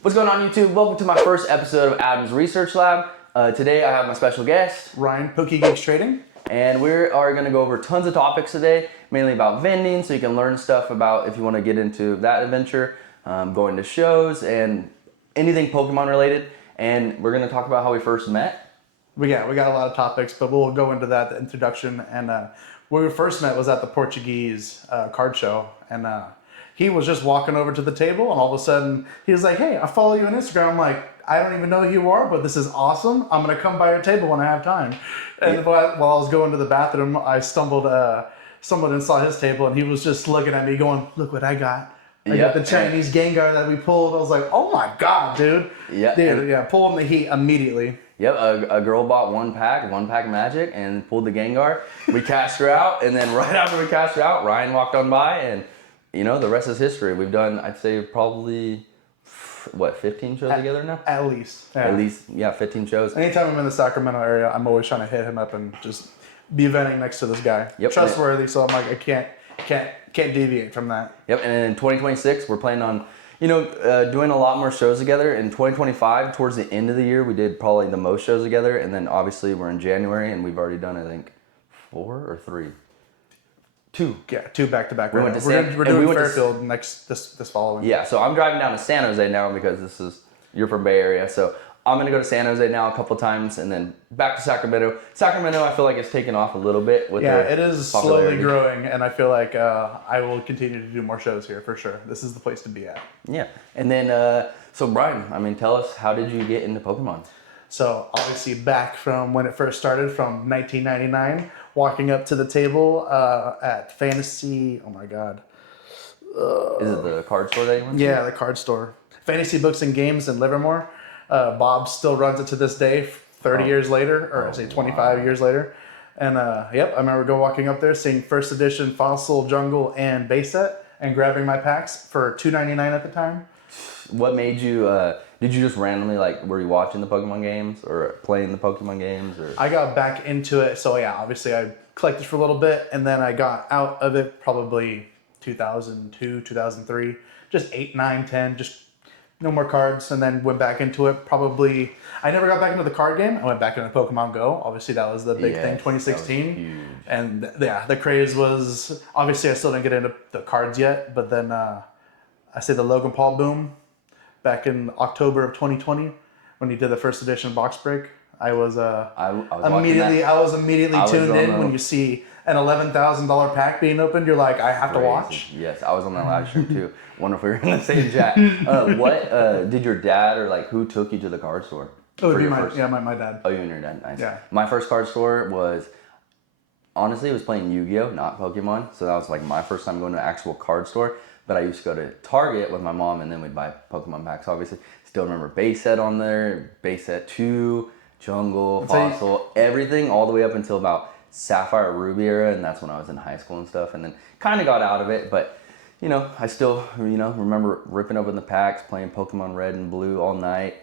What's going on, YouTube? Welcome to my first episode of Adam's Research Lab. Today I have my special guest, Ryan, PokeGeeks Trading. and we are going to go over tons of topics today, mainly about vending, so you can learn stuff about if you want to get into that adventure, going to shows, and anything Pokemon related. And we're going to talk about how we first met. We got a lot of topics, but we'll go into that, the introduction. And when we first met was at the Portuguese card show, and he was just walking over to the table, and all of a sudden he was like, "Hey, I follow you on Instagram." I'm like, "I don't even know who you are, but this is awesome. I'm gonna come by your table when I have time." And while I was going to the bathroom, I stumbled and saw his table, and he was just looking at me, going, "Look what I got." I got the Chinese Gengar that we pulled. I was like, "Oh my god, dude!" Pulling the heat immediately. Yep, a girl bought one pack magic, and pulled the Gengar. We cashed her out, and then right after we cashed her out, Ryan walked on by, and the rest is history. We've done, I'd say, probably, 15 shows together now? At least. Yeah. At least, 15 shows. Anytime I'm in the Sacramento area, I'm always trying to hit him up and just be venting next to this guy. Yep. Trustworthy, so I'm like, I can't deviate from that. Yep, and in 2026, we're planning on, doing a lot more shows together. In 2025, towards the end of the year, we did probably the most shows together, and then obviously we're in January, and we've already done, I think, 4 or 3. 2. Yeah, 2 back-to-back. We're doing Fairfield this following. Yeah, so I'm driving down to San Jose now because you're from Bay Area, so I'm going to go to San Jose now a couple times and then back to Sacramento. Sacramento, I feel like it's taken off a little bit. It is slowly growing, and I feel like I will continue to do more shows here for sure. This is the place to be at. Yeah, and then, so Brian, tell us, how did you get into Pokemon? So obviously back from when it first started, from 1999, walking up to the table at Fantasy. Oh my God. Is it the card store that you went to? Yeah, the card store. Fantasy Books and Games in Livermore. Bob still runs it to this day, 30 years later, or I say 25 years later. And I remember walking up there, seeing first edition Fossil, Jungle, and base set, and grabbing my packs for $2.99 at the time. What made you, did you just randomly, were you watching the Pokemon games or playing the Pokemon games? Or? I got back into it, so yeah, obviously I collected for a little bit, and then I got out of it probably 2002, 2003, just 8, 9, 10, just no more cards, and then went back into it probably. I never got back into the card game. I went back into Pokemon Go. Obviously, that was the big thing, 2016. That was huge. And the craze was, obviously I still didn't get into the cards yet, but then I say the Logan Paul boom back in October of 2020 when he did the first edition box break. I was immediately tuned in when you see an $11,000 pack being opened. You're like, I have to watch. Yes, I was on that live stream too. Wonder if we were in the same chat. What did your dad or who took you to the card store? Oh, my dad. Oh, you and your dad. Nice. Yeah. My first card store was, honestly, it was playing Yu-Gi-Oh, not Pokemon. So that was my first time going to an actual card store. But I used to go to Target with my mom, and then we'd buy Pokemon packs. Obviously, still remember base set on there, base set 2, Jungle, Fossil, everything all the way up until about Sapphire Ruby era, and that's when I was in high school and stuff. And then kind of got out of it, but I still remember ripping open the packs, playing Pokemon Red and Blue all night.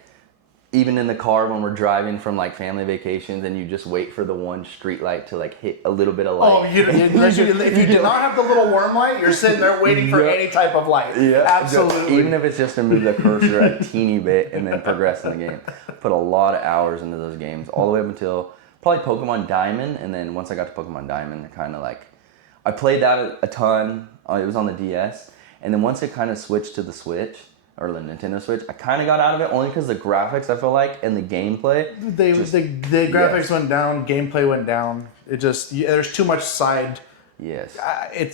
Even in the car when we're driving from family vacations, and you just wait for the one street light to hit a little bit of light. Oh, if you do not have the little worm light, you're sitting there waiting for any type of light. Yeah, absolutely. Even if it's just to move the cursor a teeny bit and then progress in the game. Put a lot of hours into those games, all the way up until probably Pokemon Diamond, and then once I got to Pokemon Diamond, I played that a ton. It was on the DS, and then once it kind of switched to the Switch, or the Nintendo Switch, I kind of got out of it only because the graphics, I feel like, and the gameplay. The graphics went down, gameplay went down. It just, there's too much side. Yes.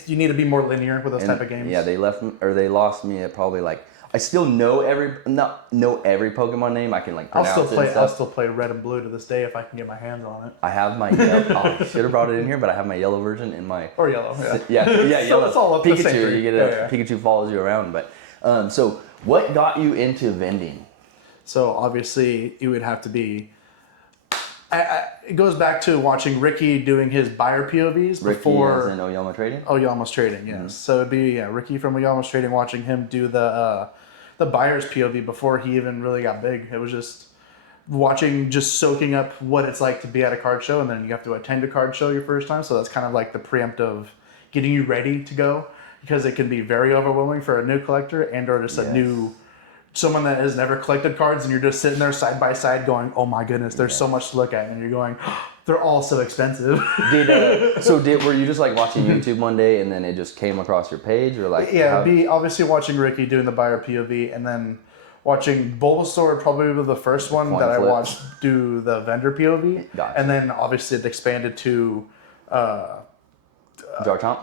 You need to be more linear with those type of games. Yeah, they lost me at probably I still know every Pokemon name. I can pronounce I'll still play Red and Blue to this day if I can get my hands on it. I have my yellow. I should have brought it in here, but I have my yellow version in my. Or yellow. Yeah, yellow. It's all up Pikachu. the same You get Pikachu follows you around, but so what got you into vending? So obviously it would have to be. It goes back to watching Ricky doing his buyer POVs before. Ricky as in Oyama Trading? Oyama's Trading, yes. Mm-hmm. So it'd be Ricky from Oyama's Trading, watching him do the buyer's POV before he even really got big. It was just soaking up what it's like to be at a card show, and then you have to attend a card show your first time. So that's kind of like the preemptive getting you ready to go, because it can be very overwhelming for a new collector and or just a new someone that has never collected cards and you're just sitting there side by side going, oh my goodness, there's so much to look at, and you're going, they're all so expensive. Were you just like watching YouTube one day and then it just came across your page, or like? Yeah, be obviously watching Ricky doing the buyer POV, and then watching Bulbasaur probably was the first one that I watched do the vendor POV. Gotcha. And then obviously it expanded to Garchomp?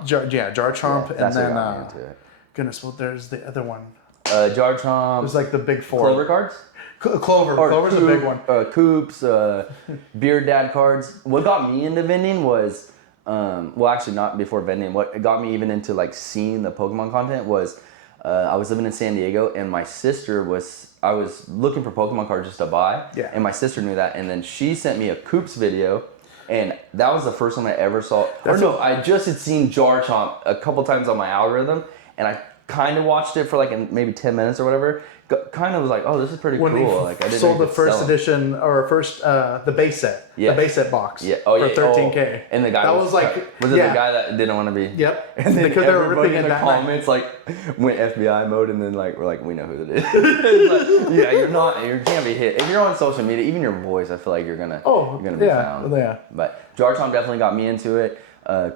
Garchomp, Yeah, and then into it. goodness, well, there's the other one. Garchomp. There's like the big four. Clover cards? Clover's a big one. Coops, Beard Dad cards. What got me into vending was, well, actually not before vending. What got me even into like seeing the Pokemon content was, I was living in San Diego, and my sister I was looking for Pokemon cards just to buy. Yeah. And my sister knew that, and then she sent me a Coops video. And that was the first time I ever saw. I just had seen Garchomp a couple times on my algorithm, and I kind of watched it for like maybe 10 minutes or whatever. Kind of was like, oh, this is pretty when cool. They like I didn't sold know the first edition or first the base set, the base set box for $13K. And the guy that was like, was it the guy that didn't want to be? Yep. And then because they were everybody ripping in the it comments like went FBI mode, and then like we're like, we know who it is. It's like, yeah, you can't be hit if you're on social media. Even your voice, I feel like you're gonna be found. Yeah. But Garchomp definitely got me into it.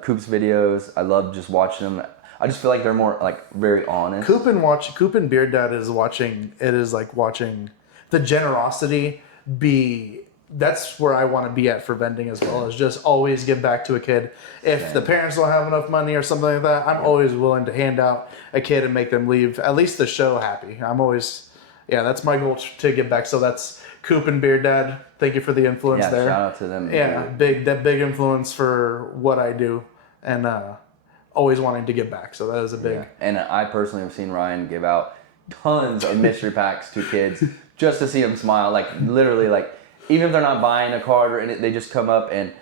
Coop's videos, I love just watching them. I just feel like they're more like very honest. Coop and Beard Dad is watching. It is like watching the generosity be. That's where I want to be at for vending as well. Is just always give back to a kid. If the parents don't have enough money or something like that, I'm always willing to hand out a kid and make them leave at least the show happy. I'm always, that's my goal to give back. So that's Coop and Beard Dad. Thank you for the influence there. Shout out to them. Yeah, big influence for what I do, and always wanting to give back. So that is a big. Yeah. And I personally have seen Ryan give out tons of mystery packs to kids just to see them smile. Like literally, like even if they're not buying a card or they just come up and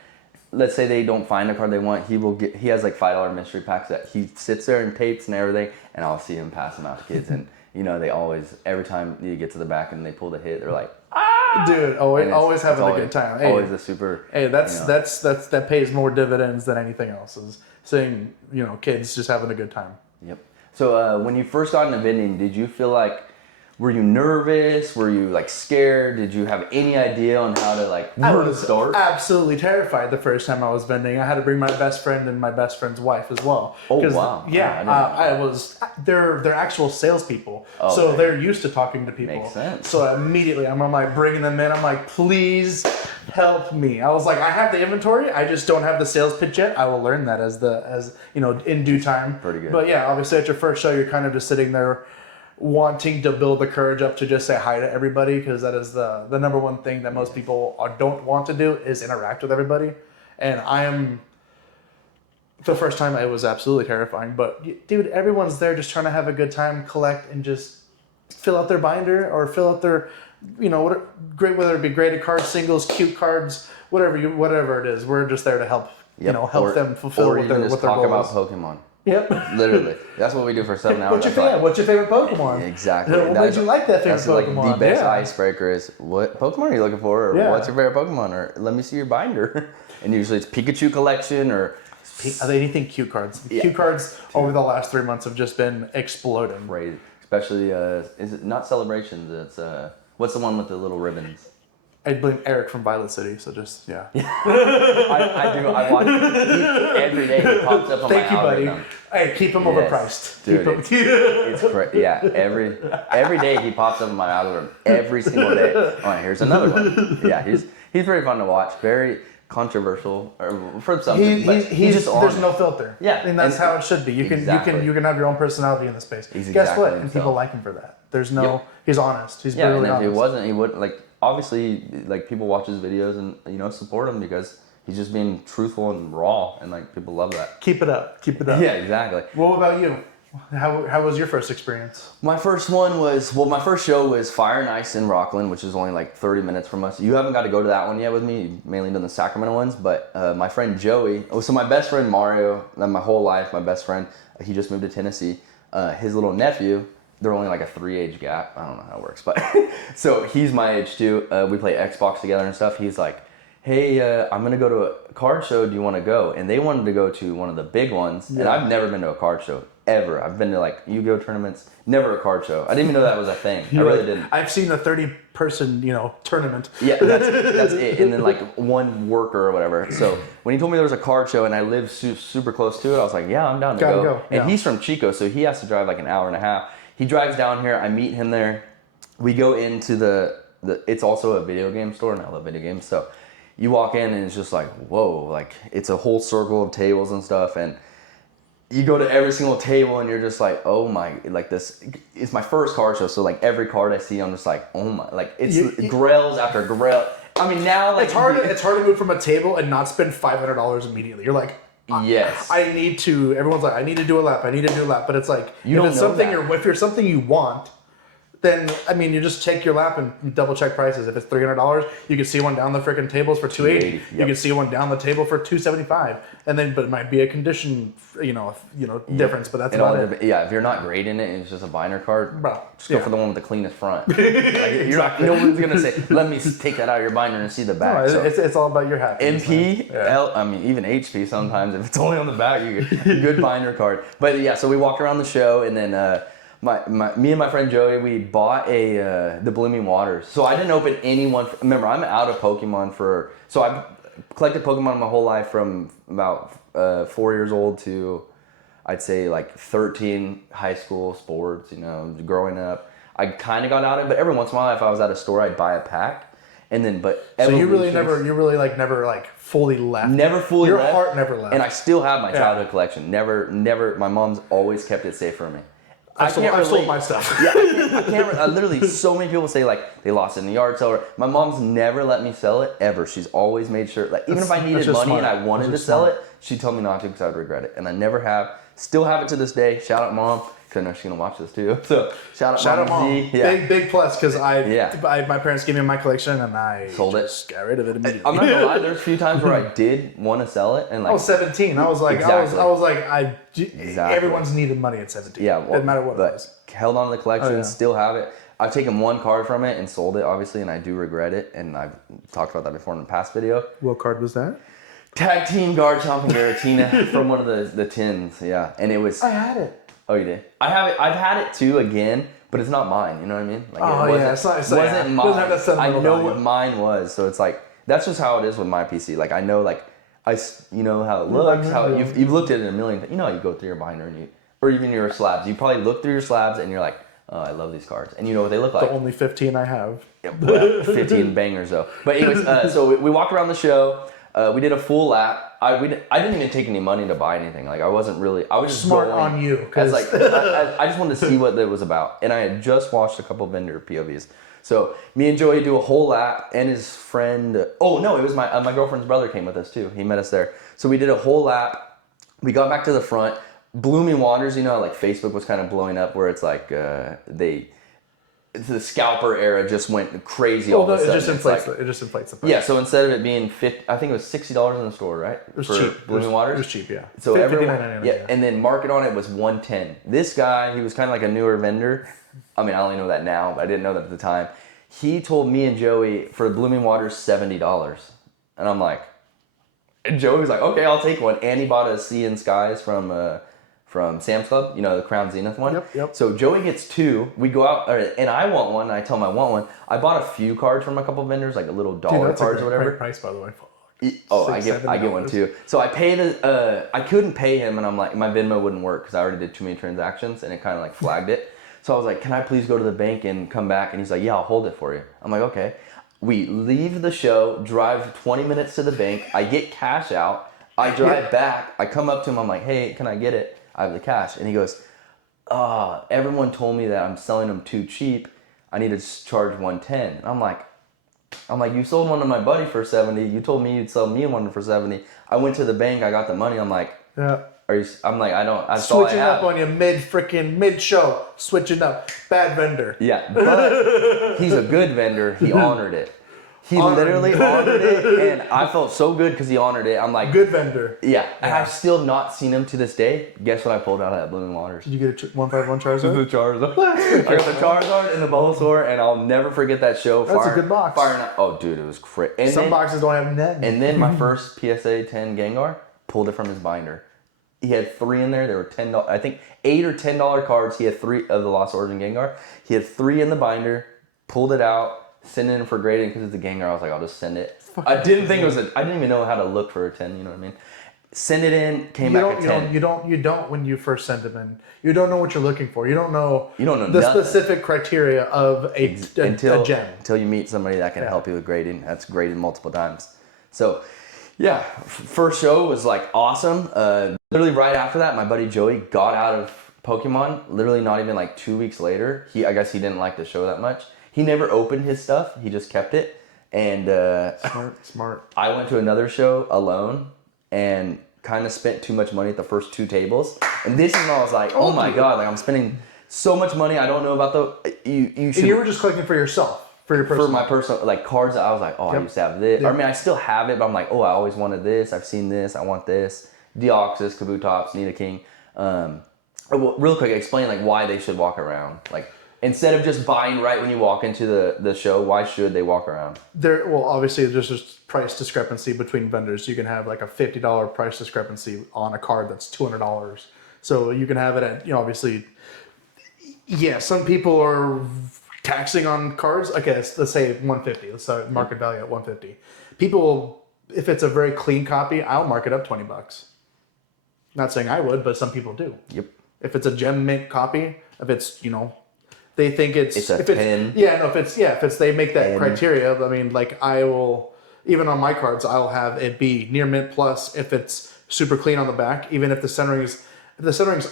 let's say they don't find a card they want, he has like $5 mystery packs that he sits there and tapes and everything, and I'll see him pass them out to kids, and they always, every time you get to the back and they pull the hit, they're like, ah! Dude, always having a good time. Always a super. Hey, that pays more dividends than anything else. Is seeing kids just having a good time. Yep. So when you first got into vending, did you feel like, were you nervous? Were you like scared? Did you have any idea on how to like start? Absolutely terrified the first time I was vending. I had to bring my best friend and my best friend's wife as well. Oh wow! Yeah, I was. They're actual salespeople, so they're used to talking to people. Makes sense. So immediately I'm like bringing them in. I'm like, please help me. I was like, I have the inventory. I just don't have the sales pitch yet. I will learn that as in due time. Pretty good. But yeah, obviously at your first show, you're kind of just sitting there, wanting to build the courage up to just say hi to everybody, because that is the number one thing that most people don't want to do is interact with everybody. And the first time it was absolutely terrifying, but dude, everyone's there just trying to have a good time, collect, and just fill out their binder or fill out their, whether it be graded cards, singles, cute cards, whatever it is. We're just there to help, help them fulfill what their goal is. Talk about Pokemon. Yep. Literally. That's what we do for 7 hours. What's your favorite Pokemon? Exactly. What made you like that favorite Pokemon? Like the best icebreaker is, what Pokemon are you looking for? Or what's your favorite Pokemon? Or let me see your binder. And usually it's Pikachu collection or... Are they anything cute cards? Yeah. Cute cards over the last 3 months have just been exploding. Crazy. Especially, is it not Celebrations? It's, what's the one with the little ribbons? I blame Eric from Violet City, so just, yeah. I do. I watch every day. He pops up on my algorithm. Buddy. Hey, keep him overpriced. Dude, it's crazy. Yeah, every day he pops up on my algorithm. Every single day. All right, here's another one. Yeah, he's very fun to watch. Very controversial for some. He's just on. There's no filter. Yeah, and that's how it should be. You can have your own personality in the space. Guess what? And people like him for that. There's no. He's honest. He's brutally honest. And if he wasn't, he would like. Obviously, like people watch his videos and support him because he's just being truthful and raw, and like people love that. Keep it up. Yeah, exactly. What about you? How was your first experience? My first show was Fire and Ice in Rockland, which is only like 30 minutes from us. You haven't got to go to that one yet with me. You've mainly done the Sacramento ones, but my friend Joey. So my best friend Mario, my whole life, my best friend, he just moved to Tennessee. His little nephew. They're only like a 3 age gap. I don't know how it works, but so he's my age too. We play Xbox together and stuff. He's like, hey, I'm going to go to a card show. Do you want to go? And they wanted to go to one of the big ones. Yeah. And I've never been to a card show, ever. I've been to like Yu-Gi-Oh tournaments, never a card show. I didn't even know that was a thing. I really didn't. I've seen a 30-person, tournament. Yeah, that's it. And then like one worker or whatever. So when he told me there was a card show and I lived super close to it, I was like, yeah, I'm down to go. And he's from Chico, so he has to drive like an hour and a half. He drives down here. I meet him there. We go into it's also a video game store, and I love video games. So you walk in and it's just like, whoa, like it's a whole circle of tables and stuff. And you go to every single table and you're just like, oh my, like this, it's my first card show. So like every card I see, I'm just like, oh my, like it's grails after grail. I mean, now like. It's hard to move from a table and not spend $500 immediately. You're like, yes. Everyone's like, I need to do a lap. But it's like, if you're something you want, then, I mean, you just take your lap and you double check prices. If it's $300, you can see one down the freaking tables for $280. Yep. You can see one down the table for $275. And then, but it might be a condition, difference, but that's about it. Yeah, if you're not great in it and it's just a binder card, bro, just go for the one with the cleanest front. Like, no one's going to say, let me take that out of your binder and see the back. No, it's all about your happiness. MP, L, I mean, even HP sometimes, if it's only on the back, you get a good binder card. But yeah, so we walked around the show and then, me and my friend Joey, we bought the Blooming Waters. So I didn't open any one. Remember, I'm out of Pokemon so I've collected Pokemon my whole life from about 4 years old to, I'd say like 13, high school, sports, growing up. I kind of got out of it, but every once in a while, if I was at a store, I'd buy a pack. And then, so you really never fully left. Never fully left. Your heart never left. And I still have my childhood collection. Never. My mom's always kept it safe for me. I've sold my stuff. Yeah, I can't. Literally, so many people say like they lost it in the yard sale. My mom's never let me sell it ever. She's always made sure. Like even if I needed money and I wanted to sell it, she told me not to because I would regret it. And I never have. Still have it to this day. Shout out mom. Because I know she's gonna watch this too. So shout out mom. Yeah. Big plus because my parents gave me my collection and I sold it. Got rid of it immediately. I'm not gonna lie. There's a few times where I did want to sell it and like. I was 17. I was like, exactly. Everyone's needed money at 17. Yeah, well, doesn't matter what it was. Held on to the collection, still have it. I've taken one card from it and sold it, obviously, and I do regret it. And I've talked about that before in the past video. What card was that? Tag Team Garchomp and Giratina from one of the tins. Yeah, and it was. I had it. Oh, you did? I have it. I've had it too again, but it's not mine. You know what I mean? Like, it's wasn't mine. I know what mine was, so it's like that's just how it is with my PC. Like I know, like how it looks. How you've looked at it a million. You know how you go through your binder or even your slabs. You probably look through your slabs and you're like, oh, I love these cards, and you know what they look like. The only 15 I have. Yeah, well, 15 bangers though. But anyways, so we walked around the show. We did a full lap. I didn't even take any money to buy anything. Like I wasn't really. I was just smart on you. As like I just wanted to see what it was about, and I had just watched a couple vendor POVs. So me and Joey do a whole lap, and his friend. Oh no, it was my girlfriend's brother came with us too. He met us there. So we did a whole lap. We got back to the front. Blooming Waters. You know, like Facebook was kind of blowing up, where it's like the scalper era just went crazy all of a sudden. It just inflates the price. Yeah, so instead of it being I think it was $60 in the store, right? It was cheap. Blooming Waters? It was cheap, yeah. So and then market on it was $110. This guy, he was kind of like a newer vendor. I mean, I only know that now, but I didn't know that at the time. He told me and Joey for Blooming Waters $70. And I'm like, and Joey was like, okay, I'll take one. And he bought a Sea and Skies from Sam's Club, the Crown Zenith one. Yep. So Joey gets two. We go out, and I want one. And I tell him I want one. I bought a few cards from a couple vendors, like a little dollar cards or whatever. Great price, by the way. I get one too. So I paid I couldn't pay him, and I'm like, my Venmo wouldn't work because I already did too many transactions, and it kind of like flagged it. So I was like, can I please go to the bank and come back? And he's like, yeah, I'll hold it for you. I'm like, okay. We leave the show, drive 20 minutes to the bank. I get cash out. I drive back. I come up to him. I'm like, hey, can I get it? I have the cash. And he goes, everyone told me that I'm selling them too cheap. I need to charge 110. And I'm like, you sold one to my buddy for 70. You told me you'd sell me one for 70. I went to the bank. I got the money. I'm like, I'm like, I don't. That's all I have. Switching up on you mid show. Switching up. Bad vendor. Yeah, but he's a good vendor. He honored it. He literally honored it, and I felt so good because he honored it. I'm like, good vendor. Yeah, and I've still not seen him to this day. Guess what I pulled out of that Blooming Waters? Did you get a 151 Charizard? The Charizard. I got the Charizard and the Bulbasaur, and I'll never forget that show. That's a good box. Oh, dude, it was crazy. Some boxes don't have net. And then my first PSA 10 Gengar, pulled it from his binder. He had 3 in there. There were $10, I think $8 or $10 cards. He had 3 of the Lost Origin Gengar. He had 3 in the binder. Pulled it out. Send it in for grading because it's a Gengar. I was like, I'll just send it. I didn't think it was I didn't even know how to look for a 10. You know what I mean? Send it in. Came back a 10. You don't when you first send them in. You don't know what you're looking for. You don't know the nothing. specific criteria of a gem until you meet somebody that can help you with grading. That's graded multiple times. So, yeah, first show was like awesome. Literally right after that, my buddy Joey got out of Pokemon. Literally not even like 2 weeks later. I guess he didn't like the show that much. He never opened his stuff. He just kept it. And smart. I went to another show alone and kind of spent too much money at the first 2 tables. And this is when I was like, oh my God, like I'm spending so much money. I don't know about you should. And you were just collecting for yourself, for my personal like cards. I was like, I used to have this. I mean, I still have it, but I'm like, I always wanted this. I've seen this. I want this. Deoxys, Kabutops, Nidoking. Real quick, explain like why they should walk around. Like, instead of just buying right when you walk into the show, why should they walk around? Obviously, there's just price discrepancy between vendors. You can have like a $50 price discrepancy on a card that's $200. So you can have it at, obviously, some people are taxing on cards. Okay, let's say 150. Let's start market value at 150. People, if it's a very clean copy, I'll mark it up $20. Not saying I would, but some people do. Yep. If it's a gem mint copy, if it's, they think it's a 10. If they make that criteria, I mean, like I will, even on my cards, I'll have it be near mint plus if it's super clean on the back. Even if the centering's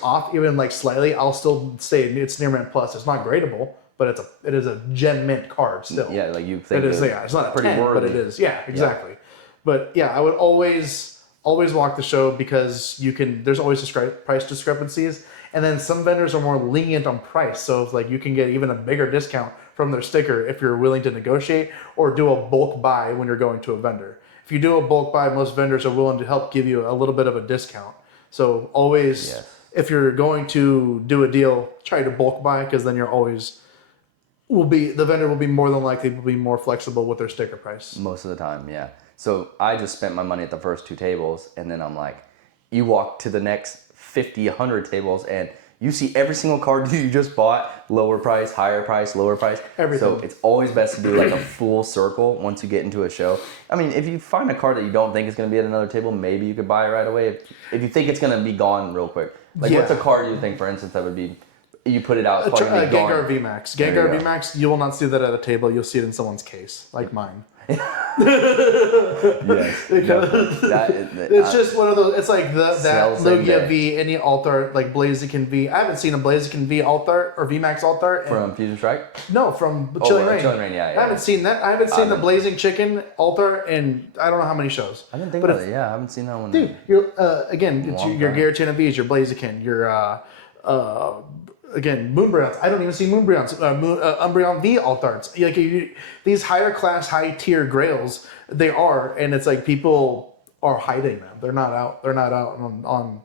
off, even like slightly, I'll still say it's near mint plus. It's not gradable, but it is a gem mint card still. Yeah, like you think it is. Yeah, it's not a pretty 10, worthy. but it is. Yeah, exactly. Yeah. But yeah, I would always walk the show because there's always price discrepancies. And then some vendors are more lenient on price. So it's like you can get even a bigger discount from their sticker if you're willing to negotiate or do a bulk buy when you're going to a vendor. If you do a bulk buy, most vendors are willing to help give you a little bit of a discount. So always, if you're going to do a deal, try to bulk buy because then the vendor will be more than likely to be more flexible with their sticker price. Most of the time, yeah. So I just spent my money at the first 2 tables, and then I'm like, you walk to the next 50, 100 tables, and you see every single card you just bought, lower price, higher price, lower price. Everything. So it's always best to do like a full circle once you get into a show. I mean, if you find a card that you don't think is going to be at another table, maybe you could buy it right away. If you think it's going to be gone real quick. Like what's a card you think, for instance, that would be, you put it out, it's probably be gone. Gengar VMAX. Gengar VMAX, you will not see that at a table. You'll see it in someone's case, like mine. Yes, it's just one of those. It's like that Lugia V, any alt art like Blaziken V. I haven't seen a Blaziken V alt art or VMAX alt art from Fusion Strike. No, from Chilling Reign. Chilling Reign, yeah. I haven't seen that. I haven't seen the Blazing Chicken alt art in I don't know how many shows. I didn't think about it. Yeah, I haven't seen that one. Dude, you're again, your Giratina V's, your Blaziken, your again, Moonbreons. I don't even see Moonbreons. Umbreon V alt arts. Like these higher class, high tier grails, they are, and it's like people are hiding them. They're not out. They're not out on.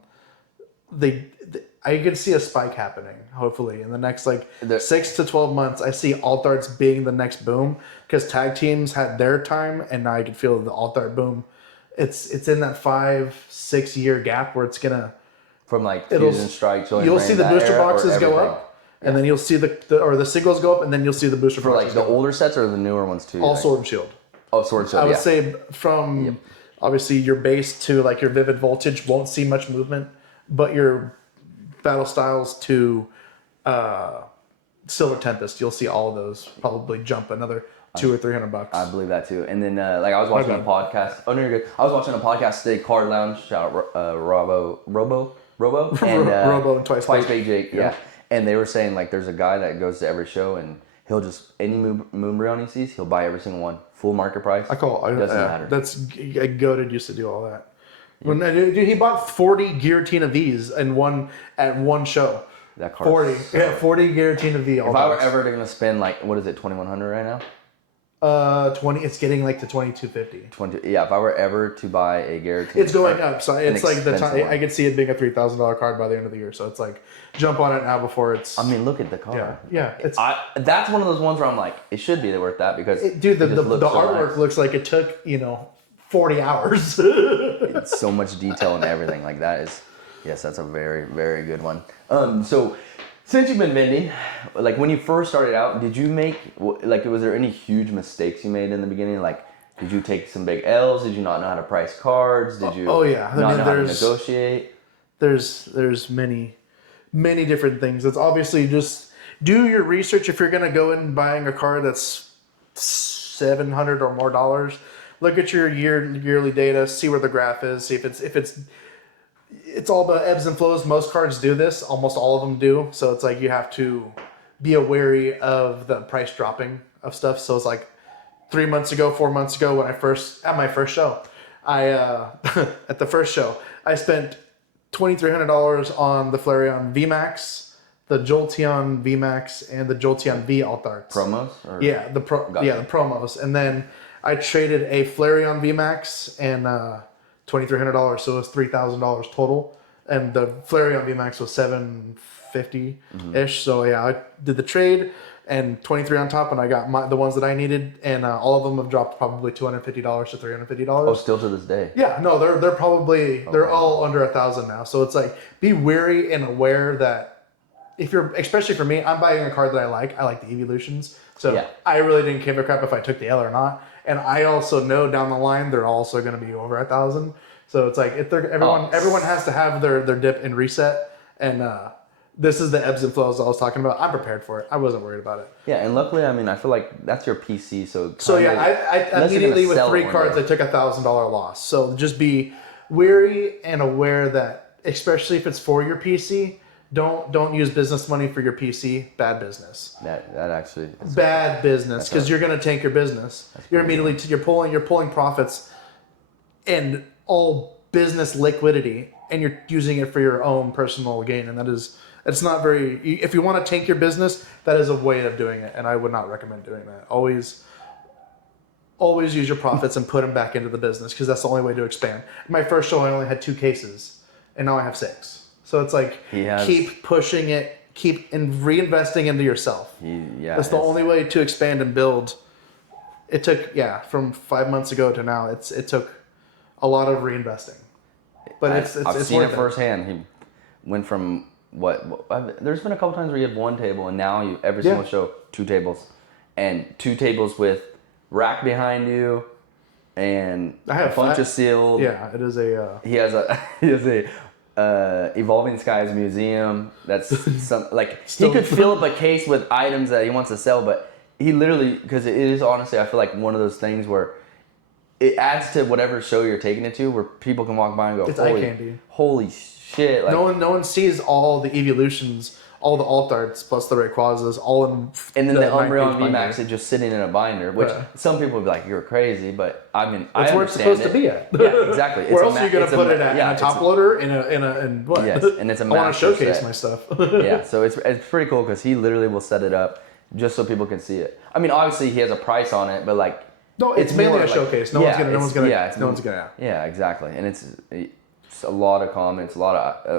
I could see a spike happening. Hopefully, in the next 6 to 12 months, I see alt arts being the next boom because tag teams had their time, and now I can feel the alt art boom. It's in that 5-6 year gap where it's gonna. From like Fusion Strike, you'll see the booster boxes go up, and then you'll see the singles go up, and then you'll see the booster boxes. For like the older sets or the newer ones too. All Sword and Shield. Oh, Sword and Shield. I would say from obviously your base to like your Vivid Voltage won't see much movement, but your Battle Styles to Silver Tempest, you'll see all of those probably jump another $200 or $300. I believe that too. And then I was watching a podcast. Oh no, you're good. I was watching a podcast today, Card Lounge. Shout out Robo and Robo and Twice Big Jake. Yeah. And they were saying like there's a guy that goes to every show and he'll just any Moonbreon he sees, he'll buy every single one, full market price. Doesn't matter. That's Goated used to do all that. When dude, he bought 40 Giratina V's at one show. That card. 40 Giratina V. If I were ever gonna spend like what is it, $2,100 right now? 20. It's getting like to 2250. 20. Yeah, if I were ever to buy a guaranteed, It's going up. So it's like the time. one. I could see it being a $3,000 card by the end of the year. So it's like jump on it now before it's. I mean, look at the card. Yeah. It's that's one of those ones where I'm like, it should be worth that because dude, the just looks so artwork nice. looks like it took 40 hours. It's so much detail and everything like that is. Yes, that's a very, very good one. So since you've been vending, like when you first started out, did you make, like, was there any huge mistakes you made in the beginning? Like, did you take some big L's? Did you not know how to price cards? Did you not know how to negotiate? There's many different things. It's obviously just do your research if you're gonna go in and buying a card that's $700 or more dollars. Look at your yearly data, see where the graph is, see if it's all about ebbs and flows. Most cards do this, almost all of them do. So it's like you have to be wary of the price dropping of stuff. So it's like 4 months ago, when at my first show, at the first show, I spent $2,300 on the Flareon VMAX, the Jolteon VMAX, and the Jolteon V alt arts. Promos? The promos. And then I traded a Flareon VMAX and $2,300, so it was $3,000 total. And the Flareon VMAX was $750-ish. So yeah, I did the trade and 23 on top, and I got the ones that I needed, and all of them have dropped probably $250 to $350. Oh, still to this day? Yeah, no, they're probably all under $1,000 now. So it's like be wary and aware that if you're, especially for me, I'm buying a card that I like. I like the Evolutions, so I really didn't give a crap if I took the L or not. And I also know down the line they're also going to be over $1,000. So it's like if everyone has to have their dip and reset, and this is the ebbs and flows I was talking about. I'm prepared for it. I wasn't worried about it. Yeah, and luckily, I mean, I feel like that's your PC, so I immediately with 3 cards I took $1,000 loss. So just be wary and aware that, especially if it's for your PC, don't use business money for your PC. Bad business. That actually is bad business, because you're gonna tank your business. You're pulling profits and all business liquidity, and you're using it for your own personal gain, and it's not very. If you want to tank your business, that is a way of doing it, and I would not recommend doing that. Always use your profits and put them back into the business, because that's the only way to expand. My first show, I only had 2 cases, and now I have 6. So it's like keep pushing it, keep reinvesting into yourself. That's the only way to expand and build. It took from 5 months ago to now. It took a lot of reinvesting, but I've seen it firsthand. He went from there's been a couple times where you have 1 table, and now every single show 2 tables, and 2 tables with rack behind you, and I have a bunch of sealed. Yeah, it is a. He has a Evolving Skies museum. That's some he could fill up a case with items that he wants to sell, but he literally, because it is honestly, I feel like one of those things where it adds to whatever show you're taking it to, where people can walk by and go, it's eye candy. Holy shit! Like, no one sees all the Evolutions, all the alt arts plus the Rayquazas, all in. And then the Umbreon VMAX is just sitting in a binder, which some people would be like, "You're crazy," but I mean, it's where it's supposed to be at. Yeah, exactly. Where else are you gonna put it at? In a top loader? In what? Yes, and it's a. I want to showcase my stuff. Yeah, so it's pretty cool because he literally will set it up just so people can see it. I mean, obviously he has a price on it, but like. No, it's mainly a showcase. No one's gonna. Yeah, exactly, and it's a lot of comments,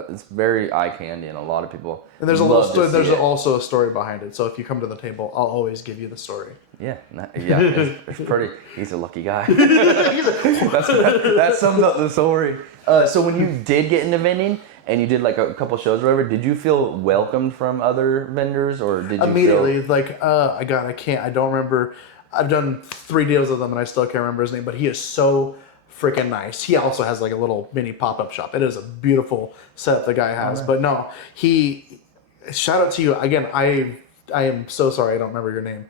it's very eye candy, and a lot of people. And there's also a story behind it. So if you come to the table, I'll always give you the story. Yeah, it's pretty. He's a lucky guy. That sums up the story. So when you did get into vending and you did like a couple shows or whatever, did you feel welcomed from other vendors, or did you immediately I don't remember. I've done 3 deals with him, and I still can't remember his name, but he is so freaking nice. He also has like a little mini pop-up shop. It is a beautiful setup the guy has. But no, shout out to you. Again, I am so sorry I don't remember your name.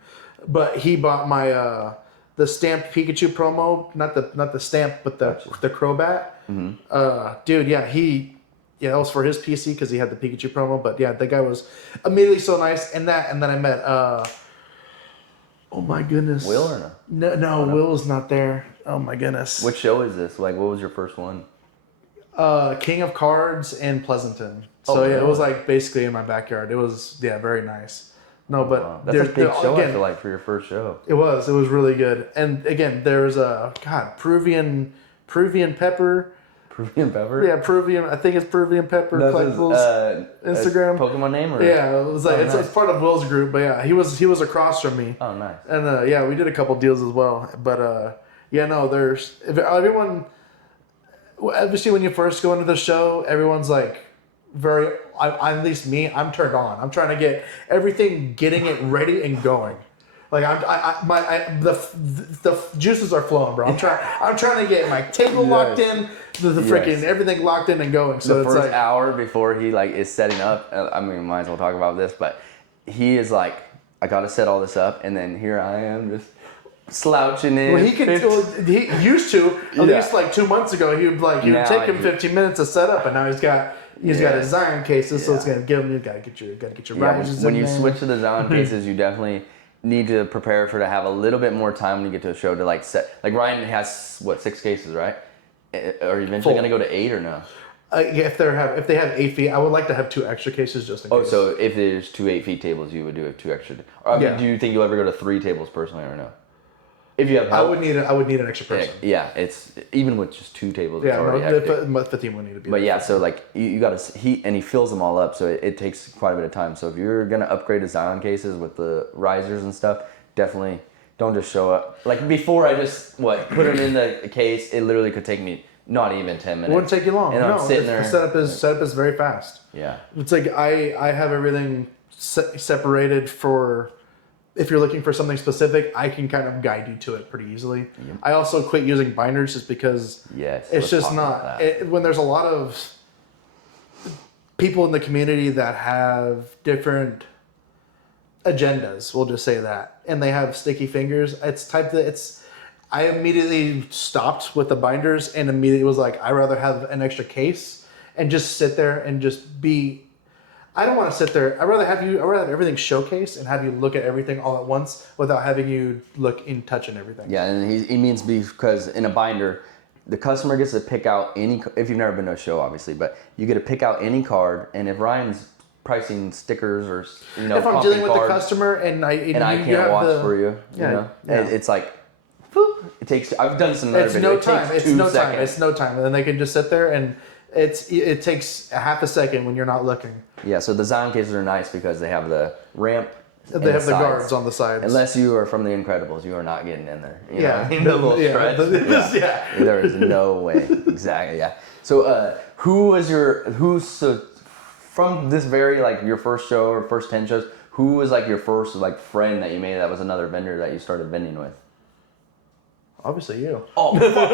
But he bought my the stamped Pikachu promo, not the stamp, but the Crobat. Mm-hmm. Dude, that was for his PC because he had the Pikachu promo. But yeah, the guy was immediately so nice. And then I met oh my goodness. Will or no? No, Will's not there. Oh my goodness. Which show is this? Like, what was your first one? King of Cards in Pleasanton. So it was like basically in my backyard. It was very nice. No, but Wow. That's a big show, I feel like, for your first show. It was really good. And again, there's a Peruvian pepper. Peruvian pepper? Yeah, I think it's Peruvian pepper collectibles. Instagram Pokemon name, or yeah, it was like it's part of Will's group, but yeah, he was across from me. Oh, nice. And yeah, we did a couple deals as well. But yeah, no, there's if everyone, obviously when you first go into the show, everyone's like very. At least me, I'm turned on. I'm trying to getting it ready and going. Like the juices are flowing, bro. I'm trying to get my table locked in, the freaking everything locked in and going. So the it's first like, hour before he like is setting up, I mean, might as well talk about this, but he is like, I gotta set all this up, and then here I am just slouching in. well, he used to at least like 2 months ago. He would take him 15 minutes to set up, and now he's got his Zion cases, so it's gonna give him. You gotta get your risers when in you there. switch to the Zion cases, you definitely need to prepare to have a little bit more time when you get to a show to like set. Like Ryan has 6 cases, right? Are you eventually gonna go to 8 or no? Yeah, if they have 8 feet, I would like to have 2 extra cases just in case. Oh, so if there's 2 8-feet tables, you would do 2 extra. Or, do you think you'll ever go to 3 tables personally, or no? If you have help, I would need an extra person. Yeah, it's even with just 2 tables. Yeah, it's already but the team would need to be. But yeah, so like you gotta he fills them all up, so it takes quite a bit of time. So if you're gonna upgrade to Zion cases with the risers and stuff, definitely don't just show up. Like before, I just put them in the case. It literally could take me not even 10 minutes. It wouldn't take you long. And I'm sitting there. The setup is very fast. Yeah, it's like I have everything separated for. If you're looking for something specific, I can kind of guide you to it pretty easily. Yep. I also quit using binders just because it's just not... when there's a lot of people in the community that have different agendas, we'll just say that, and they have sticky fingers, I immediately stopped with the binders and immediately was like, I'd rather have an extra case and just sit there and just be... I don't want to sit there. I'd rather have everything showcased and have you look at everything all at once without having you look in touching everything. Yeah, and he means because in a binder, the customer gets to pick out any. If you've never been to a show, obviously, but you get to pick out any card, and if Ryan's pricing stickers or if I'm dealing with the customer and I can't watch for you, it's like. It takes. I've done some other videos. It's no time, and then they can just sit there and. It takes a half a second when you're not looking. Yeah, so the Zion cases are nice because they have the ramp. They have the guards on the sides. Unless you are from the Incredibles, you are not getting in there. You know? The little stretch. There is no way. Exactly. Yeah. So, from this very your first show or first 10 shows? Who was your first friend that you made that was another vendor that you started vending with? Obviously you. Oh, fuck.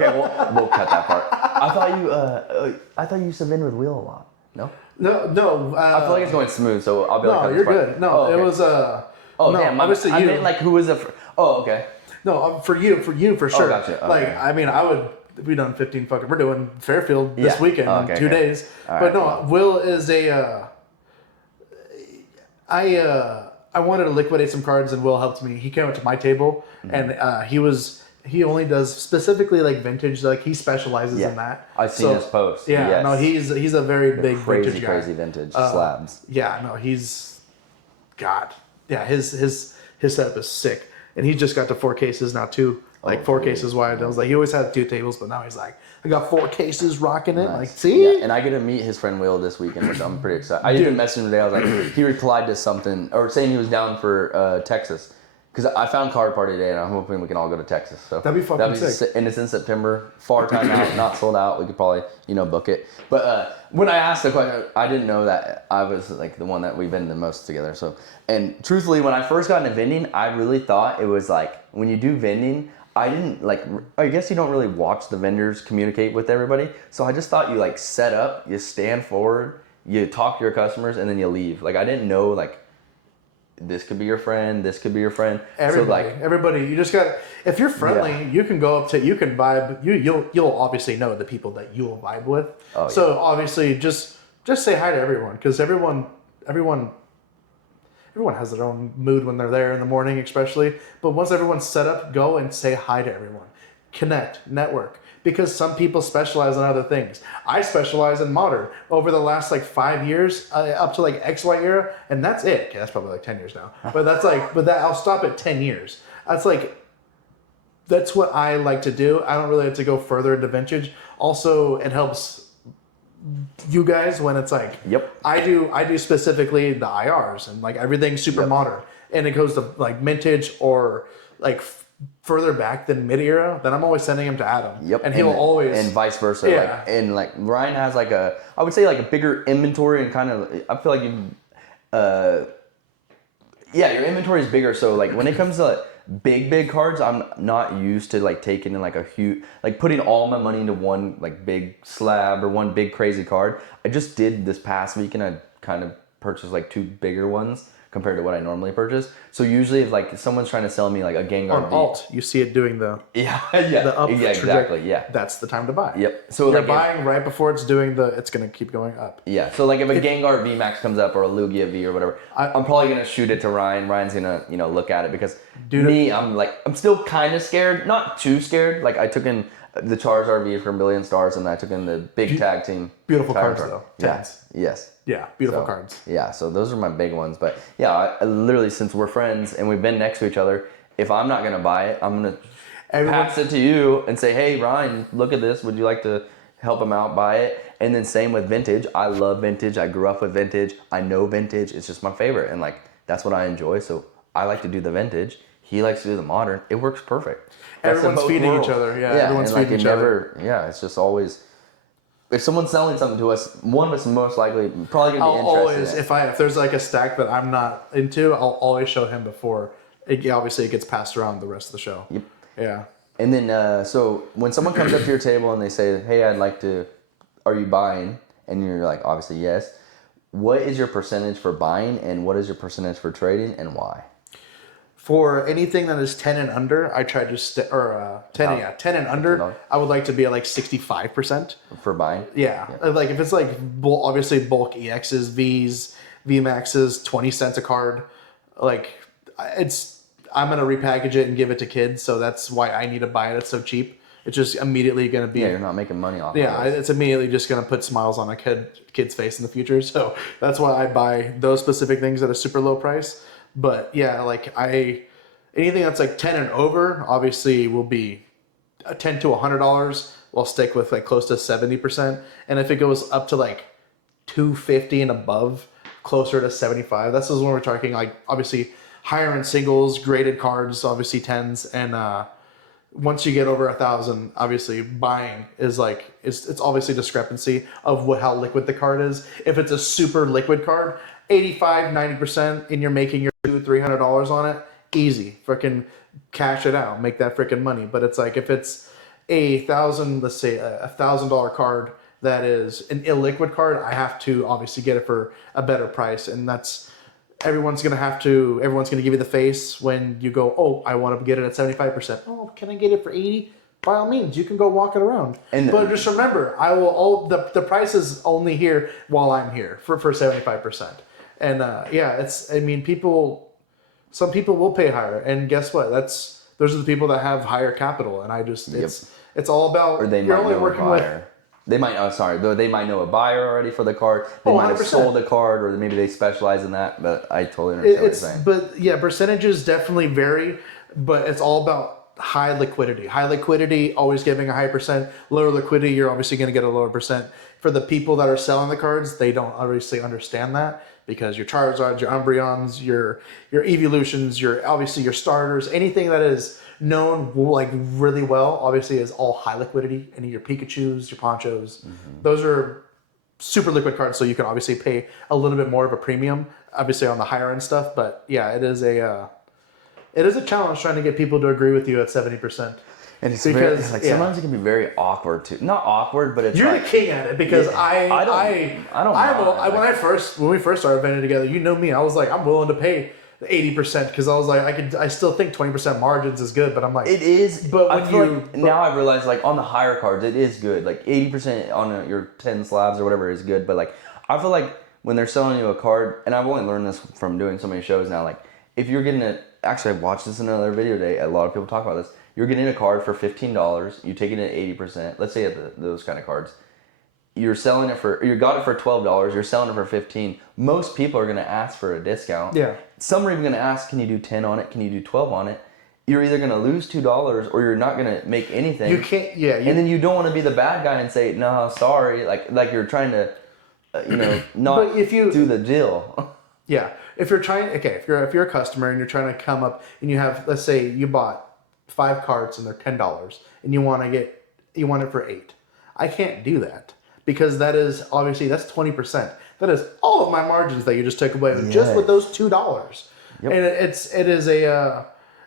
Okay, we'll cut that part. I thought you used to vend with Will a lot. No. No. I feel like it's going smooth, so I'll be no, you're good. No, it was damn. Obviously you. I meant who was the. Oh, okay. No, for you for sure. Oh, gotcha. Okay. I mean, I would. We done 15 fucking. We're doing Fairfield this weekend in 2 days. All right, but no, cool. Will is a. I wanted to liquidate some cards, and Will helped me. He came up to my table, and he only does specifically vintage. He specializes in that. I've seen his posts. Yeah, yes. No, he's a very big vintage guy. Crazy vintage slabs. Yeah, no, he's God. Yeah, his setup is sick, and he just got to 4 cases now too. 4 cases wide. I was he always had 2 tables, but now he's I got 4 cases rocking it. Nice. See? Yeah, and I get to meet his friend Will this weekend, which I'm pretty excited. I even messaged him today. I was he replied to something, or saying he was down for Texas. Because I found Card Party today, and I'm hoping we can all go to Texas. So that'd be fucking sick. And it's in September. Far time out, not sold out. We could probably, book it. But when I asked the question, I didn't know that I was the one that we vended the most together. So, and truthfully, when I first got into vending, I really thought it was when you do vending, I didn't I guess you don't really watch the vendors communicate with everybody. So I just thought you set up, you stand forward, you talk to your customers, and then you leave. I didn't know this could be your friend, this could be your friend. Everybody, you just got. If you're friendly, you can go up to, you can vibe. You'll obviously know the people that you'll vibe with. Oh, so obviously, just say hi to everyone, because everyone has their own mood when they're there in the morning, especially. But once everyone's set up, go and say hi to everyone, connect, network. because some people specialize in other things. I specialize in modern over the last like 5 years, up to like XY era, and that's it. Okay, that's probably like 10 years now, but I'll stop at 10 years. That's what I like to do. I don't really like to go further into vintage. Also, it helps you guys when it's like, Yep. I do specifically the IRs and like everything super modern, and it goes to like vintage or like further back than mid era. Then I'm always sending him to Adam. Yep. And he'll always, and vice versa. Yeah. Like Ryan has like I would say like a bigger inventory, and kind of I feel like your inventory is bigger. So like when it comes to like, big cards, I'm not used to like taking in like a huge, like putting all my money into one like big slab or one big crazy card. I just did this past week, and I kind of purchased like 2 bigger ones compared to what I normally purchase. So usually if like someone's trying to sell me like a Gengar on alt, you see it doing the the up trajectory. yeah. That's the time to buy. Yep. So You're like buying right before it's doing it's going to keep going up. Yeah, so like if a Gengar V Max comes up or a Lugia V or whatever, I'm probably gonna shoot it to Ryan. Ryan's gonna look at it because I'm still kind of scared, not too scared. Like I took in the Charizard V from Billion Stars, and I took in the big tag team. Beautiful cards card. though. Yes. Yes. Yeah, beautiful cards. Yeah, so those are my big ones. But yeah, I literally, since we're friends and we've been next to each other, if I'm not gonna buy it, I'm gonna pass it to you and say, hey Ryan, look at this. Would you like to help him out, buy it? And then same with vintage. I love vintage. I grew up with vintage. I know vintage. It's just my favorite, and like that's what I enjoy. So I like to do the vintage. He likes to do the modern. It works perfect. Everyone's feeding each other. Yeah, everyone's feeding each other. Yeah, it's just always. If someone's selling something to us, one of us most likely probably gonna be I'll interested. always, if there's like a stack that I'm not into, I'll always show him before. Obviously, it gets passed around the rest of the show. Yep. Yeah. And then, so when someone comes up to your table and they say, "Hey, I'd like to," are you buying? And you're like, obviously yes. What is your percentage for buying, and what is your percentage for trading, and why? For anything that is 10 and under, I try to 10 and under, I would like to be at like 65%. For buying? Yeah. Like if it's like obviously bulk EXs, Vs, VMAXs, 20 cents a card, like I'm going to repackage it and give it to kids, so that's why I need to buy it. It's so cheap. It's just immediately going to be... Yeah, you're not making money off of it. It's immediately just going to put smiles on a kid's face in the future, so that's why I buy those specific things at a super low price. But yeah, like anything that's like 10 and over, obviously will be $10 to $100. I'll stick with like close to 70%. And if it goes up to like $250 and above, closer to 75. That's when we're talking like obviously higher end singles, graded cards, obviously 10s, and once you get over 1,000, obviously buying is like it's obviously discrepancy of how liquid the card is. If it's a super liquid card, 85-90%, and you're making your $200-$300 on it, easy, freaking cash it out, make that freaking money. But it's like if it's let's say a $1,000 card that is an illiquid card, I have to obviously get it for a better price, and that's everyone's gonna give you the face when you go, oh, I want to get it at 75%. Oh, can I get it for 80? By all means, you can go walk it around. But just remember, the price is only here while I'm here for 75%. And some people will pay higher, and guess what? Those are the people that have higher capital, and it's all about. Or they might know a buyer. They might know a buyer already for the card. They might have sold the card, or maybe they specialize in that. But I totally understand what you're saying. But yeah, percentages definitely vary, but it's all about high liquidity. High liquidity, always giving a high percent. Lower liquidity, you're obviously going to get a lower percent. For the people that are selling the cards, they don't obviously understand that, because your Charizards, your Umbreons, your Evolutions, your starters, anything that is known like really well, obviously is all high liquidity. Any of your Pikachus, your Ponchos, those are super liquid cards, so you can obviously pay a little bit more of a premium, obviously on the higher end stuff. But yeah, it is a challenge trying to get people to agree with you at 70%. And it's because sometimes it can be very awkward too. Not awkward, but it's you're the king at it, because when we first started vending together, you know me, I was like, I'm willing to pay 80%, because I was like, I still think 20% margins is good, but I'm like, it is. But now I realize, like, on the higher cards, it is good. Like 80% on your 10 slabs or whatever is good. But like, I feel like when they're selling you a card, and I've only learned this from doing so many shows now, like if you're getting actually I watched this in another video today. A lot of people talk about this. You're getting a card for $15. You take it at 80%. Let's say at those kind of cards. You got it for $12. You're selling it for $15. Most people are going to ask for a discount. Yeah. Some are even going to ask, can you do 10 on it? Can you do 12 on it? You're either going to lose $2 or you're not going to make anything. You can't. Yeah. And then you don't want to be the bad guy and say, no, sorry. Like you're trying to, not But if you do the deal. Yeah, if you're a customer and you're trying to come up and you have, let's say you bought 5 cards and they're $10 and you want it for $8. I can't do that because that's 20%. That is all of my margins that you just took away just with those $2. Yep. And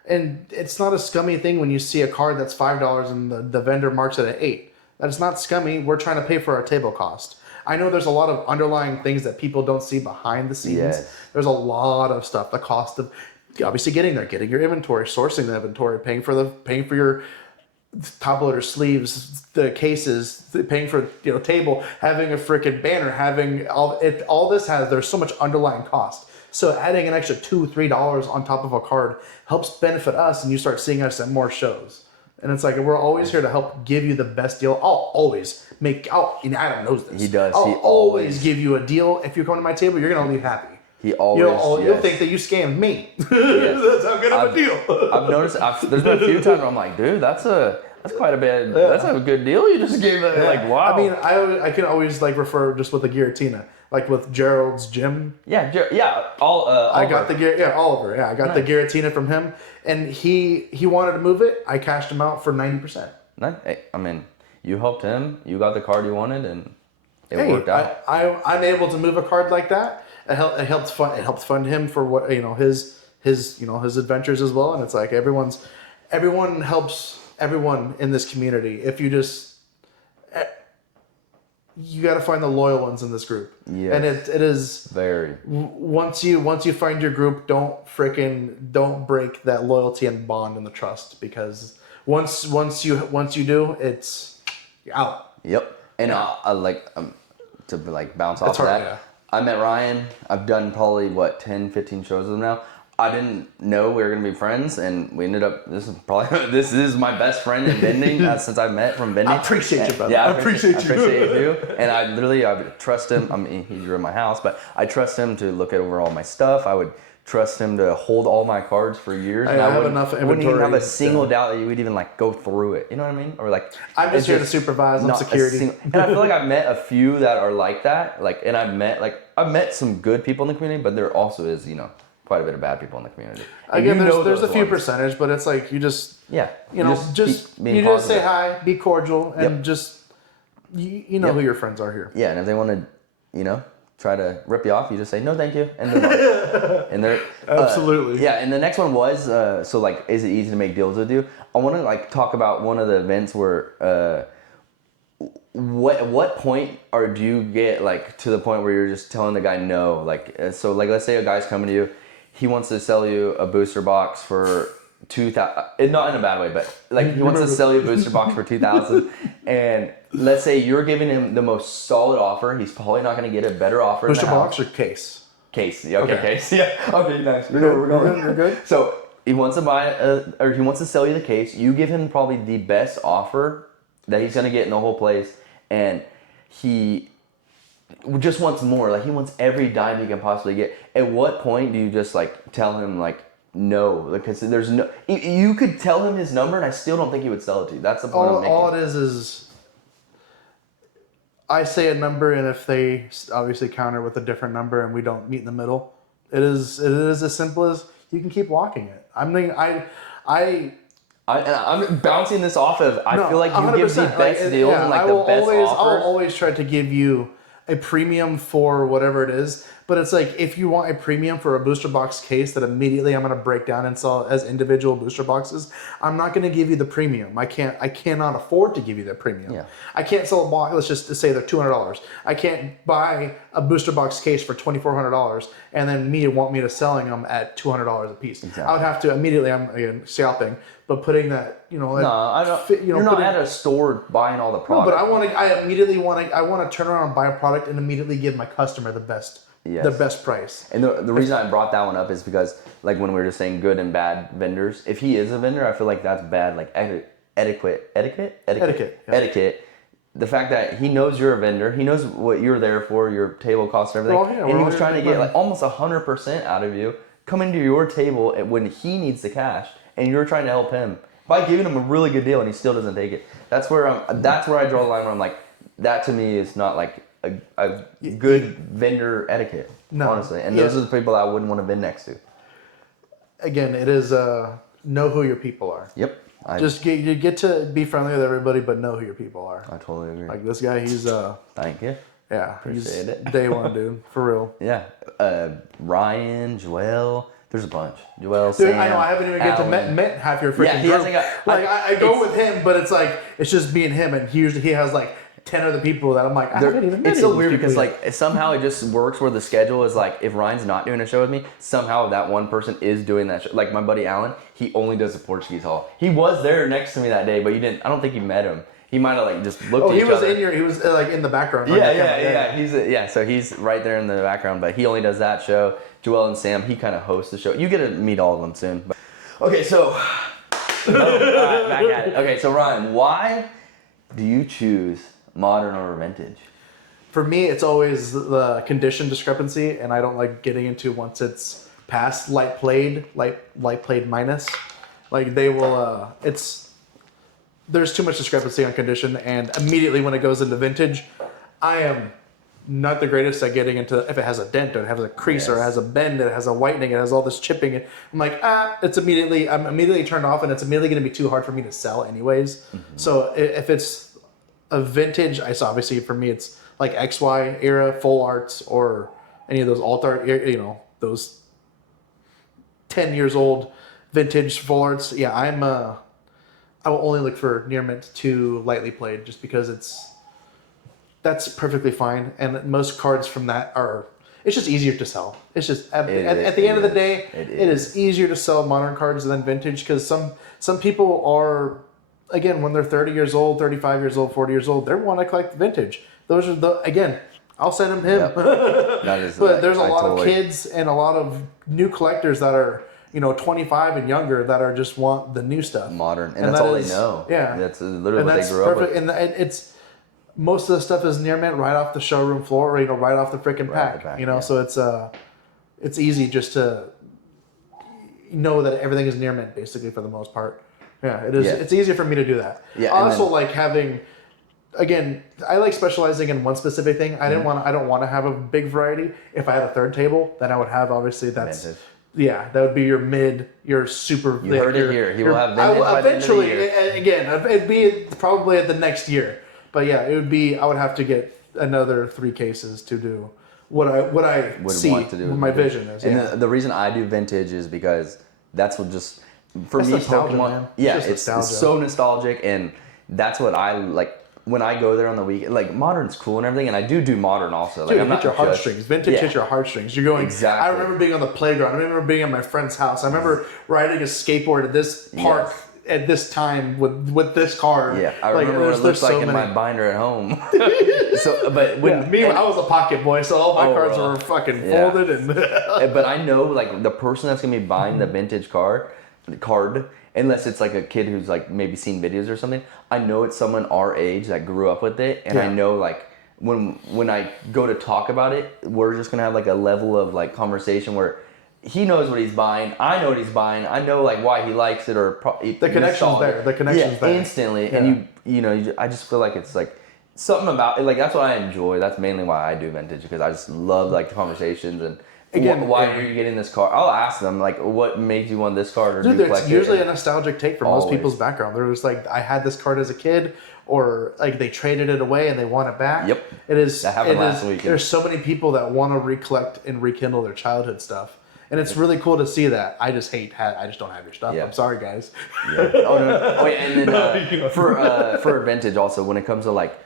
and it's not a scummy thing when you see a card that's $5 and the vendor marks it at $8. That is not scummy. We're trying to pay for our table cost. I know there's a lot of underlying things that people don't see behind the scenes. Yes. There's a lot of stuff. The cost of obviously getting there, getting your inventory, sourcing the inventory, paying for your top loader sleeves, the cases, paying for table, having a freaking banner, having all this there's so much underlying cost. So adding an extra $2-3 on top of a card helps benefit us, and you start seeing us at more shows. And it's like, we're always here to help give you the best deal. I'll always Adam knows this. He does. I'll always give you a deal. If you come to my table, you're going to leave happy. He always, You'll think that you scammed me. Yes. That's how good of a deal. I've noticed, there's been a few times where I'm like, dude, that's quite a bit, that's a good deal you just gave. Like, wow. I mean, I can always refer just with the Giratina. Like with Gerald's gym. Yeah, I got the Oliver. Yeah, I got the Giratina from him, and he wanted to move it. I cashed him out for 90%. I mean, you helped him. You got the card you wanted, and it worked out. I'm able to move a card like that. It helped fund him for what his adventures as well. And it's like everyone helps everyone in this community. If you got to find the loyal ones in this group. Yes. And it is very. Once you find your group, don't break that loyalty and bond and the trust, because once you do, it's out. Yep. And to bounce off of that. Yeah. I met Ryan. I've done probably 10, 15 shows with him now. I didn't know we were gonna be friends, and we ended up. This is my best friend in vending since I met from vending. I appreciate you, brother. Yeah, I appreciate you. I appreciate you too. And I trust him. I mean, he's in my house, but I trust him to look over all my stuff. I would trust him to hold all my cards for years. I have enough inventory. Wouldn't even have a single doubt that you would even go through it. You know what I mean? Or I'm just here to supervise. I'm security. And I feel like I've met a few that are like that. And I've met some good people in the community, but there also is quite a bit of bad people in the community. Again, there's a few percentage, but it's like you just just say hi, be cordial, and just you know who your friends are here. Yeah, and if they want to try to rip you off, you just say no, thank you, and they're and they're absolutely And the next one was is it easy to make deals with you? I want to talk about one of the events where. What point do you get to the point where you're just telling the guy no? Let's say a guy's coming to you. He wants to sell you a booster box for $2,000. Not in a bad way, but he wants to sell you a booster box for $2,000. And let's say you're giving him the most solid offer. He's probably not going to get a better offer. Booster box or case? Case. Yeah, okay, case. Yeah. Okay, nice. We're good. So he wants to he wants to sell you the case. You give him probably the best offer that he's going to get in the whole place, and he just wants more. He wants every dime he can possibly get. At what point do you just tell him no? Because there's no. You could tell him his number, and I still don't think he would sell it to you. That's the point I'm making. All it is I say a number, and if they obviously counter with a different number, and we don't meet in the middle, it is as simple as you can keep walking it. I'm bouncing this off of. I feel like you give the best deals and the best offers. I'll always try to give you a premium for whatever it is, but it's if you want a premium for a booster box case that immediately I'm going to break down and sell as individual booster boxes, I'm not going to give you the premium. I cannot afford to give you that premium. Yeah. I can't sell a box. Let's just say they're $200. I can't buy a booster box case for $2,400 and then want me to selling them at $200 a piece. Exactly. I would have to immediately. I'm again scalping. But putting that, no, I don't. You're not at a store buying all the product. No, but I want to turn around and buy a product and immediately give my customer the best Yes. the best price. And the reason I brought that one up is because, like, when we were just saying good and bad vendors, if he is a vendor, I feel like that's bad, like, etiquette. Yeah. The fact that he knows you're a vendor, he knows what you're there for, your table costs and everything, and he was trying to get, like, almost 100% out of you, coming to your table when he needs the cash, and you're trying to help him by giving him a really good deal, and he still doesn't take it. That's where I draw the line where I'm like, that to me is not like a good vendor etiquette, honestly. And those are the people I wouldn't want to vend next to. Again, it is know who your people are. Yep. You get to be friendly with everybody, but know who your people are. I totally agree. Like this guy, he's thank you. Yeah, Appreciate he's it. day one, dude, for real. Yeah. Ryan, Joel. There's a bunch. Joel, Dude, Sam, I know. I haven't even get to met half your freaking he group. hasn't got. I go with him, but it's like it's just me and him, and he has like 10 other people that I'm like, I haven't even met. It's so weird because like somehow it just works where the schedule is like if Ryan's not doing a show with me, somehow that one person is doing that show. Like my buddy Alan, he only does the Portuguese Hall. He was there next to me that day, but you didn't. I don't think you met him. He might have like just looked. At each other. He was like in the background. Yeah. So he's right there in the background, but he only does that show. Joel and Sam, he kind of hosts the show. You get to meet all of them soon. But, okay, so back at it. Okay, so Ryan, why do you choose modern or vintage? For me, it's always the condition discrepancy, and I don't like getting into once it's past light played minus. Like they will, there's too much discrepancy on condition, and immediately when it goes into vintage, I am not the greatest at getting into if it has a dent or it has a crease or it has a bend, it has a whitening, it has all this chipping. I'm like, I'm immediately turned off, and it's immediately going to be too hard for me to sell anyways. Mm-hmm. So if it's a vintage, obviously for me it's like XY era full arts or any of those alt art, those 10 years old vintage full arts. Yeah, I will only look for near mint to lightly played just because that's perfectly fine. And most cards from that it's just easier to sell. It's just at the end of the day, it is easier to sell modern cards than vintage because some people are, again, when they're 30 years old, 35 years old, 40 years old, they want to collect vintage. Those are I'll send him. Yep. That is but there's a lot of kids and a lot of new collectors that are 25 and younger that are just want the new stuff. Modern. And that's all they know. Yeah. That's literally what they grew up with. And it's most of the stuff is near mint right off the showroom floor, or, right off the freaking pack. So it's easy just to know that everything is near mint basically for the most part. Yeah, it is. Yeah. It's easier for me to do that. Yeah. I also like having, again, I like specializing in one specific thing. I don't want to have a big variety. If I had a third table, then I would have obviously that's. Vintage. Yeah, that would be your mid, your super. You heard it here. He will have vintage by eventually. The end of the year. Again, it'd be probably at the next year. But yeah, it would be. I would have to get another 3 cases to do what I would see. Want to do what my vision is. And the reason I do vintage is because that's what just for me Pokemon. Man. Yeah, it's so nostalgic, and that's what I like. When I go there on the weekend, like modern's cool and everything, and I do modern also. Like, I'm not your heartstrings. Vintage hits your heartstrings. You're going. Exactly. I remember being on the playground. I remember being at my friend's house. I remember riding a skateboard at this park at this time with this car. Yeah, I remember what it looks like in my binder at home. I was a pocket boy, so all my cards were fucking folded and. But I know like the person that's gonna be buying the vintage card. Unless it's like a kid who's like maybe seen videos or something, I know it's someone our age that grew up with it, and I know like when I go to talk about it, we're just gonna have like a level of like conversation where he knows what he's buying, I know what he's buying, I know like why he likes it or the connection's there. The connection's there instantly, and I just feel like it's like something about it. Like that's what I enjoy. That's mainly why I do vintage because I just love like the conversations and. Again, why are you getting this card? I'll ask them like, what made you want this card, or dude, it's usually a nostalgic take for most people's background. They're just like, I had this card as a kid, or like they traded it away and they want it back. Yep, it is. That happened last week. There's so many people that want to recollect and rekindle their childhood stuff, and it's really cool to see that. I just don't have your stuff. Yeah. I'm sorry, guys. Yeah. And then for vintage also, when it comes to like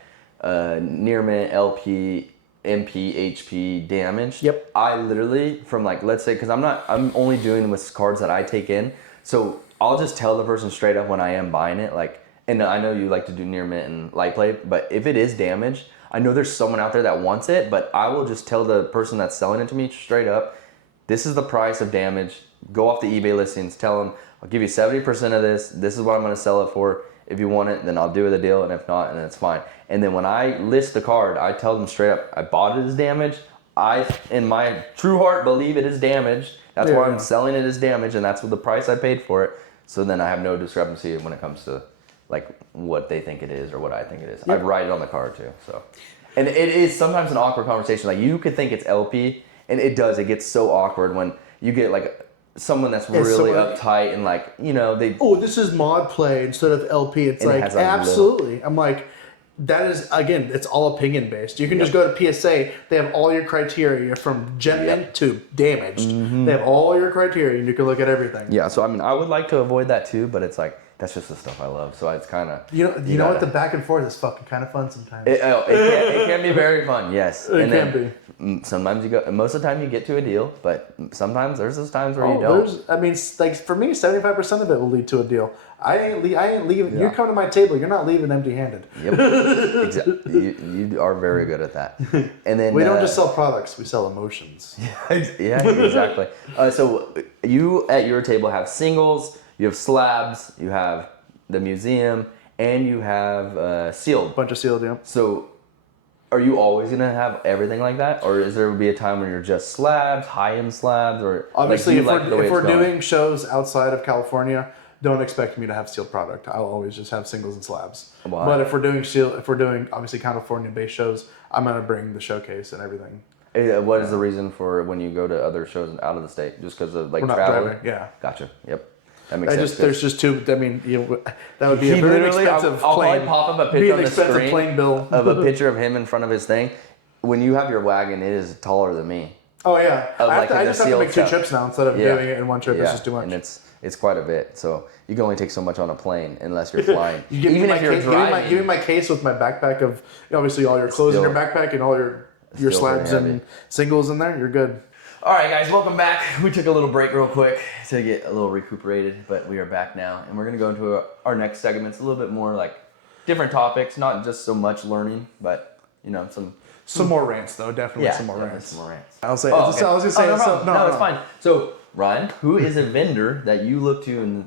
near mint, LP. MP, HP, damaged. Yep. I literally, from like, let's say, because I'm only doing with cards that I take in. So I'll just tell the person straight up when I am buying it. Like, and I know you like to do near mint and light play, but if it is damaged, I know there's someone out there that wants it, but I will just tell the person that's selling it to me straight up, this is the price of damage. Go off the eBay listings, tell them, I'll give you 70% of this. This is what I'm going to sell it for. If you want it, then I'll do the deal, and if not, then it's fine. And then when I list the card, I tell them straight up, I bought it as damaged. I, in my true heart, believe it is damaged. That's why I'm selling it as damaged, and that's what the price I paid for it. So then I have no discrepancy when it comes to like what they think it is or what I think it is. I write it on the card too. So, and it is sometimes an awkward conversation. Like you could think it's LP, and it does. It gets so awkward when you get like someone that's really uptight and like, you know, they... Oh, this is mod play instead of LP. It's like, absolutely. I'm like, that is, again, it's all opinion based. You can just go to PSA. They have all your criteria from gem to damaged. They have all your criteria and you can look at everything. Yeah, so I mean, I would like to avoid that too, but it's like, that's just the stuff I love. So it's kind of... You know what? The back and forth is fucking kind of fun sometimes. It can be very fun, yes. It can be. Sometimes you go... Most of the time you get to a deal, but sometimes there's those times where you don't. I mean, like for me, 75% of it will lead to a deal. I ain't leaving. You're coming to my table. You're not leaving empty-handed. Yep. Exactly. You are very good at that. And then we don't just sell products. We sell emotions. Yeah, exactly. So you at your table have singles, you have slabs, you have the museum, and you have sealed. Bunch of sealed, yeah. So are you always going to have everything like that? Or is there be a time when you're just slabs, high-end slabs? Or obviously, if we're doing shows outside of California, don't expect me to have sealed product. I'll always just have singles and slabs. Why? But if we're doing obviously California-based shows, I'm going to bring the showcase and everything. What is the reason for when you go to other shows out of the state? Just because of like we're travel? Not driving, yeah. Gotcha. Yep. That makes sense. There's just two. I mean, that would be a very expensive I'll plane. probably pop up a picture on the screen plane bill of a picture of him in front of his thing. When you have your wagon, it is taller than me. Oh yeah, I just have to make 2 trips now instead of doing it in 1 trip. It's just too much. And it's quite a bit. So you can only take so much on a plane unless you're flying. Give me my case with my backpack of obviously all your clothes in your backpack and all your slabs and singles in there. You're good. All right, guys, welcome back. We took a little break real quick to get a little recuperated, but we are back now, and we're going to go into our next segments, a little bit more like different topics, not just so much learning, but, you know, some more rants, though. Definitely some more rants. I'll say, I was going to say, no, it's fine. So, Ryan, who is a vendor that you look to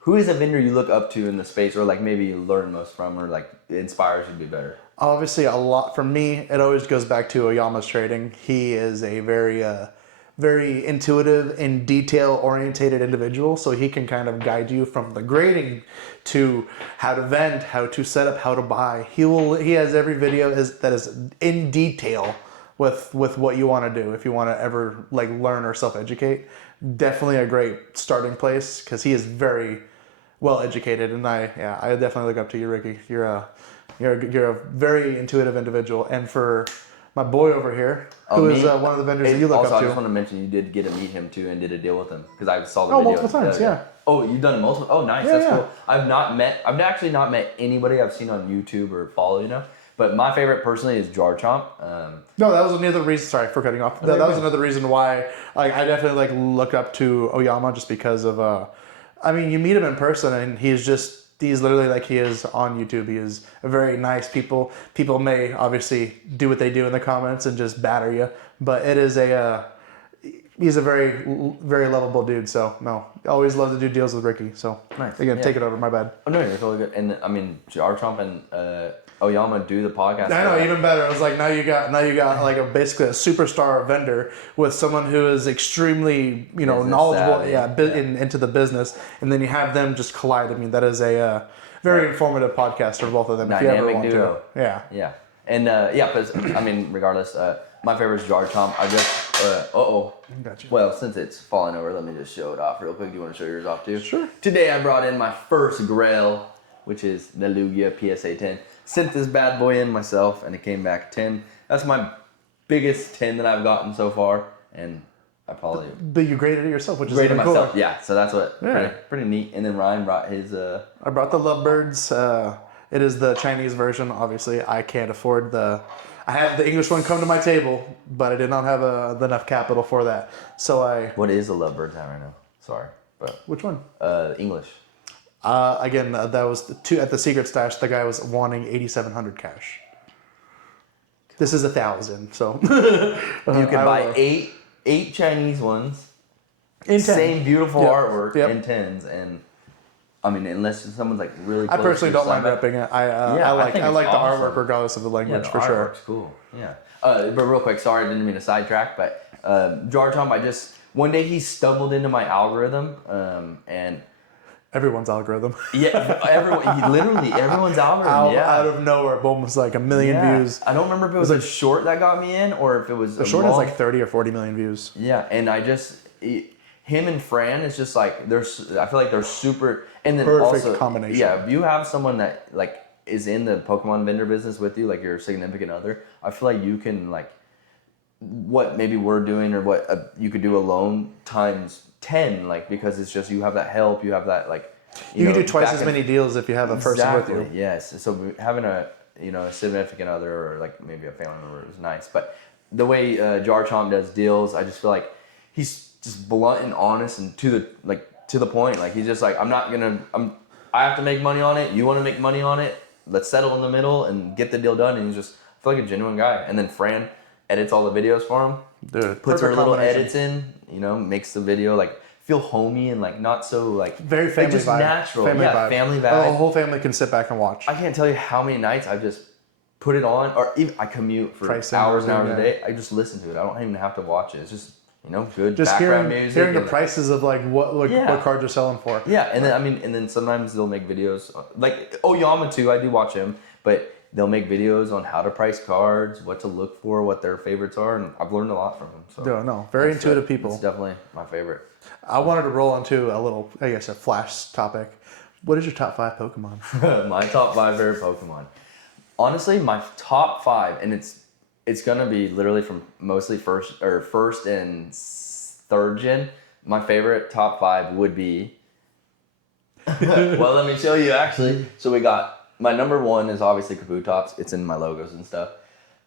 who is a vendor you look up to in the space, or like maybe you learn most from, or like inspires you to be better? Obviously, a lot for me. It always goes back to Oyama's trading. He is a very intuitive and detail-orientated individual, so he can kind of guide you from the grading to how to vend, how to set up, how to buy. He has every video that is in detail with what you want to do if you want to ever like learn or self-educate. Definitely a great starting place because he is very well educated, and I definitely look up to you, Ricky. You're a very intuitive individual, and for my boy over here, who is one of the vendors that you look up to. Also, I just want to mention you did get to meet him too and did a deal with him because I saw the video. Multiple times, yeah. Oh, you've done it multiple. Oh, nice. That's cool. I've actually not met anybody I've seen on YouTube or follow, you know. But my favorite personally is Jar Chomp. No, that was another reason. Sorry for cutting off. That was another reason why I definitely look up to Oyama just because of. I mean, you meet him in person and he's literally like he is on YouTube. He is a very nice people. People may obviously do what they do in the comments and just batter you, but it is he's a very, very lovable dude. So no, always love to do deals with Ricky. So nice. Again, take it over. My bad. Oh no, you're totally good. And I mean, Jar Chomp and Oyama do the podcast. I know, even better. I was like, now you got like basically a superstar vendor with someone who is extremely knowledgeable, into the business, and then you have them just collide. I mean, that is a very informative podcast for both of them. Dynamic if you ever want duo. To. Yeah. And because I mean, regardless, my favorite is Jar Chomp. I just Gotcha. Well, since it's falling over, let me just show it off real quick. Do you want to show yours off too? Sure. Today I brought in my first Grail, which is the Lugia PSA 10. Sent this bad boy in myself, and it came back 10. That's my biggest 10 that I've gotten so far, and I probably... But you graded it yourself, which is graded even myself, cooler. Yeah, so that's what pretty neat. And then Ryan brought his... I brought the Lovebirds. It is the Chinese version, obviously. I can't afford I have the English one come to my table, but I did not have enough capital for that. So What is the Lovebirds at right now? Sorry. But which one? English. Again, that was at the secret stash. The guy was wanting 8,700 cash. This is 1,000. So You could buy eight Chinese ones, in 10. same beautiful Yep. artwork Yep. in tens, and I mean, unless someone's like really. I Close personally to don't mind sign back- repping it. Yeah, I like think the it's awesome. artwork regardless of the Yeah, language the for sure. artwork's cool. Yeah. But real quick, sorry, I didn't mean to sidetrack, but Jar Chomp, one day he stumbled into my algorithm, and Everyone's algorithm. yeah, everyone's algorithm, out of nowhere, boom, was like 1 million views. I don't remember if it was a short that got me in or if it was The short has like 30 or 40 million views. Yeah, and him and Fran is just like I feel like they're super, and then Perfect also combination. Yeah, if you have someone that like is in the Pokemon vendor business with you, like your significant other, I feel like you can like what maybe we're doing or what you could do alone times 10, like because it's just you have that help, you have that like You know, can do twice back as and- many deals if you have a person with you. Yes. So having a significant other or like maybe a family member is nice. But the way Jar Chomp does deals, I just feel like he's just blunt and honest and to the point. Like he's just like I have to make money on it. You want to make money on it? Let's settle in the middle and get the deal done. And he's just I feel like a genuine guy. And then Fran edits all the videos for him. Dude, Puts her perfect little combination. edits in. Makes the video like feel homey and like not so like Very like, family just vibe. natural. Family Yeah, vibe. family The vibe. whole family can sit back and watch. I can't tell you how many nights I've just put it on, or even I commute for Pricing, hours and hours yeah. a day. I just listen to it. I don't even have to watch it. It's just good Just background music. hearing the and- prices of like what Yeah. cards are selling for. Yeah, and then sometimes they'll make videos like Oyama too. I do watch him, but they'll make videos on how to price cards, what to look for, what their favorites are, and I've learned a lot from them. So No, very that's intuitive people. It's definitely my favorite. I wanted to roll into a little, I guess, a flash topic. What is your top 5 Pokemon? My top 5 favorite Pokemon. Honestly, my top 5, and it's gonna be literally from mostly first and third gen. My favorite top 5 would be. Well, let me show you actually. So we got my number 1 is obviously Kabutops. It's in my logos and stuff.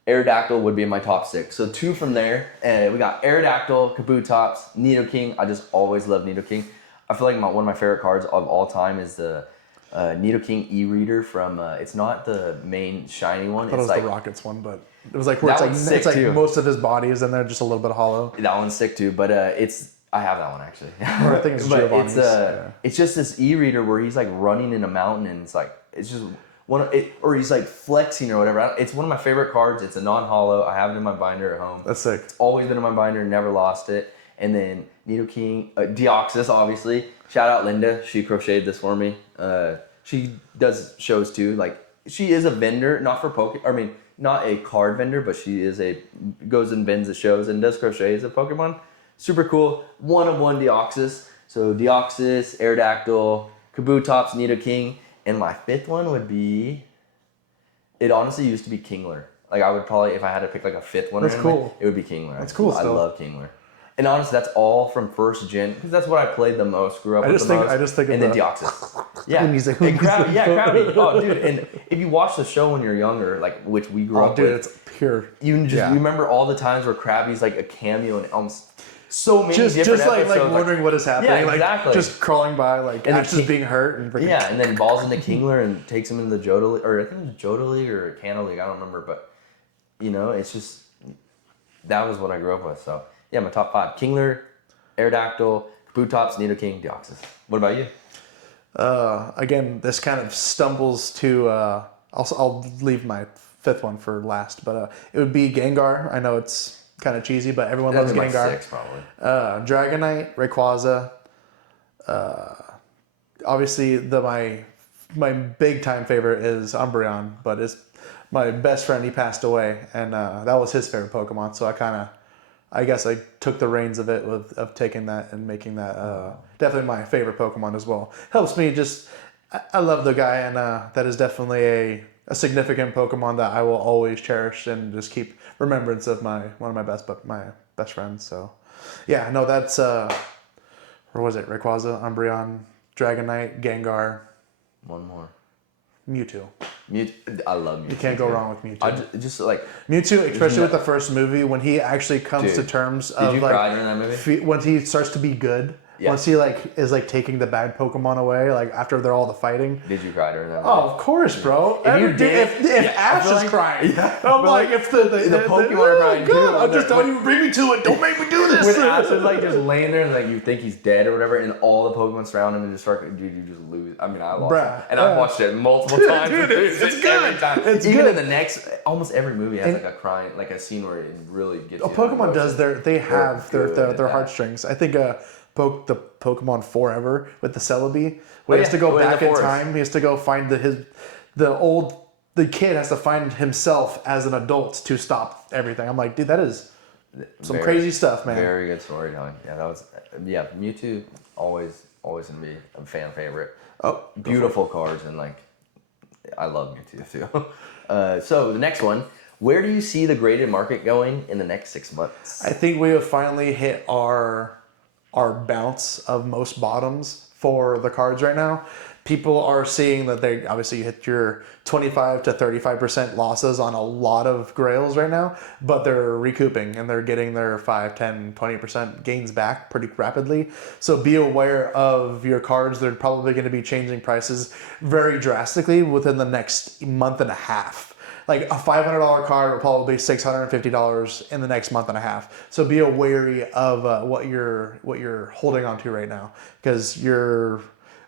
Aerodactyl would be in my top 6. So 2 from there. We got Aerodactyl, Kabutops, Nidoking. I just always love Nidoking. I feel like one of my favorite cards of all time is the Nidoking e-reader from. It's not the main shiny one. I thought it It's was like the Rockets one, but it was like where That one's sick, it's like too. most of his body is in there, just a little bit hollow. that one's sick too. But I have that one actually. Or I think it's But Giovanni's. it's just this e-reader where he's like running in a mountain and it's just or he's like flexing or whatever. It's one of my favorite cards. It's a non-holo. I have it in my binder at home. That's sick. It's always been in my binder, never lost it. And then Nidoking, Deoxys, obviously. Shout out Linda. She crocheted this for me. She does shows too. Like she is a vendor, not for not a card vendor, but she is goes and vends the shows and does crochets of Pokemon. Super cool. 1 of 1 Deoxys. So Deoxys, Aerodactyl, Kabutops, Nidoking. And my 5th one would be. It honestly used to be Kingler. Like I would probably, if I had to pick like a 5th one, That's or anything, cool. it would be Kingler. That's cool I still. love Kingler. And honestly, that's all from first gen because that's what I played the most. Grew up with the most. I just think of and then the- Deoxys. Yeah, Music. and Krabby. Yeah, Krabby. Oh, dude. And if you watch the show when you're younger, like which we grew Oh, up dude, with, it's pure. you remember all the times where Krabby's like a cameo and almost so many Just different like episodes. wondering what is happening. Yeah, exactly. Like just crawling by, like And the Ash is King- being hurt and freaking. Yeah, and then balls into Kingler and takes him into the Johto League, or I think it was Johto League or Kanto League, I don't remember, but it's just that was what I grew up with. So yeah, my top 5: Kingler, Aerodactyl, Kabutops, Nidoking, Deoxys. What about you? Again, this kind of stumbles to. I'll leave my 5th one for last, but it would be Gengar. I know it's kind of cheesy, but everyone loves That'd be my Gengar. 6 probably. Dragonite, Rayquaza. Obviously, my big time favorite is Umbreon, but it's my best friend. He passed away, and that was his favorite Pokemon. So I guess I took the reins of it of taking that and making that definitely my favorite Pokemon as well. Helps me just. I love the guy, and that is definitely a significant Pokemon that I will always cherish and just keep remembrance of my best friends. So, yeah, no, that's where was it? Rayquaza, Umbreon, Dragonite, Gengar, One more. Mewtwo. I love Mewtwo. You can't go wrong with Mewtwo. I just like. Mewtwo, especially with the first movie, when he actually comes to terms Did of you like cry during that movie? when he starts to be good Yeah. Once he is taking the bad Pokemon away, like after they're all the fighting. Did you cry during that? Oh, of course, bro. If Ash is crying, I'm like, if the Pokemon are crying too. I'm just telling you, bring me to it. Don't make me do this. When Ash is like just laying there and like you think he's dead or whatever, and all the Pokemon surround him and just start, dude, you just lose. I mean, I lost it. And I've watched it multiple times. Dude, it's good. Every time. It's Even good. in the next, almost every movie has like a crying, like a scene where it really gets. you. Pokemon does they have their heartstrings. I think the Pokemon Forever with the Celebi, where he has to go back in time. He has to go find the kid has to find himself as an adult to stop everything. I'm like, dude, that is some crazy stuff, man. Very good storytelling. Yeah, that was Mewtwo always gonna be a fan favorite. Oh, beautiful cards and like I love Mewtwo too. So the next one. Where do you see the graded market going in the next 6 months? I think we have finally hit our bounce of most bottoms for the cards right now. People are seeing that they obviously hit your 25 to 35% losses on a lot of grails right now, but they're recouping and they're getting their 5, 10, 20% gains back pretty rapidly. So be aware of your cards. They're probably going to be changing prices very drastically within the next month and a half. Like a $500 card will probably be $650 in the next month and a half. So be wary of what you're holding on to right now, because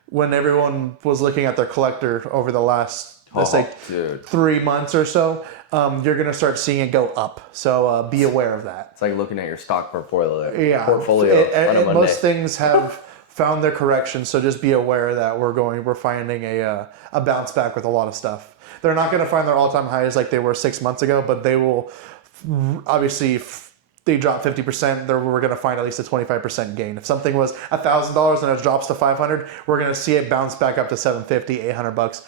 when everyone was looking at their collector over the last 3 months or so, you're gonna start seeing it go up. So be aware of that. It's like looking at your stock portfolio. Most things have found their correction, so just be aware that we're finding a bounce back with a lot of stuff. They're not going to find their all-time highs like they were 6 months ago, but they will obviously. If they drop 50%, we're going to find at least a 25% gain. If something was $1,000 and it drops to $500, we're going to see it bounce back up to $750, $800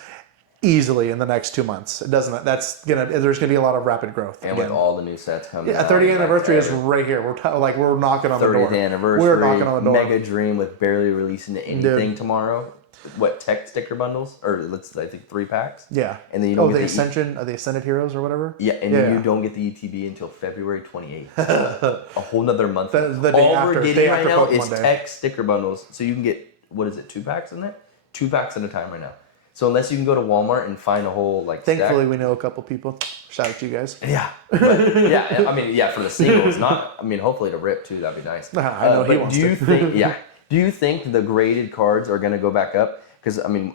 easily in the next 2 months. There's going to be a lot of rapid growth. And with all the new sets coming out. 30th anniversary is right here. We're knocking on the door. 30th anniversary. We're knocking on the door. Mega Dream with barely releasing anything tomorrow. What, tech sticker bundles? Or I think 3 packs? Yeah. And then you don't get the Ascended Heroes or whatever? Yeah, and then you don't get the ETB until February 28th. A whole nother month. The day All after, we're getting right now Pokemon is Day. tech sticker bundles. So you can get, 2 packs in there? 2 packs at a time right now. So unless you can go to Walmart and find a whole Thankfully, stack. we know a couple people. Shout out to you guys. Yeah. But, for the singles, hopefully to rip too, that'd be nice. I know he wants to. Do you think the graded cards are going to go back up? Because, I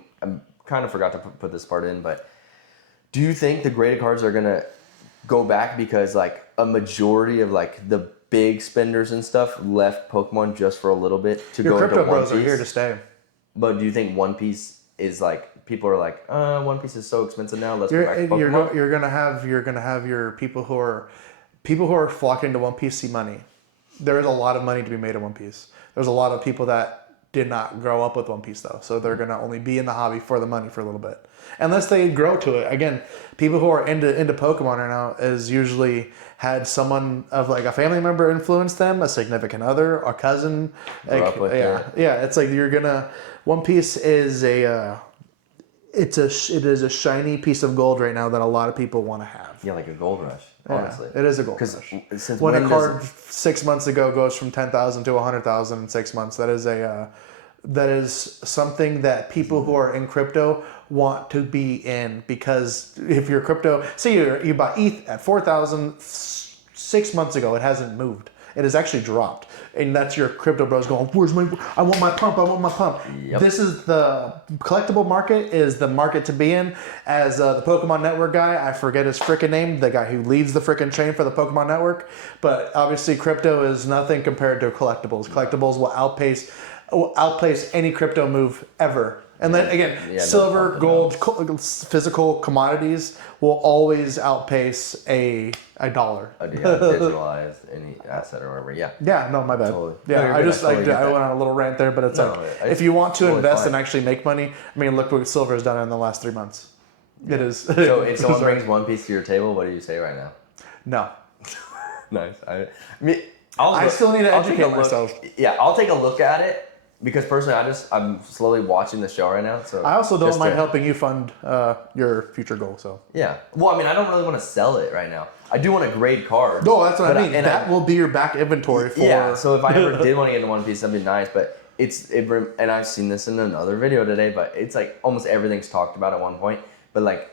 kind of forgot to put this part in, but do you think the graded cards are going to go back because, like, a majority of, like, the big spenders and stuff left Pokemon just for a little bit to go into One Piece? Your crypto bros are here to stay. But do you think One Piece is, like, people are like, One Piece is so expensive now, let's go back to Pokemon? You're gonna have your people who are flocking to One Piece see money. There is a lot of money to be made in One Piece. There's a lot of people that did not grow up with One Piece though, so they're gonna only be in the hobby for the money for a little bit, unless they grow to it. Again, people who are into Pokemon right now is usually had someone of like a family member influence them, a significant other, a cousin. It's like One Piece is it is a shiny piece of gold right now that a lot of people want to have. Yeah, like a gold rush. Honestly, it is a gold rush. Since when a card 6 months ago goes from 10,000 to 100,000 in 6 months, that is something that people who are in crypto want to be in, because if you're crypto, say you bought ETH at 4,000 6 months ago, it hasn't moved. It has actually dropped. And that's your crypto bros going, I want my pump. Yep. This is the collectible market, is the market to be in. As the Pokemon Network guy, I forget his freaking name, the guy who leads the freaking chain for the Pokemon Network. But obviously crypto is nothing compared to collectibles. Collectibles will outpace any crypto move ever. And then again, silver, gold, physical commodities will always outpace a dollar. Digitalized any asset or whatever. Yeah. Yeah. No, my bad. Totally. Yeah, No, I went on a little rant there, but it's if you want to invest and actually make money, look what silver has done in the last 3 months. It is. So if someone brings One Piece to your table, what do you say right now? No. Nice. I still need to educate myself. Yeah, I'll take a look at it. Because personally, I'm slowly watching the show right now. So I also don't mind helping you fund your future goal. So yeah, well, I don't really want to sell it right now. I do want to grade cards. No, that's what I mean. And that will be your back inventory for. Yeah. So if I ever did want to get into One Piece, that'd be nice. But and I've seen this in another video today, but it's like almost everything's talked about at one point. But like,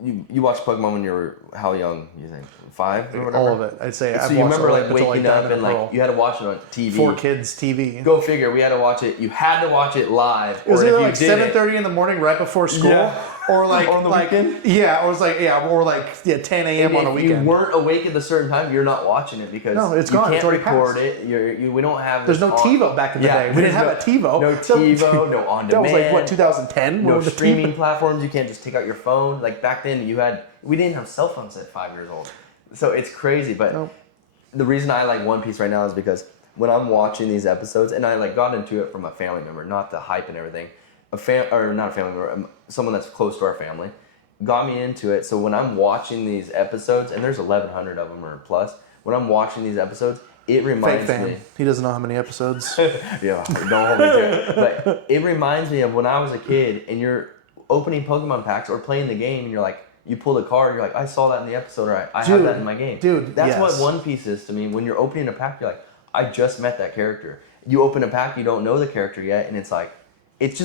you watched Pokemon when you were how young? You think 5 or whatever? All of it. I'd say. So I've you watched remember it like up until, waking up and like you had to watch it on TV. 4 Kids TV. Go figure. We had to watch it. You had to watch it live. It was or either if you like didn't- 7:30 in the morning right before school, or like on the weekend. Yeah, or it was like 10 a.m. on a If weekend. you weren't awake at a certain time, you're not watching it because No, it's you gone. can't It's already record passed. it. We don't have. There's this no on- TiVo back in the day. We didn't have a TiVo. No So- TiVo. No on That demand. was like what 2010. No When the streaming platforms. You can't just take out your phone. Like back then, we didn't have cell phones at 5 years old. So it's crazy. But Nope. the reason I like One Piece right now is because when I'm watching these episodes, and I like got into it from a family member, not the hype and everything, or not a family member, someone that's close to our family, got me into it. So when I'm watching these episodes, and there's 1,100 of them or plus, when I'm watching these episodes, it Fake reminds fan. me. He doesn't know how many episodes. Yeah, don't hold me to it. But it reminds me of when I was a kid, and you're opening Pokemon packs or playing the game, and you're like, you pull the card, you're like, I saw that in the episode, or I have that in my game. Dude, that's yes. what One Piece is to me. When you're opening a pack, you're like, I just met that character. You open a pack, you don't know the character yet, and it's like, it's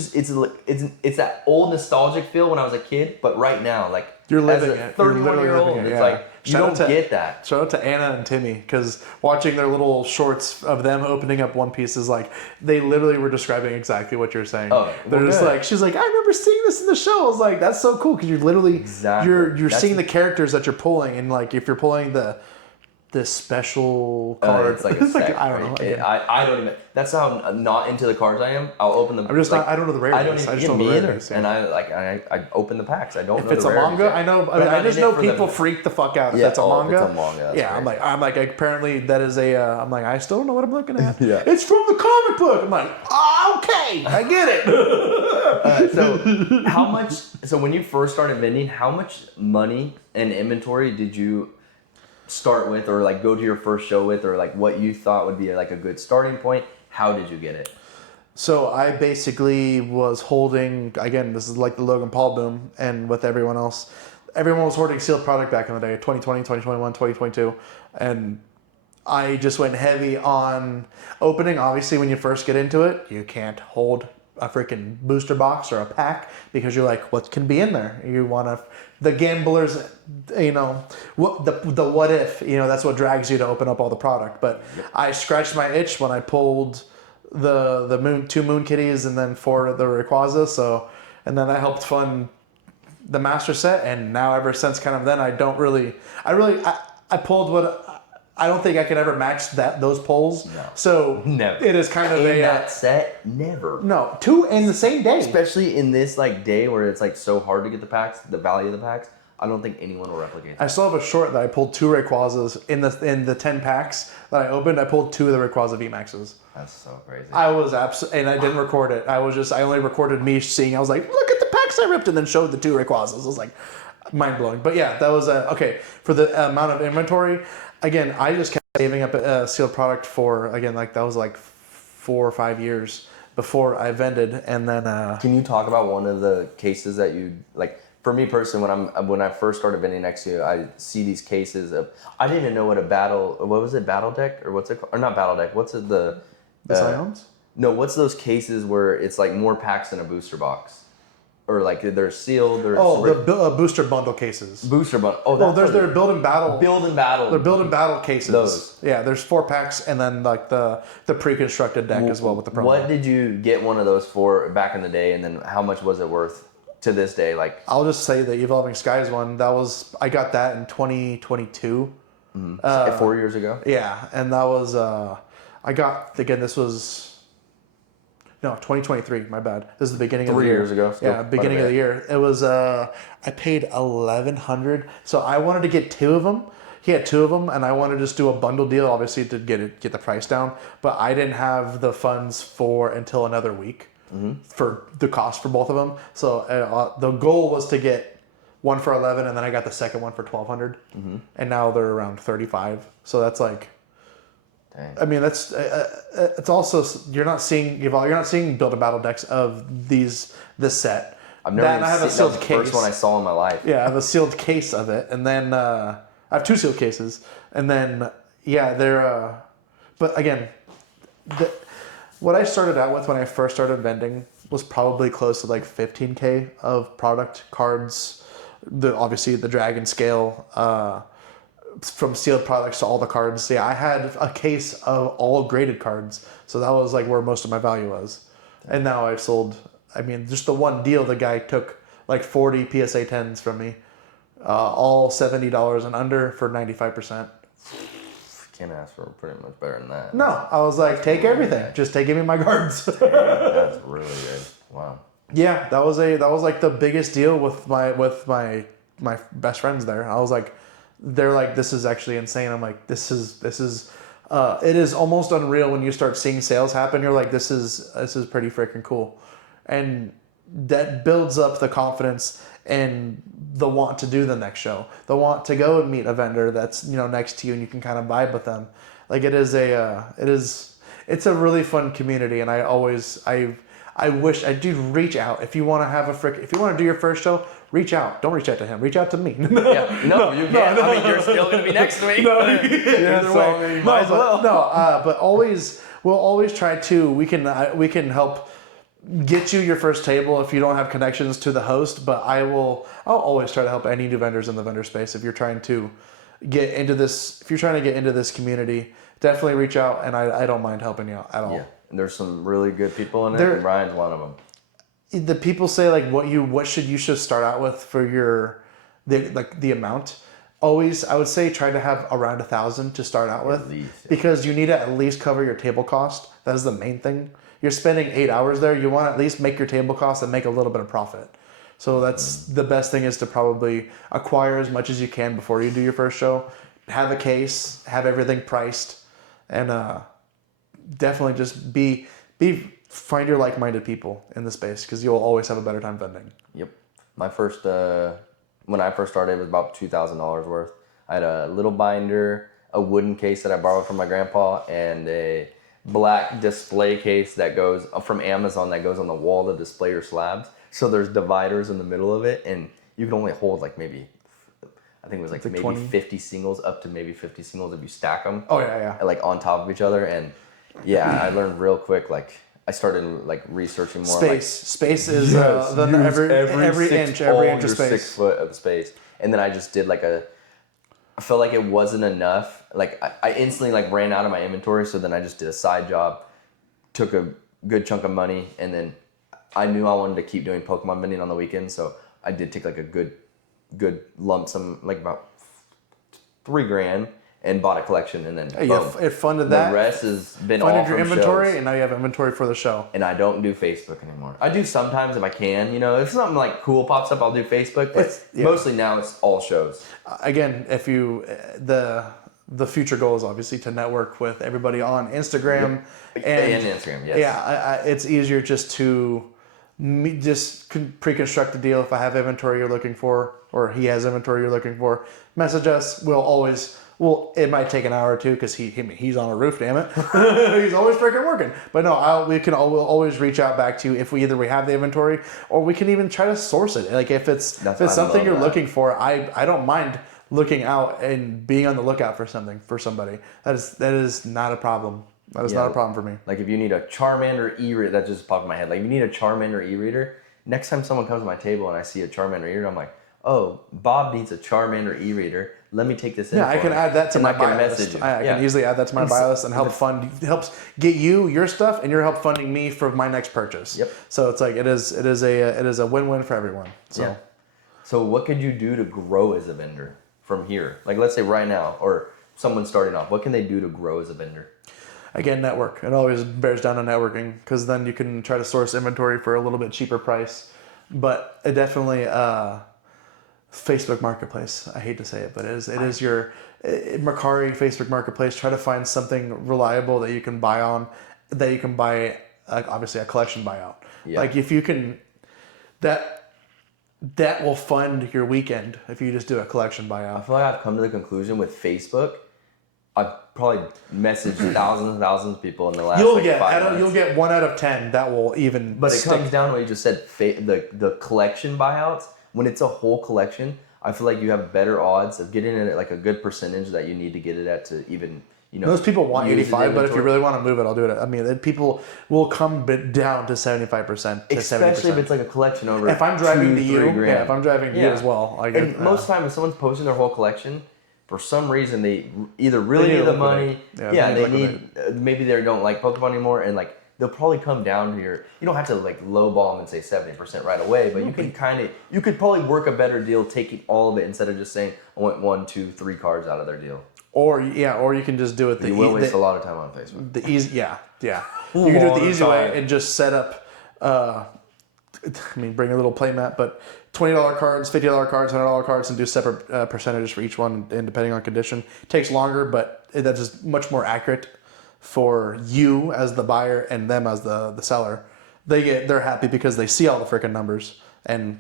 that old nostalgic feel when I was a kid, but right now, like You're living as a it. You're 31-year-old, living it, it's yeah. like you Shout out don't to- get that. Shout out to Anna and Timmy, because watching their little shorts of them opening up One Piece is like, they literally were describing exactly what you're saying. Oh, They're well, just good. like, she's like, I remember seeing this in the show. I was like, that's so cool, because you're literally, Exactly. you're That's- seeing the characters that you're pulling, and like, if you're pulling this special card, It's like a set, I don't know. right? Again, I don't even. That's how not into the cards I am. I'll open them. I'm just like, not, I don't know the I don't rarities. even I just get know the me either. rarities. Yeah. And I open the packs. I don't know If it's the a rarities manga, yet. I know. But I I'm just in it know for people the- freak the fuck out if Yeah, it's a oh, if manga. it's a manga, that's Yeah, great. I'm like, apparently that is a. I'm like, I still don't know what I'm looking at. Yeah. It's from the comic book. I'm like, okay, I get it. So how much? So when you first started vending, how much money and inventory did you start with, or like go to your first show with, or like what you thought would be like a good starting point? How did you get it? So I basically was holding, again, this is like the Logan Paul boom, and with everyone else, everyone was hoarding sealed product back in the day, 2020, 2021, 2022, and I just went heavy on opening. Obviously, when you first get into it, you can't hold a freaking booster box or a pack because you're like, what can be in there? You want to, the gamblers, what the what if, that's what drags you to open up all the product. But I scratched my itch when I pulled the 2 Moon Kitties and then 4 of the Rayquaza. So, and then that helped fund the master set. And now ever since kind of then, I pulled what. I don't think I could ever match those pulls. No. So Never. it is kind of In that set, never. no 2 in the same day. Especially in this like day where it's like so hard to get the packs, the value of the packs. I don't think anyone will replicate that. I still have a short that I pulled 2 Rayquazas in the 10 packs that I opened. I pulled 2 of the Rayquaza VMAXs. That's so crazy. I was and I didn't record it. I only recorded me seeing. I was like, look at the packs I ripped, and then showed the 2 Rayquazas. I was like, mind blowing. But yeah, that was okay for the amount of inventory. Again, I just kept saving up a sealed product for that was like 4 or 5 years before I vended, and then. Can you talk about one of the cases that you like? For me personally, when I first started vending next to you, I see these cases of I didn't even know what battle deck or what's it called? Or not battle deck? What's it The Scions? No, what's those cases where it's like more packs than a booster box, or like they're sealed or the booster bundle cases. booster bundle. There's their build and battle. They're build and battle cases. Those. Yeah, there's 4 packs and then like the pre-constructed deck as well with the promo. What did you get one of those for back in the day, and then how much was it worth to this day? Like I'll just say the Evolving Skies one. I got that in 2022. 4 years ago. Yeah, and that was this was 2023. My bad. This is the beginning of the 3 year. years ago. Still Yeah, beginning of the year. It was I paid $1,100. So I wanted to get 2 of them. He had 2 of them, and I wanted to just do a bundle deal, obviously to get the price down. But I didn't have the funds until another week for the cost for both of them. So the goal was to get one for 11, and then I got the second one for 1,200, and now they're around 35. So that's like. Dang. I mean, that's it's also you're not seeing build a battle decks of this set. I've never even I have a seen that was sealed the case. first one I saw in my life. Yeah, I have a sealed case of it, and then I have 2 sealed cases, and then they're. But again, What I started out with when I first started vending was probably close to like 15K of product cards. Obviously the dragon scale, from sealed products to all the cards. Yeah, I had a case of all graded cards, so that was like where most of my value was. And now I've sold. I mean, just the one deal, the guy took like 40 PSA 10s from me, all $70 and under for 95%. Can't ask for pretty much better than that. No, I was like, take everything. Just give me my cards. That's really good. Wow. Yeah, that was like the biggest deal with my best friends there. I was like, they're like, this is actually insane. I'm like, this is it is almost unreal when you start seeing sales happen. You're like, this is pretty freaking cool, and that builds up the confidence and the want to do the next show, the want to go and meet a vendor that's next to you and you can kind of vibe with them. Like it's a really fun community, and I wish I do reach out if you want to do your first show. Reach out. Don't reach out to him. Reach out to me. Yeah. No, you can't. I mean, you're still gonna be next week. Either way, might as well. But we'll always try to. We can help get you your first table if you don't have connections to the host. But I'll always try to help any new vendors in the vendor space. If you're trying to get into this community, definitely reach out, and I don't mind helping you out at all. Yeah. And there's some really good people in it. And Ryan's one of them. The people say like you should start out with for the amount. Always, I would say try to have around 1,000 to start out with, because you need to at least cover your table cost. That is the main thing. You're spending 8 hours there. You want to at least make your table cost and make a little bit of profit. So that's the best thing, is to probably acquire as much as you can before you do your first show. Have a case, have everything priced, and definitely just find your like-minded people in the space, because you'll always have a better time vending. Yep. My first, when I first started, it was about $2,000 worth. I had a little binder, a wooden case that I borrowed from my grandpa, and a black display case that goes from Amazon that goes on the wall to display your slabs. So there's dividers in the middle of it, and you can only hold like maybe, I think it was like maybe 20. 50 singles, up to maybe 50 singles if you stack them. Oh yeah. Like on top of each other, and yeah, I learned real quick. Like I started like researching more. Space is every inch of space. 6 foot of space, and then I just did I felt like it wasn't enough. Like I instantly like ran out of my inventory, so then I just did a side job, took a good chunk of money, and then I knew I wanted to keep doing Pokemon vending on the weekends, so I did take like a good lump sum, like about $3,000, and bought a collection, and then it funded that. The rest has been all from your inventory, shows. and now you have inventory for the show. And I don't do Facebook anymore. I do sometimes if I can. If something like cool pops up, I'll do Facebook. But mostly now it's all shows. Again, if you the future goal is obviously to network with everybody on Instagram and Instagram. Yes. Yeah, it's easier just to pre-construct a deal. If I have inventory you're looking for, or he has inventory you're looking for, message us. Well, it might take an hour or two, because he's on a roof, damn it. He's always freaking working. But no, we'll always reach out back to you if we have the inventory, or we can even try to source it. Like if it's something you're looking for, I don't mind looking out and being on the lookout for somebody. That is not a problem. That is not a problem for me. Like if you need a Charmander e-reader, that just popped in my head. Like if you need a Charmander e-reader, next time someone comes to my table and I see a Charmander e-reader, I'm like, oh, Bob needs a Charmander e-reader. Let me take this in. Yeah, I can add that to my buy list. I can easily add that to my buy list and helps get your stuff, and you're help funding me for my next purchase. Yep. So it's like it is a win-win for everyone. So. Yeah. So what could you do to grow as a vendor from here? Like let's say right now, or someone starting off, what can they do to grow as a vendor? Again, network. It always bears down to networking, because then you can try to source inventory for a little bit cheaper price. But it definitely Facebook Marketplace. I hate to say it, but it is your Mercari Facebook Marketplace. Try to find something reliable that you can buy on, that you can buy, like obviously a collection buyout. Yeah. Like if you can, that will fund your weekend if you just do a collection buyout. I feel like I've come to the conclusion with Facebook, I've probably messaged thousands and thousands of people in the last 5 months. You'll get 1 out of 10 that will even. But it comes down to what you just said, the collection buyouts. When it's a whole collection, I feel like you have better odds of getting it at like a good percentage that you need to get it at to even Most people want use 85, but if you inventory. really want to move it, I'll do it. I mean, people will come down to 75% to 70%. Especially if it's like a collection over. If I'm driving to you, $2-3 yeah, if I'm driving to you as well, I get. And most of the time, if someone's posting their whole collection, for some reason they either really need the money, they need maybe they don't like Pokemon anymore, and like they'll probably come down to your. You don't have to like lowball them and say 70% right away, but you could probably work a better deal taking all of it instead of just saying I want 1, 2, 3 cards out of their deal. Or you can just do it You will waste a lot of time on Facebook. The easy, yeah. You can do it the easy way and just set up. Bring a little play mat, but $20 cards, $50 cards, $100 cards, and do separate percentages for each one, and depending on condition. It takes longer, but that's just much more accurate for you as the buyer and them as the seller. They're happy because they see all the freaking numbers and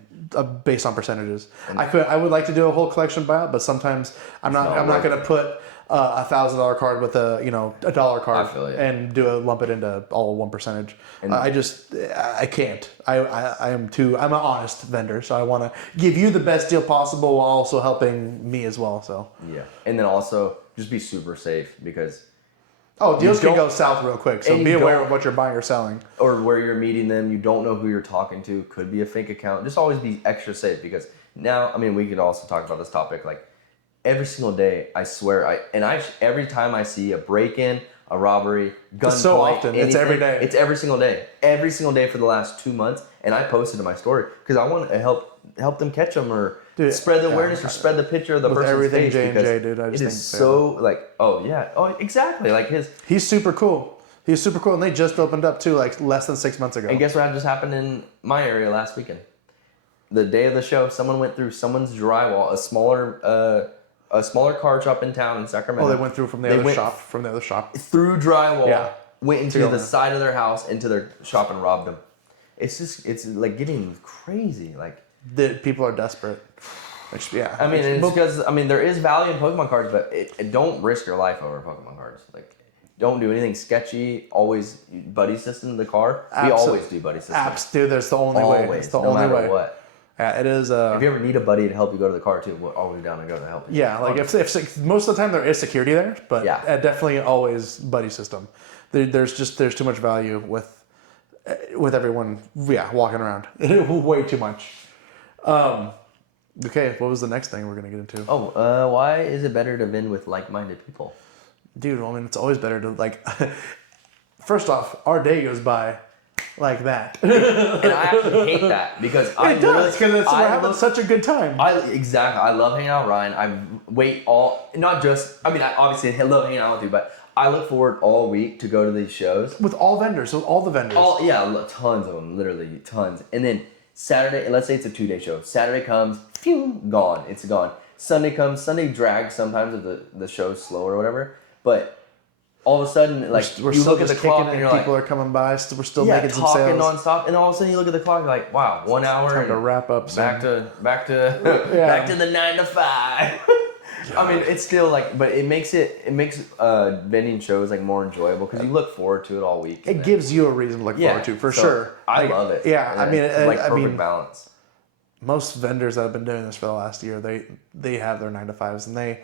based on percentages. I would like to do a whole collection buyout, but sometimes I'm not going to put a $1,000 card with a dollar card and lump it into all one percentage. I can't. I'm an honest vendor, so I want to give you the best deal possible while also helping me as well. So yeah, and then also just be super safe because deals can go south real quick. So be aware of what you're buying or selling, or where you're meeting them. You don't know who you're talking to. Could be a fake account. Just always be extra safe because now, we could also talk about this topic like. Every single day, I swear, every time I see a break-in, a robbery, gunpoint, it's so often. It's every day. It's every single day for the last 2 months, and I posted in my story because I want to help them catch them or spread the awareness or spread the picture of the person's everything face. J&J, dude. I just think so exactly like He's super cool. And they just opened up too, like less than 6 months ago. And guess what just happened in my area last weekend? The day of the show, someone went through someone's drywall, a smaller card shop in town in Sacramento. Oh, they went through from the other shop. Through drywall, went into the there. side of their house, into their shop and robbed them. It's like getting crazy. Like The people are desperate. It's because there is value in Pokemon cards, but don't risk your life over Pokemon cards. Like don't do anything sketchy. Always buddy system in the car. We always do buddy system. Apps, dude. That's the only way. It's the only way. What. Yeah, it is. If you ever need a buddy to help you go to the car too, we're always down to go to help you. Yeah, like if most of the time there is security there, but definitely always buddy system. There's too much value with everyone. Yeah, walking around way too much. Okay, what was the next thing we're gonna get into? Why is it better to vend with like-minded people? Dude, it's always better to First off, our day goes by. Like that. And I actually hate that because we're having such a good time. I love hanging out with Ryan. I obviously love hanging out with you, but I look forward all week to go to these shows. With all vendors, Tons of them, literally tons. And then Saturday, let's say it's a 2-day show. Saturday comes, phew, gone. It's gone. Sunday comes, Sunday drags sometimes if the show's slow or whatever. But all of a sudden, we're you look at the clock and you're people are coming by. We're still making some talking sales. nonstop, and all of a sudden you look at the clock, you're like, wow, 1 hour. Time to wrap up. Back to the 9 to 5. It's still but it makes vending shows more enjoyable because you look forward to it all week. It gives you a reason to look forward to for sure. I love it. Yeah, perfect balance. Most vendors that have been doing this for the last year, they have their 9 to 5s and they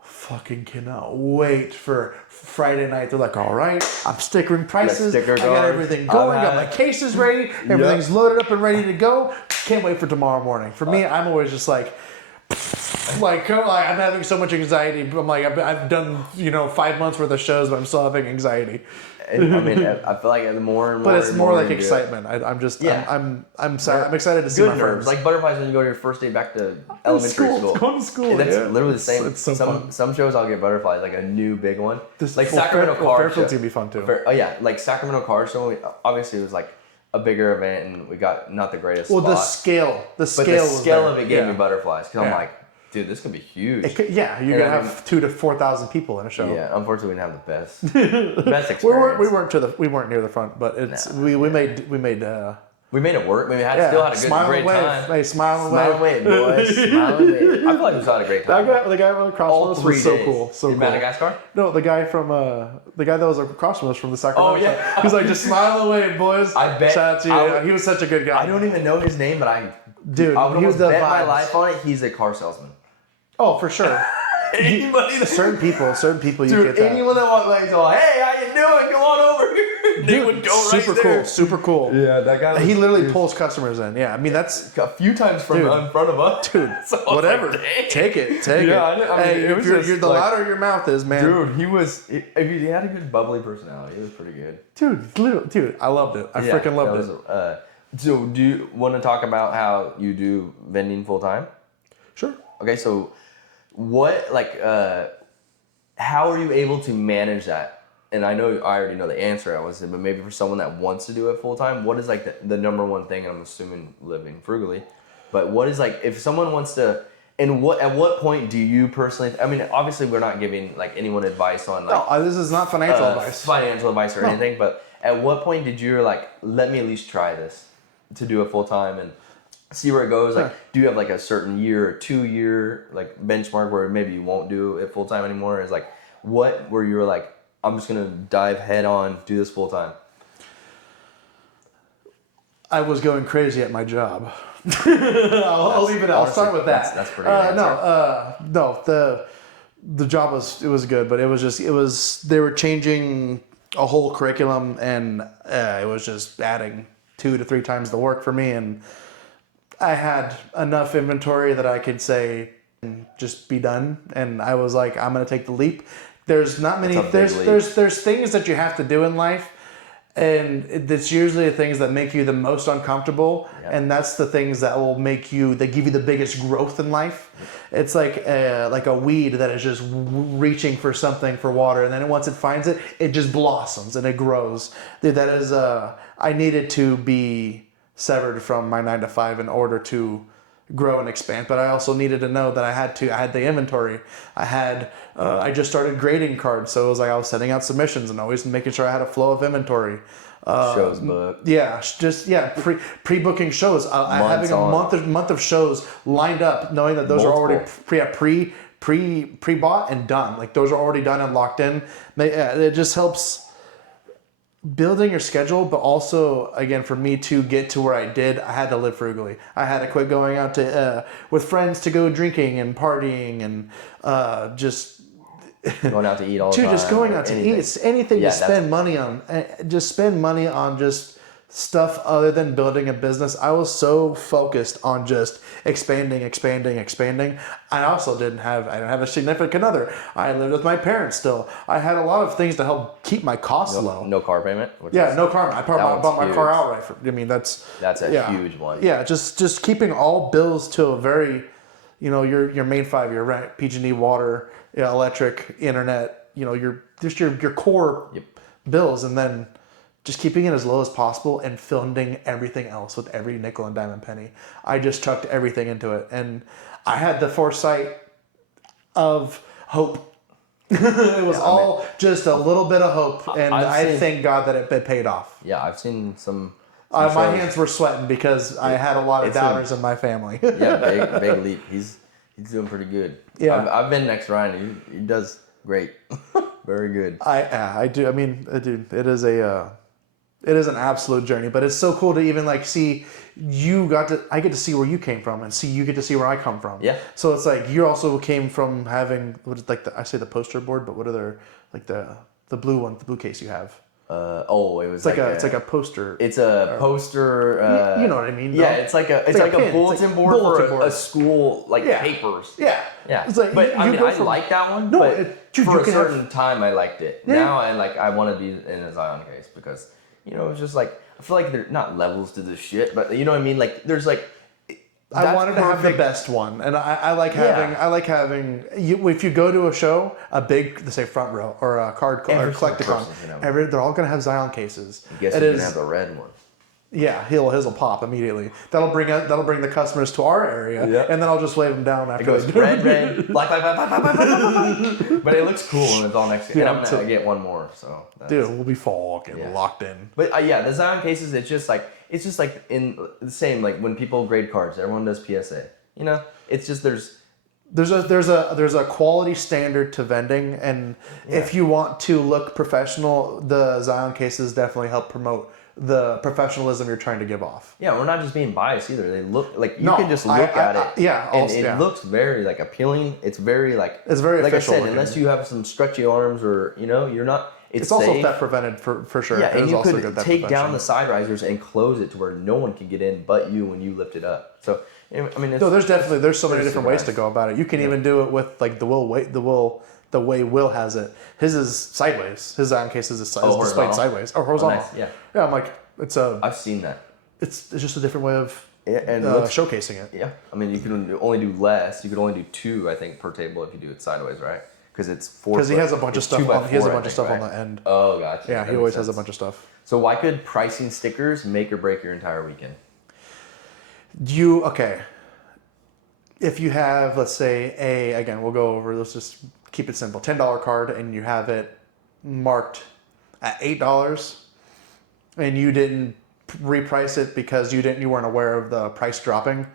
fucking cannot wait for Friday night. They're like, all right, I'm stickering prices. I got everything going. Got my cases ready. Everything's loaded up and ready to go. Can't wait for tomorrow morning. For me, I'm always just I'm having so much anxiety. I'm like, I've done 5 months worth of shows, but I'm still having anxiety. I feel like the more and more. But it's more like excitement. I'm excited to see my friends. Like butterflies when you go to your first day back to elementary school. Going to school. And that's literally the same. It's so fun. Some shows I'll get butterflies, like a new big one. Sacramento Card Fairfield's gonna be fun too. Like Sacramento Card Show. Obviously, it was like a bigger event, and we got not the greatest. Well, spot. the scale of it gave me butterflies because I'm like, dude, this could be huge. You're gonna have 2,000 to 4,000 people in a show. Yeah, unfortunately, we didn't have the best experience. we weren't near the front, but we made it work. We still had a great time. Hey, smile and wave, boys. Smile and wave. I feel like we still had a great time. The guy across from us was so cool. So cool. Madagascar? No, the guy that was across from us from the Sacramento. Oh yeah. He's like, just smile and wave, boys. I bet. Shout out to you. He was such a good guy. I don't even know his name, but I would he was bet my life on it. He's a car salesman. Oh, for sure. Anybody that certain people you dude, get that. anyone that walks by, so hey, how you doing? Come on over here. They would go super right there. cool, super cool. Yeah, that guy. He literally pulls customers in. Yeah, I mean that's a few times from Dude. in front of us. dude. So I was Whatever, like, dang. take it. Yeah, I mean, Hey, it if was you're, just you're the like- louder your mouth is, man. Dude, he had a good bubbly personality. He was pretty good. Dude, I loved it. I freaking loved it. So, do you want to talk about how you do vending full time? Sure. Okay, so what, like, how are you able to manage that? And I know I already know the answer, I would say, but maybe for someone that wants to do it full time, what is like the number one thing? And I'm assuming living frugally, but what is like if someone wants to, and at what point do you personally? I mean, obviously we're not giving like anyone advice on like No, this is not financial advice. financial advice or anything, but at what point did you like let me at least try this to do it full time and see where it goes? Like, do you have like a certain year or 2 year like benchmark where maybe you won't do it full time anymore? Is like what where you're like, I'm just gonna dive head on, do this full time? I was going crazy at my job. I'll leave it. I'll start with that. That's pretty good. No. The job was good, but it was they were changing a whole curriculum, and it was just adding 2 to 3 times the work for me, and I had enough inventory that I could say just be done, and I was like, I'm gonna take the leap. There's not many. There's things that you have to do in life, and it's usually the things that make you the most uncomfortable, and that's the things that will make you, that give you the biggest growth in life. It's like a weed that is just reaching for something for water, and then once it finds it, it just blossoms and it grows. Dude, that is I needed to be severed from my 9 to 5 in order to grow and expand, but I also needed to know that I had the inventory. I just started grading cards, so it was like I was sending out submissions and always making sure I had a flow of inventory. Shows booked. Yeah, pre-booking shows. Having a month of shows lined up, knowing that those are already pre-bought and done. Like those are already done and locked in. It just helps building your schedule, but also again for me to get to where I did, I had to live frugally. I had to quit going out to with friends to go drinking and partying and just going out to eat all the time. Just going out to eat. It's anything to spend money on. Just spend money on just stuff other than building a business. I was so focused on just expanding. I also didn't have a significant other. I lived with my parents still. I had a lot of things to help keep my costs low. No car payment? No car. I bought my car outright. That's a huge one. Yeah, just keeping all bills to a very, your main 5, your rent, PG&E, water, electric, internet, your core bills, and then just keeping it as low as possible and funding everything else with every nickel and dime and penny. I just chucked everything into it, and I had the foresight of hope. It was just a little bit of hope, and I thank God that it paid off. Yeah, I've seen some my hands were sweating because I had a lot of doubters in my family. Yeah, big leap. He's doing pretty good. Yeah, I've been next to Ryan. He does great. Very good. I do. I mean, dude, it is an absolute journey, but it's so cool to even like see I get to see where you came from and you get to see where I come from. Yeah. So it's like you also came from having I say the poster board, but what are their like the blue one, the blue case you have? It was it's like a poster. It's a poster. You know what I mean? Yeah, it's like a bulletin board for a school papers. Yeah. Yeah. It's like, but I like that one. No, but for a certain time I liked it. Yeah. Now I want to be in a Zion case because it's just like I feel like there's not levels to this shit, but you know what I mean. Like there's like. I wanted to have the best one, and I like having. If you go to a show, a big, let's say front row or a card or collecticon, they're all gonna have Zion cases. I guess you're gonna have the red one. Yeah, his will pop immediately. That'll bring the customers to our area, and then I'll just wave them down after. It goes red, black, but it looks cool and it's all next to it. And I'm gonna get one more, so. Dude, we'll be fucking locked in. But the Zion cases, it's just like in the same like when people grade cards, everyone does PSA. It's just there's a quality standard to vending, and if you want to look professional, the Zion cases definitely help promote the professionalism you're trying to give off. Yeah, we're not just being biased either. They look like you No, can just look at it. Yeah, and also, it yeah. looks very like appealing. It's very like It's very like I official said, looking. unless you have some stretchy arms or you're not. It's also safe. theft prevented for sure. Yeah, It and is you also could good theft take prevention. down the side risers and close it to where no one can get in but you when you lift it up. So I mean, No, there's so many it's different super ways nice. to go about it. You can even do it with like the way Will has it. His is sideways. His on case is displayed horizontal? sideways or horizontal. Nice, yeah. Yeah, I'm like I've seen that. it's just a different way of And showcasing it. yeah, I mean, you can only do less. You could only do 2, I think, per table if you do it sideways, right? Because it's 4. Because he has a bunch of stuff. He has a bunch of stuff on the end. Oh, gotcha. Yeah, That he always makes has a sense. bunch of stuff. So why could pricing stickers make or break your entire weekend? Okay. If you have, let's say, let's just keep it simple, $10 card, and you have it marked at $8, and you didn't reprice it because you weren't aware of the price dropping.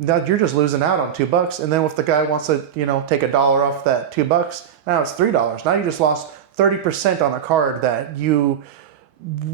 Now you're just losing out on $2. And then if the guy wants to, take $1 off that $2, now it's $3. Now you just lost 30% on a card that you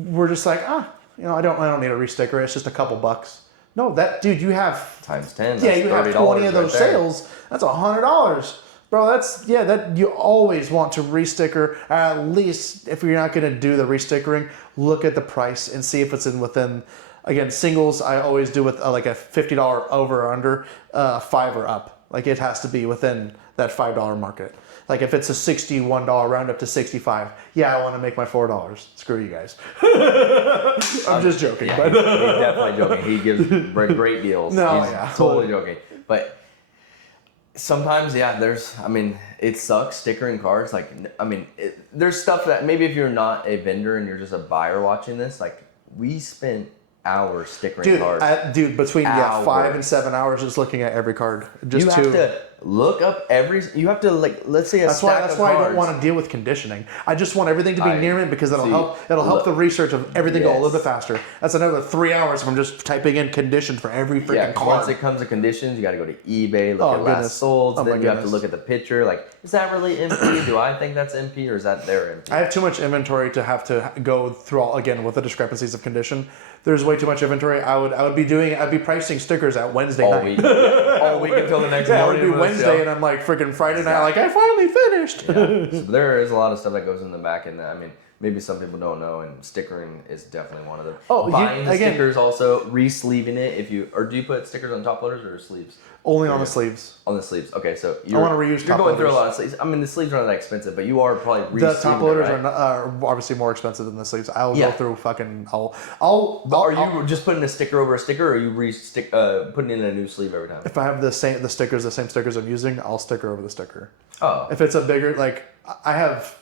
were just like, I don't need a resticker. It's just a couple bucks. No, dude, you have Times 10. yeah, that's you have $30 20 of those right there. sales. That's $100, bro. That you always want to resticker. At least if you're not gonna do the restickering, look at the price and see if it's within. Again, singles I always do with like a $50 over or under, 5 or up. Like it has to be within that $5 market. Like if it's a $61 round up to 65, yeah, I want to make my $4. Screw you guys. I'm just joking. Yeah, but he's definitely joking. He gives great deals. No, he's yeah. totally joking. But sometimes, it sucks stickering cards. There's stuff that maybe if you're not a vendor and you're just a buyer watching this, like we spent hours stickering cards. Between Hours. 5 and 7 hours just looking at every card. Just You have to look up you have to let's say That's why I don't want to deal with conditioning. I just want everything to be near me because it'll help the research of everything go a little bit faster. That's another 3 hours if I'm just typing in condition for every freaking card. Once it comes to conditions, you got to go to eBay, look at goodness. last sold. Oh, Then my you have to goodness. look at the picture. Like, is that really MP? Do I think that's MP or is that their MP? I have too much inventory to have to go through all again with the discrepancies of condition. There's way too much inventory. I'd be pricing stickers at Wednesday all night. week, all week until the next Yeah, it morning. would be of the Wednesday, show. and I'm like freaking Friday night. Like I finally finished. So there is a lot of stuff that goes in the back end. Maybe some people don't know, and stickering is definitely one of them. Buying stickers also, re-sleeving it. Do you put stickers on top loaders or sleeves? Only on the sleeves. On the sleeves. Okay, so I want to reuse you're top going through a loaders. lot of sleeves. The sleeves aren't that expensive, but you are probably The re-sleeving top loaders it, right? are obviously more expensive than the sleeves. I'll Yeah. go through fucking. Are you just putting a sticker over a sticker, or are you putting in a new sleeve every time? If I have the same stickers I'm using, I'll sticker over the sticker. Oh, If it's a bigger, like I have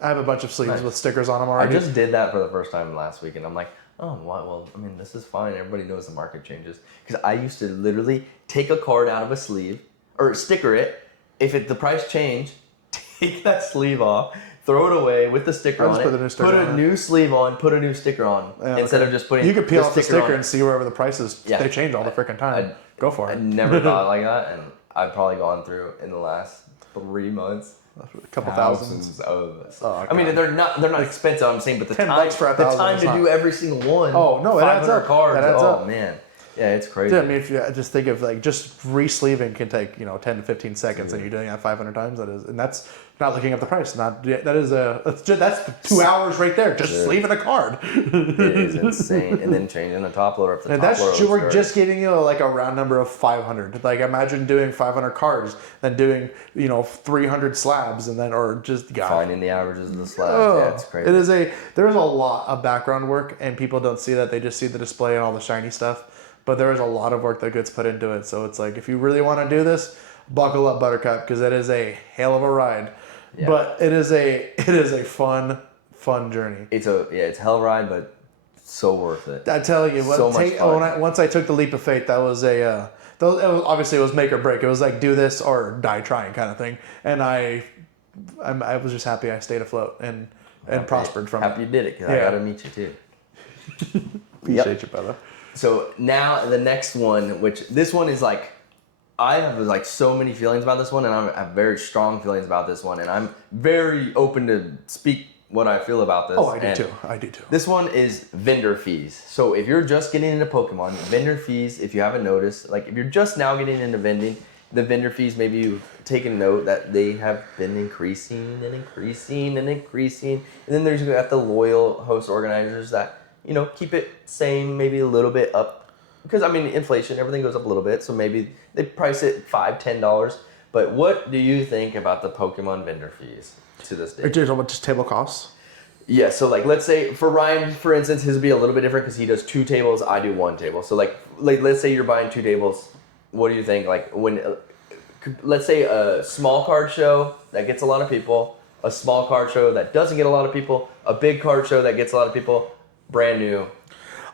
a bunch of sleeves with stickers on them I already. just did that for the first time last week, and I'm like, oh, well, this is fine. Everybody knows the market changes. Because I used to literally take a card out of a sleeve, or sticker it. If the price changed, take that sleeve off, throw it away with the sticker I'll on just it, put the new sticker put on a it. new sleeve on, put a new sticker on, Yeah, instead okay. of just putting You could peel off the sticker on. and see wherever the prices. Yeah. They change all the freaking time. Go for I it. never thought like that, and I've probably gone through in the last 3 months. A couple thousands. Of. Oh, they're not expensive. I'm saying, but the $10 time for a the thousand time is to not- do every single one. Oh, no, it adds 500 up. cards. That adds oh up. man, yeah, it's crazy. Yeah, if you just think of like just re-sleeving can take 10 to 15 seconds, and you're doing that 500 times. That's not looking up the price. That's 2 hours right there just sleeving a card. It is insane. And then changing the top loader. If the And top that's loader we're just giving you like a round number of 500. Like imagine doing 500 cards, then doing 300 slabs, and then or just finding the averages of the slabs. Yeah, it's crazy. There is a lot of background work, and people don't see that. They just see the display and all the shiny stuff. But there is a lot of work that gets put into it. So it's like if you really want to do this, buckle up, Buttercup, because it is a hell of a ride. Yeah. But it is a fun journey. It's hell ride, but so worth it. I tell you, So much fun. once I took the leap of faith, that was obviously it was make or break. It was like do this or die trying kind of thing. And I was just happy I stayed afloat and prospered from Happy it. you did it, because I Yeah. got to meet you too. Appreciate you, brother. So now the next one, which this one is like, I have like so many feelings about this one, and I have very strong feelings about this one, and I'm very open to speak what I feel about this. Oh, I do too. I do too. This one is vendor fees. So if you're just getting into Pokemon, vendor fees, if you haven't noticed, like if you're just now getting into vending, the vendor fees, maybe you've taken note that they have been increasing and increasing and increasing. And then there's got the loyal host organizers that, you know, keep it same, maybe a little bit up. Because, I mean, inflation, everything goes up a little bit. So maybe they price it $5, $10. But what do you think about the Pokemon vendor fees to this day? Are you talking about just table costs? Yeah, so like let's say for Ryan, for instance, his would be a little bit different because he does 2 tables, I do 1 table. So like let's say you're buying 2 tables. What do you think? Like when, let's say a small card show that gets a lot of people, a small card show that doesn't get a lot of people, a big card show that gets a lot of people, brand new.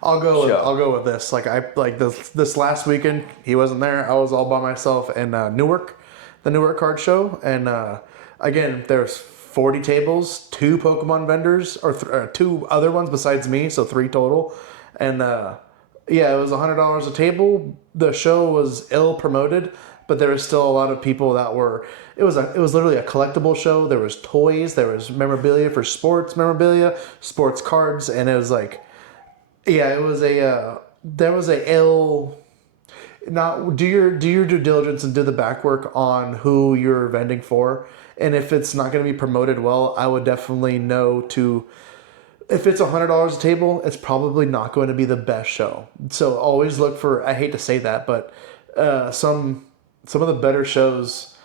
I'll go with this. Like this last weekend, he wasn't there. I was all by myself in Newark, the Newark card show, and again, there's 40 tables, 2 Pokemon vendors, or 2 other ones besides me, so 3 total. And yeah, it was $100 a table. The show was ill promoted, but there was still a lot of people that were. It was literally a collectible show. There was toys, there was memorabilia for sports memorabilia, sports cards, and it was like, yeah, it was there was a ill. Now, do your due diligence and do the back work on who you're vending for. And if it's not going to be promoted well, I would definitely know to. If it's $100 a table, it's probably not going to be the best show. So always look for. I hate to say that, but some of the better shows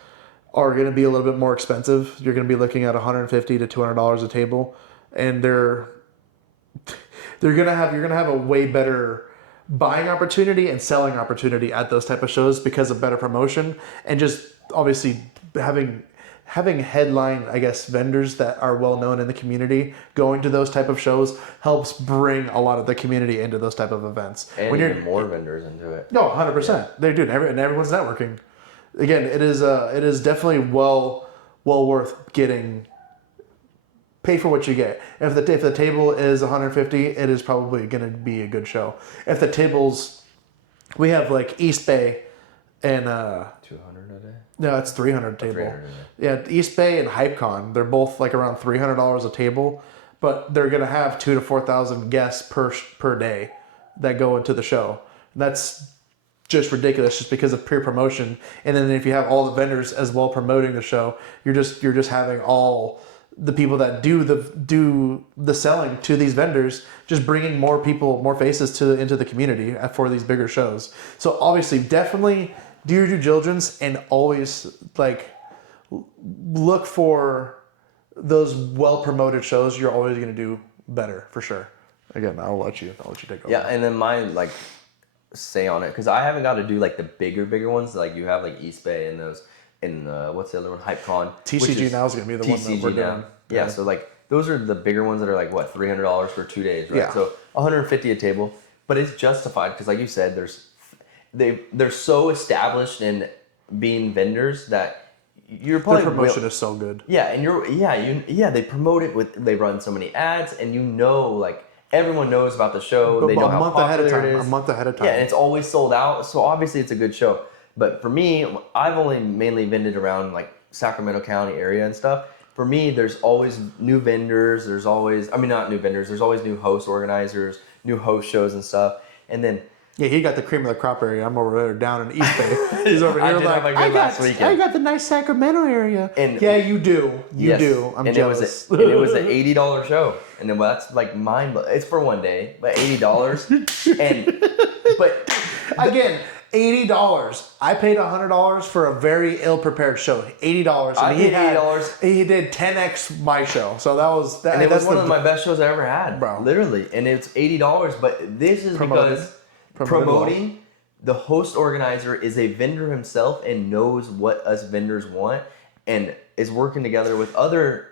are going to be a little bit more expensive. You're going to be looking at $150 to $200 a table, and you're going to have a way better buying opportunity and selling opportunity at those type of shows because of better promotion and just obviously having headline, I guess, vendors that are well known in the community. Going to those type of shows helps bring a lot of the community into those type of events. And when even more vendors into it. No, 100%. Yeah. They do, and everyone's networking. Again, it is definitely well worth getting. Pay for what you get. If the table is $150, it is probably going to be a good show. If the tables, we have like East Bay and 200 a day. No, it's 300 table. 300 a day. Yeah, East Bay and HypeCon, they're both like around $300 a table, but they're going to have 2,000 to 4,000 guests per day that go into the show. That's just ridiculous, just because of peer promotion. And then if you have all the vendors as well promoting the show, you're just having all the people that do the selling to these vendors, just bringing more people, more faces into the community for these bigger shows. So obviously, definitely do your due diligence and always like look for those well promoted shows. You're always going to do better for sure. Again, I'll let you take over. Yeah, and then my like say on it, because I haven't got to do like the bigger ones, like you have like East Bay and those. And what's the other one? HypeCon. TCG now is going to be the one that we're doing. Yeah, so like those are the bigger ones that are like what, $300 for 2 days, right? Yeah. So $150 a table, but it's justified because, like you said, they're so established in being vendors that you're probably the promotion is so good. Yeah, and they promote it they run so many ads, and like everyone knows about the show. But they know how popular it is. A month ahead of time. Yeah, and it's always sold out. So obviously it's a good show. But for me, I've only mainly vended around like Sacramento County area and stuff. For me, there's always new vendors. There's always new host organizers, new host shows and stuff. And then yeah, he got the cream of the crop area. I'm over there down in East Bay. He's over here I got the nice Sacramento area. And yeah, you do. You do. I'm jealous. It was an $80 show. And then that's like it's for one day, but $80. But again, $80. I paid $100 for a very ill-prepared show. $80. I paid $80. He did 10x my show. So that was that. And it was one of my best shows I ever had, bro. Literally, and it's $80. But this is because promoting the host organizer is a vendor himself and knows what us vendors want, and is working together with other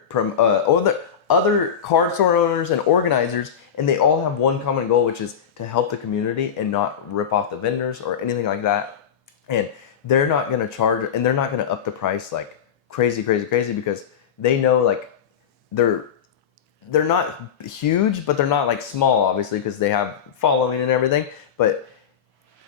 card store owners and organizers, and they all have one common goal, which is to help the community and not rip off the vendors or anything like that. And they're not going to charge, and they're not going to up the price like crazy because they know like they're not huge, but they're not like small, obviously, because they have following and everything. But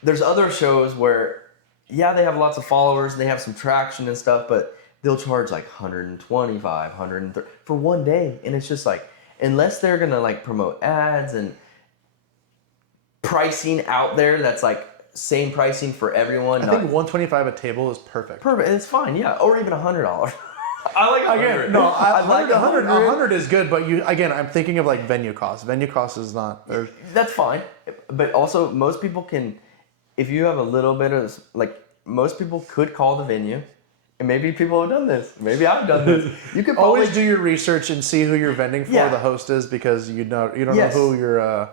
there's other shows where, yeah, they have lots of followers and they have some traction and stuff, but they'll charge like 125, 130 for one day, and it's just like, unless they're gonna like promote ads and pricing out there that's like same pricing for everyone. I think 125 a table is perfect. Perfect, and it's fine, yeah, or even $100. I like 100. Again, no, I like 100. 100 is good, but I'm thinking of like venue costs. Venue costs is not. That's fine, but also most people can, if you have a little bit of like, most people could call the venue, and maybe people have done this. Maybe I've done this. You could Always do your research and see who you're vending for. Yeah. The host is, because you don't Yes. know who you're.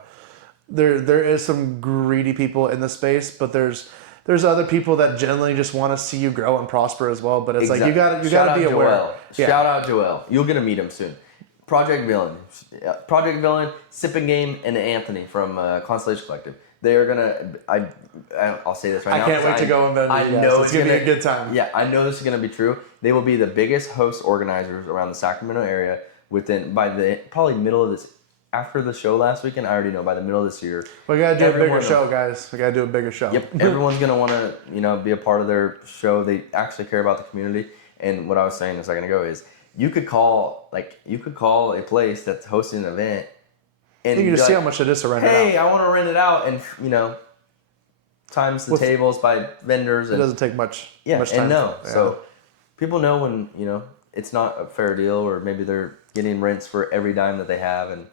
There is some greedy people in the space, but there's other people that generally just want to see you grow and prosper as well. But it's like you got to be aware. Joel. Yeah. Shout out Joel. You're gonna meet him soon. Project Villain, Sipping Game, and Anthony from Constellation Collective. They are gonna. I'll say this right now. I can't wait to go and vend. I know it's gonna be a good time. Yeah, I know this is gonna be true. They will be the biggest host organizers around the Sacramento area by the probably middle of this. After the show last weekend, I already know by the middle of this year. We gotta do a bigger show, guys. We gotta do a bigger show. Yep, everyone's gonna want to be a part of their show. They actually care about the community. And what I was saying a second ago is you could call a place that's hosting an event, and You can just see how much it is to rent it out. Hey, I want to rent it out, and times the tables by vendors. It doesn't take much. Yeah, much time. So people know when it's not a fair deal, or maybe they're getting rents for every dime that they have, and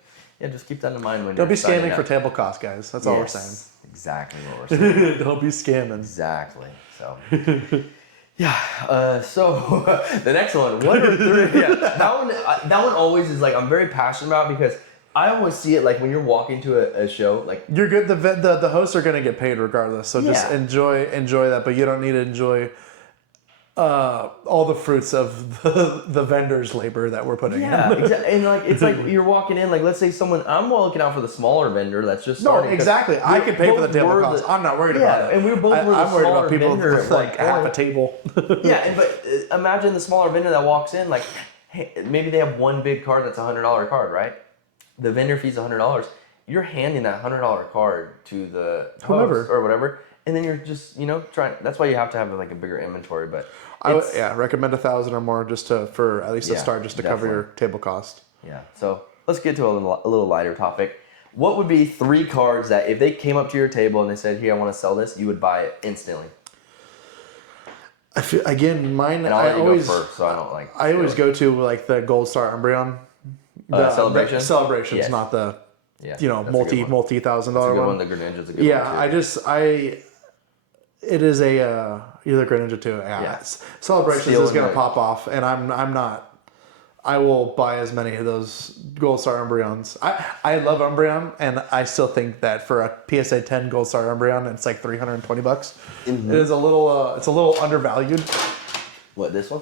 just keep that in mind when Don't you're be scamming signing for up. table costs, guys. That's all we're saying. Exactly what we're saying. Don't be scamming. Exactly. So, so the next one, 1 or 3. Yeah, that one always is like I'm very passionate about, because I always see it like when you're walking to a show, like You're good. The hosts are gonna get paid regardless. So just Yeah. enjoy that, but you don't need to enjoy all the fruits of the vendor's labor that we're putting in. exactly. And like it's like you're walking in, like let's say I'm looking out for the smaller vendor that's just No, starting. 'cause exactly. I can pay for the both table were cost. the- I'm not worried Yeah, about it. and we were both were the I'm worried about smaller people vendor with at like one half a point. table. Yeah, but imagine the smaller vendor that walks in, like, hey, maybe they have one big card that's a $100 card, right? The vendor fee's $100. You're handing that $100 card to the Whomever. host or whatever, and then you're just trying. That's why you have to have like a bigger inventory. But I would it's- recommend 1,000 or more just for at least a start, just to cover definitely. your table cost. Yeah. So let's get to a little lighter topic. What would be 3 cards that if they came up to your table and they said, "Here, I want to sell this," you would buy it instantly? I feel, again, mine. And I'll let you always go first, so I don't like. I always go to like the Gold Star Umbreon. Celebration? Celebrations, Yes. not the Yeah, that's a good one. multi-$1,000 That's a good one. one. The Greninja's a good Yeah, one too. it is a either Greninja too. Yeah, Yeah. Celebrations Steal is gonna and pop off, and I'm not. I will buy as many of those Gold Star Umbreons. I love Umbreon, and I still think that for a PSA 10 Gold Star Umbreon, it's like $320. Mm-hmm. It is a little undervalued. What, this one?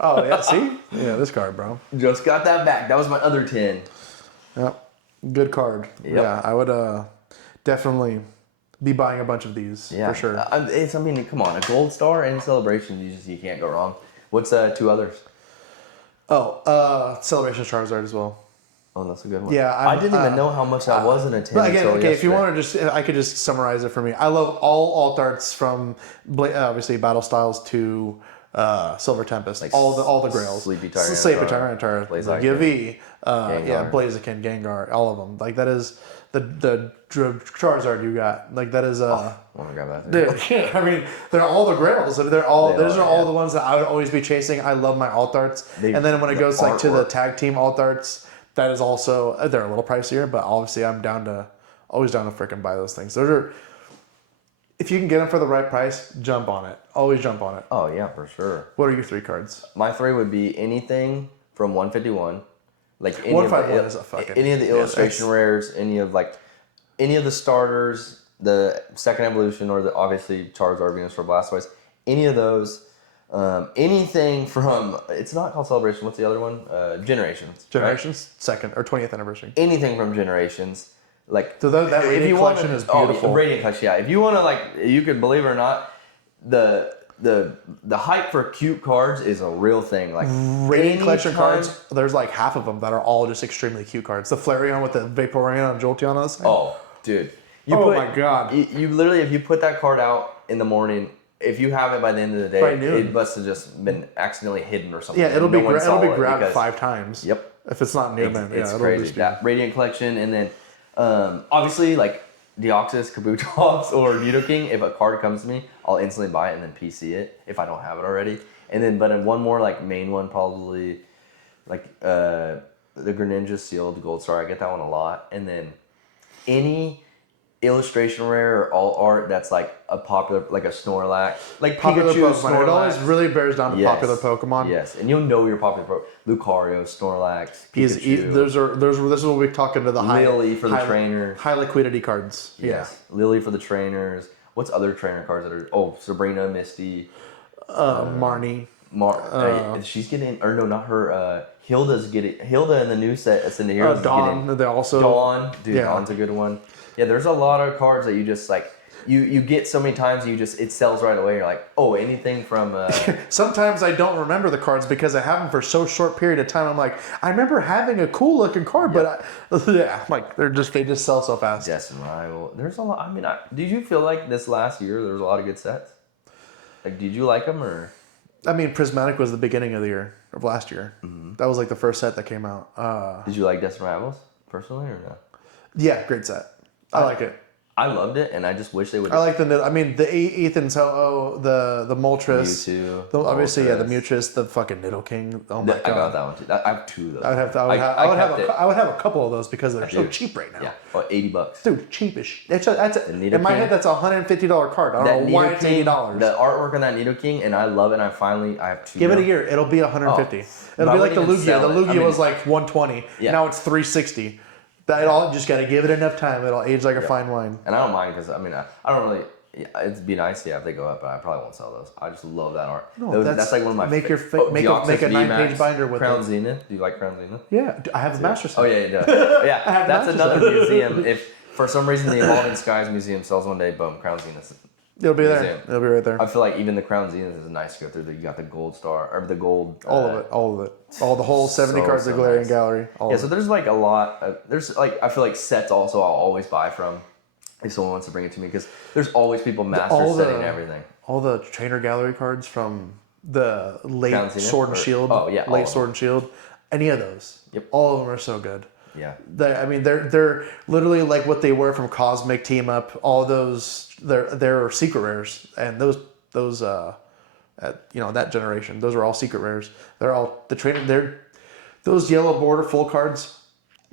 Oh yeah, see, yeah, this card, bro. Just got that back. That was my other 10. Yep, good card. Yep. Yeah, I would definitely be buying a bunch of these for sure. Come on, a Gold Star and Celebration, you can't go wrong. What's 2 others? Celebration Charizard as well. Oh, that's a good one. Yeah, I didn't even know how much that was in a 10 But again, until okay, if you yesterday. want to I could just summarize it for me. I love all alt arts from obviously Battle Styles to Silver Tempest, Like all the grails, Sleepy Sleepy Tyranitar, Tyranitar, Blaziken, Yavee, Gengar. Blaziken, Gengar, all of them. Like that is the Charizard you got. Like that is I want to grab that. Dude, I mean, they're all the grails. They're all. They Those are, are all yeah. the ones that I would always be chasing. I love my alt arts, They- and then when it the goes like to the artwork. tag team alt arts, that is also they're a little pricier, but obviously I'm always down to freaking buy those things. Those are, if you can get them for the right price, jump on it. Always jump on it. Oh, yeah, for sure. What are your 3 cards? My 3 would be anything from 151. Like any 151 is a fucking- any of the yeah, illustration that's- rares, any of the starters, the second evolution, or the obviously Charizard, Venusaur, Blastoise, any of those, anything from, it's not called Celebration, what's the other one? Generations. right? Generations, second or 20th anniversary. Anything from Generations. Like, So that if Radiant you want collection is Oh, beautiful. yeah, Radiant collection, yeah. If you want to, you could believe it or not, the hype for cute cards is a real thing. Like Radiant collection anytime- cards, there's like half of them that are all just extremely cute cards. The Flareon with the Vaporeon and Jolteon on this thing. Oh, dude. Oh my God. You literally, if you put that card out in the morning, if you have it by the end of the day, By noon. it must have just been accidentally hidden or something. Yeah, it'll No be one saw it'll be it grabbed because- 5 times. Yep. If it's not near them, It's it'll crazy. just be. That Radiant Collection, and then obviously like Deoxys, Kabutops, or Nidoking. If a card comes to me, I'll instantly buy it and then PC it if I don't have it already. And then, but one more like main one probably like the Greninja sealed Gold Star. I get that one a lot. And then any illustration rare or all art that's like a popular, like a Snorlax, like Popular Pikachu, Pokemon. It always Snorlax. really bears down to Yes. popular Pokemon. Yes, and you'll know your popular Lucario, Snorlax, Pikachu. This is what we talk into the Lily for the trainers. high liquidity cards. Yes. Lily for the trainers. What's other trainer cards that are? Oh, Sabrina, Misty, Marnie. she's getting, or no, not her. Hilda's getting. Hilda in the new set. It's in the Heroes. Dawn. They also. Dawn, dude. Yeah. Dawn's a good one. Yeah, there's a lot of cards that you just like. You get so many times, it sells right away. You're like, oh, anything from. Sometimes I don't remember the cards because I have them for so short period of time. I'm like, I remember having a cool looking card, but I'm like they just sell so fast. Yes, and Rival. There's a lot. I mean, did you feel like this last year there was a lot of good sets? Like, did you like them or? I mean, Prismatic was the beginning of the year of last year. Mm-hmm. That was like the first set that came out. Did you like Destin Rivals personally or no? Yeah, great set. I like it. I loved it, and I just wish they would. I like the Ethan Toho, the Moltres, Mewtwo, obviously Moltres. the Mewtwo, the fucking Nidoking. Oh my god, I got that one too. I have 2 of those. I would have a couple of those because they're so cheap right now. Yeah, well, $80. Dude, cheapish. In my head, that's a $150 card. I don't know why it's $80. The artwork on that Nidoking, and I love it. And I have 2. Give it a year, it'll be $150. It'll be like the Lugia. The Lugia was like $120. Yeah. Now it's $360. Just gotta give it enough time. It'll age like a fine wine. And I don't mind because I don't really. It'd be nice, if they go up, but I probably won't sell those. I just love that art. No, that's like one of my make Deoxys make a 9-page VMAX, binder with Crown it. Zenith. Do you like Crown Zenith? Yeah, I have the Master Set. Oh yeah, you do. Yeah, I have that's the another Master Set. museum. If for some reason the Evolving Skies Museum sells one day, boom, Crown Zenith. It'll be Museum. there. It'll be right there. I feel like even the Crown Zenith is nice to go through. You got the Gold Star or the Gold. All of it. All the whole 70 cards of Galarian nice. Gallery. So there's like a lot. There's like I feel like sets also I'll always buy from if someone wants to bring it to me because there's always people setting everything. All the Trainer Gallery cards from the late Crown Zenith Sword and Shield. Oh yeah, late Sword and Shield. Any of those. Yep. All of them are so good. Yeah. They're literally like what they were from Cosmic Team Up. All those they're secret rares, and those that generation, those are all secret rares. They're all those yellow border full cards.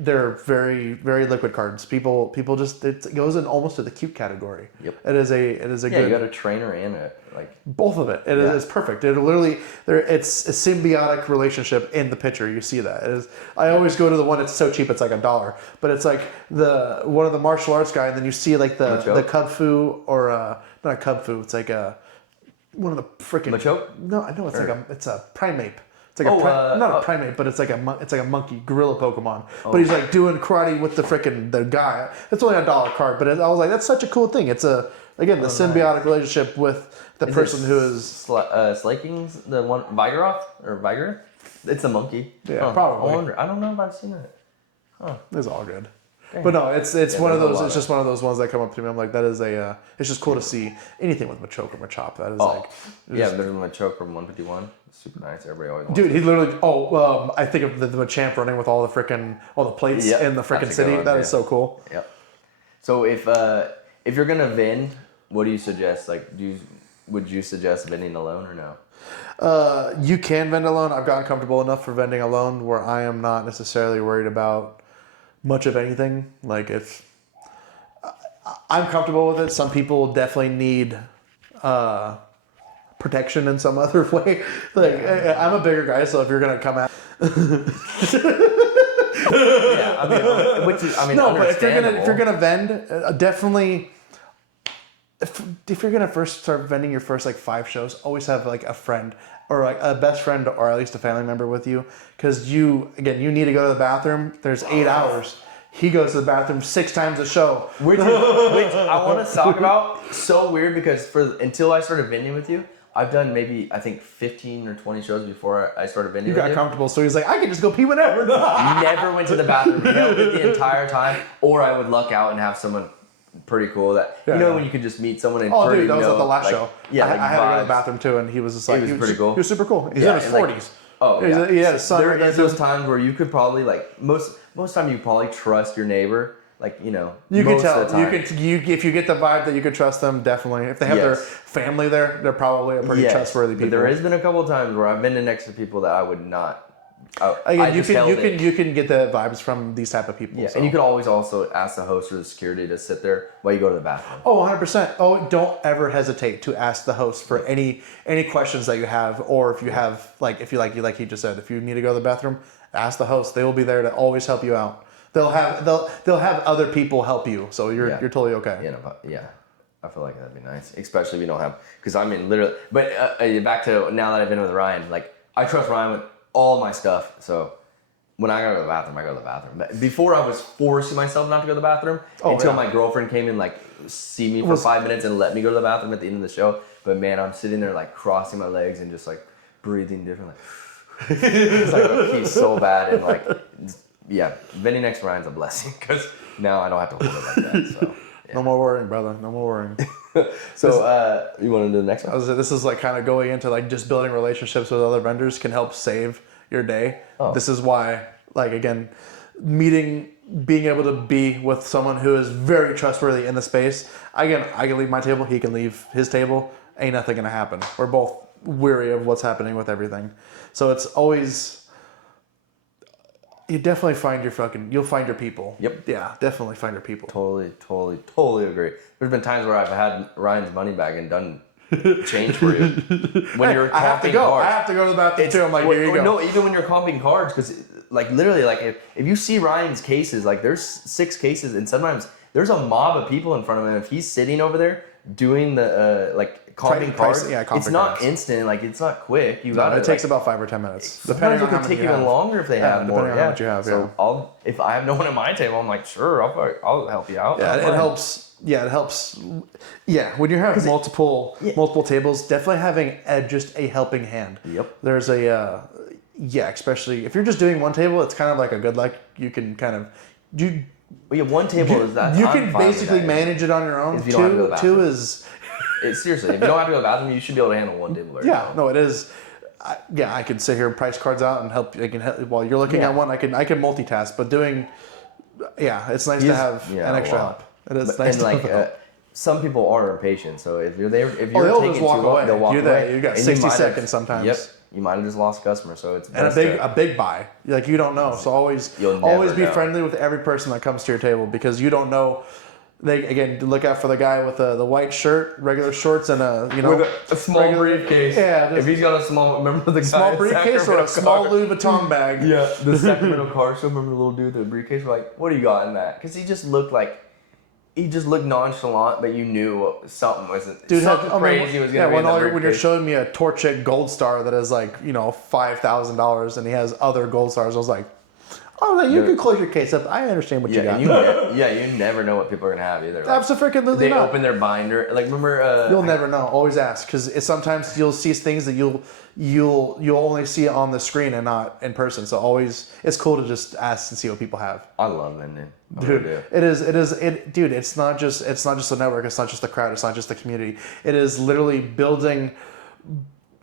They're very, very liquid cards. People just it goes in almost to the cute category. Yep. It is a Yeah, good. you got a trainer and a like. Both of it. It is perfect. It literally it's a symbiotic relationship in the picture. You see that. It is. I always go to the one that's so cheap it's like $1, but it's like one of the martial arts guy, and then you see like the Cub Fu or not a Cub Fu. It's like one of the freaking Machoke? No, I know it's a primate. It's like not a primate, but it's like a monkey gorilla Pokemon. But he's like doing karate with the guy. It's only a $1 card, but I was like, that's such a cool thing. It's the symbiotic relationship with the person who is Slaking's the one Vigoroth or Vigoroth. It's a monkey. Yeah, probably. I wonder. I don't know if I've seen it. It's all good. But no, it's one of those. It's just one of those ones that come up to me. I'm like, that is a. It's just cool to see anything with Machoke or Machop. That is there's a Machoke from 151. Super nice. Everybody always wants dude, he literally. I think of the Machamp running with all the plates in the freaking city. That is so cool. Yep. So if you're gonna vend, what do you suggest? Like, would you suggest vending alone or no? You can vend alone. I've gotten comfortable enough for vending alone where I am not necessarily worried about much of anything. Like if I'm comfortable with it, some people definitely need protection in some other way. Like I'm a bigger guy, so if you're gonna come at, no, but if you're gonna vend, definitely. If you're gonna first start vending your first like 5 shows, always have like a friend or like a best friend or at least a family member with you, because you need to go to the bathroom. There's 8 hours. He goes to the bathroom 6 times a show. Which I want to talk about. So weird because until I started vending with you, I've done maybe I think 15 or 20 shows before I started vending. You got comfortable, so he's like, I can just go pee whenever. Never went to the bathroom. Held it the entire time, or I would luck out and have someone pretty cool. That Yeah, you know yeah. when you could just meet someone and Oh, pretty dude, that was at know, the last like, show. Yeah, I had to go to the bathroom too, and he was just like, was pretty cool. He was super cool. He's Yeah, in his and, like, 40s. Oh He's yeah, he had a son there right is there, those too. times where you could probably like most time you probably trust your neighbor. Like You most can tell. of the time. If you get the vibe that you can trust them, definitely. If they have their Yes. family there, they're probably a pretty Yes, trustworthy people. But there has been a couple of times where I've been next to people that I would not. Again, I you just held it. can get the vibes from these type of people. Yeah, so. and you could always also ask the host or the security to sit there while you go to the bathroom. Oh, 100%. Oh, don't ever hesitate to ask the host for any questions that you have, or if you have like he just said, if you need to go to the bathroom, ask the host. They will be there to always help you out. They'll have other people help you, so you're totally okay. Yeah, I feel like that'd be nice, especially if you don't have. Because I mean, literally. But back to now that I've been with Ryan, like I trust Ryan with all my stuff. So when I go to the bathroom, I go to the bathroom. But before I was forcing myself not to go to the bathroom until my girlfriend came and like see me for 5 minutes and let me go to the bathroom at the end of the show. But man, I'm sitting there like crossing my legs and just like breathing differently. It's like I pee so bad and like. Yeah, vending next to Ryan's a blessing because now I don't have to hold it like that. So yeah. No more worrying, brother. No more worrying. So you want to do the next one? This is like kind of going into like just building relationships with other vendors can help save your day. Oh. This is why, like again, being able to be with someone who is very trustworthy in the space. Again, I can leave my table, he can leave his table. Ain't nothing gonna happen. We're both weary of what's happening with everything. So it's always. You definitely you'll find your people. Yep. Yeah, definitely find your people. Totally agree. There's been times where I've had Ryan's money bag and done change for you. When you're I have to comping go. cards. I have to go to the bathroom too. I'm like, here you go. No, even when you're comping cards, because like literally, like if you see Ryan's cases, like there's 6 cases, and sometimes there's a mob of people in front of him. If he's sitting over there doing the like comping cards, it's not cards. instant. Like it's not quick. It takes about 5 or 10 minutes. Sometimes it could take even longer if they have more. Depending on how much you have. So if I have no one at my table, I'm like, sure, I'll help you out. Yeah, it helps. Yeah, it helps. Yeah, when you have multiple tables, definitely having just a helping hand. Yep. There's especially if you're just doing one table, it's kind of like a good luck. You can kind of one table is that. You can basically manage it on your own. If you don't have to go to the bathroom. Two is. Seriously, if you don't have to go to the bathroom, you should be able to handle one table. Yeah, no, it is. I could sit here and price cards out and help. I can help while you're looking at one. I can multitask, but doing. Yeah, it's nice to have an extra help. It is nice to have help. Some people are impatient, so if you're there, if you're they'll taking just walk too long, away. they'll walk You're away. there. You got And 60 might have- seconds sometimes. Yep, you might have just lost customers. So it's And a big buy. Like you don't know. So always be know. friendly with every person that comes to your table because you don't know. Look out for the guy with the white shirt, regular shorts, and with a small briefcase. Yeah, if he's got a remember the guy small at briefcase or a small Car- Louis Vuitton bag. Yeah, the Sacramento car show. Remember the little dude with the briefcase? We're like, what do you got in that? Because he just looked nonchalant, but you knew something wasn't. Dude, something crazy was gonna be in the when you're briefcase. showing me a Torchic Gold Star that is like $5,000 and he has other Gold Stars, I was like, oh, you can close your case up. I understand what you got. You never know what people are gonna have either. Like, Absolutely they not. open their binder. Like remember, You'll never know. Always ask because sometimes you'll see things that you'll only see on the screen and not in person. So always, it's cool to just ask and see what people have. I love vending. Dude, it is. Dude, it's not just a network. It's not just the crowd. It's not just the community. It is literally building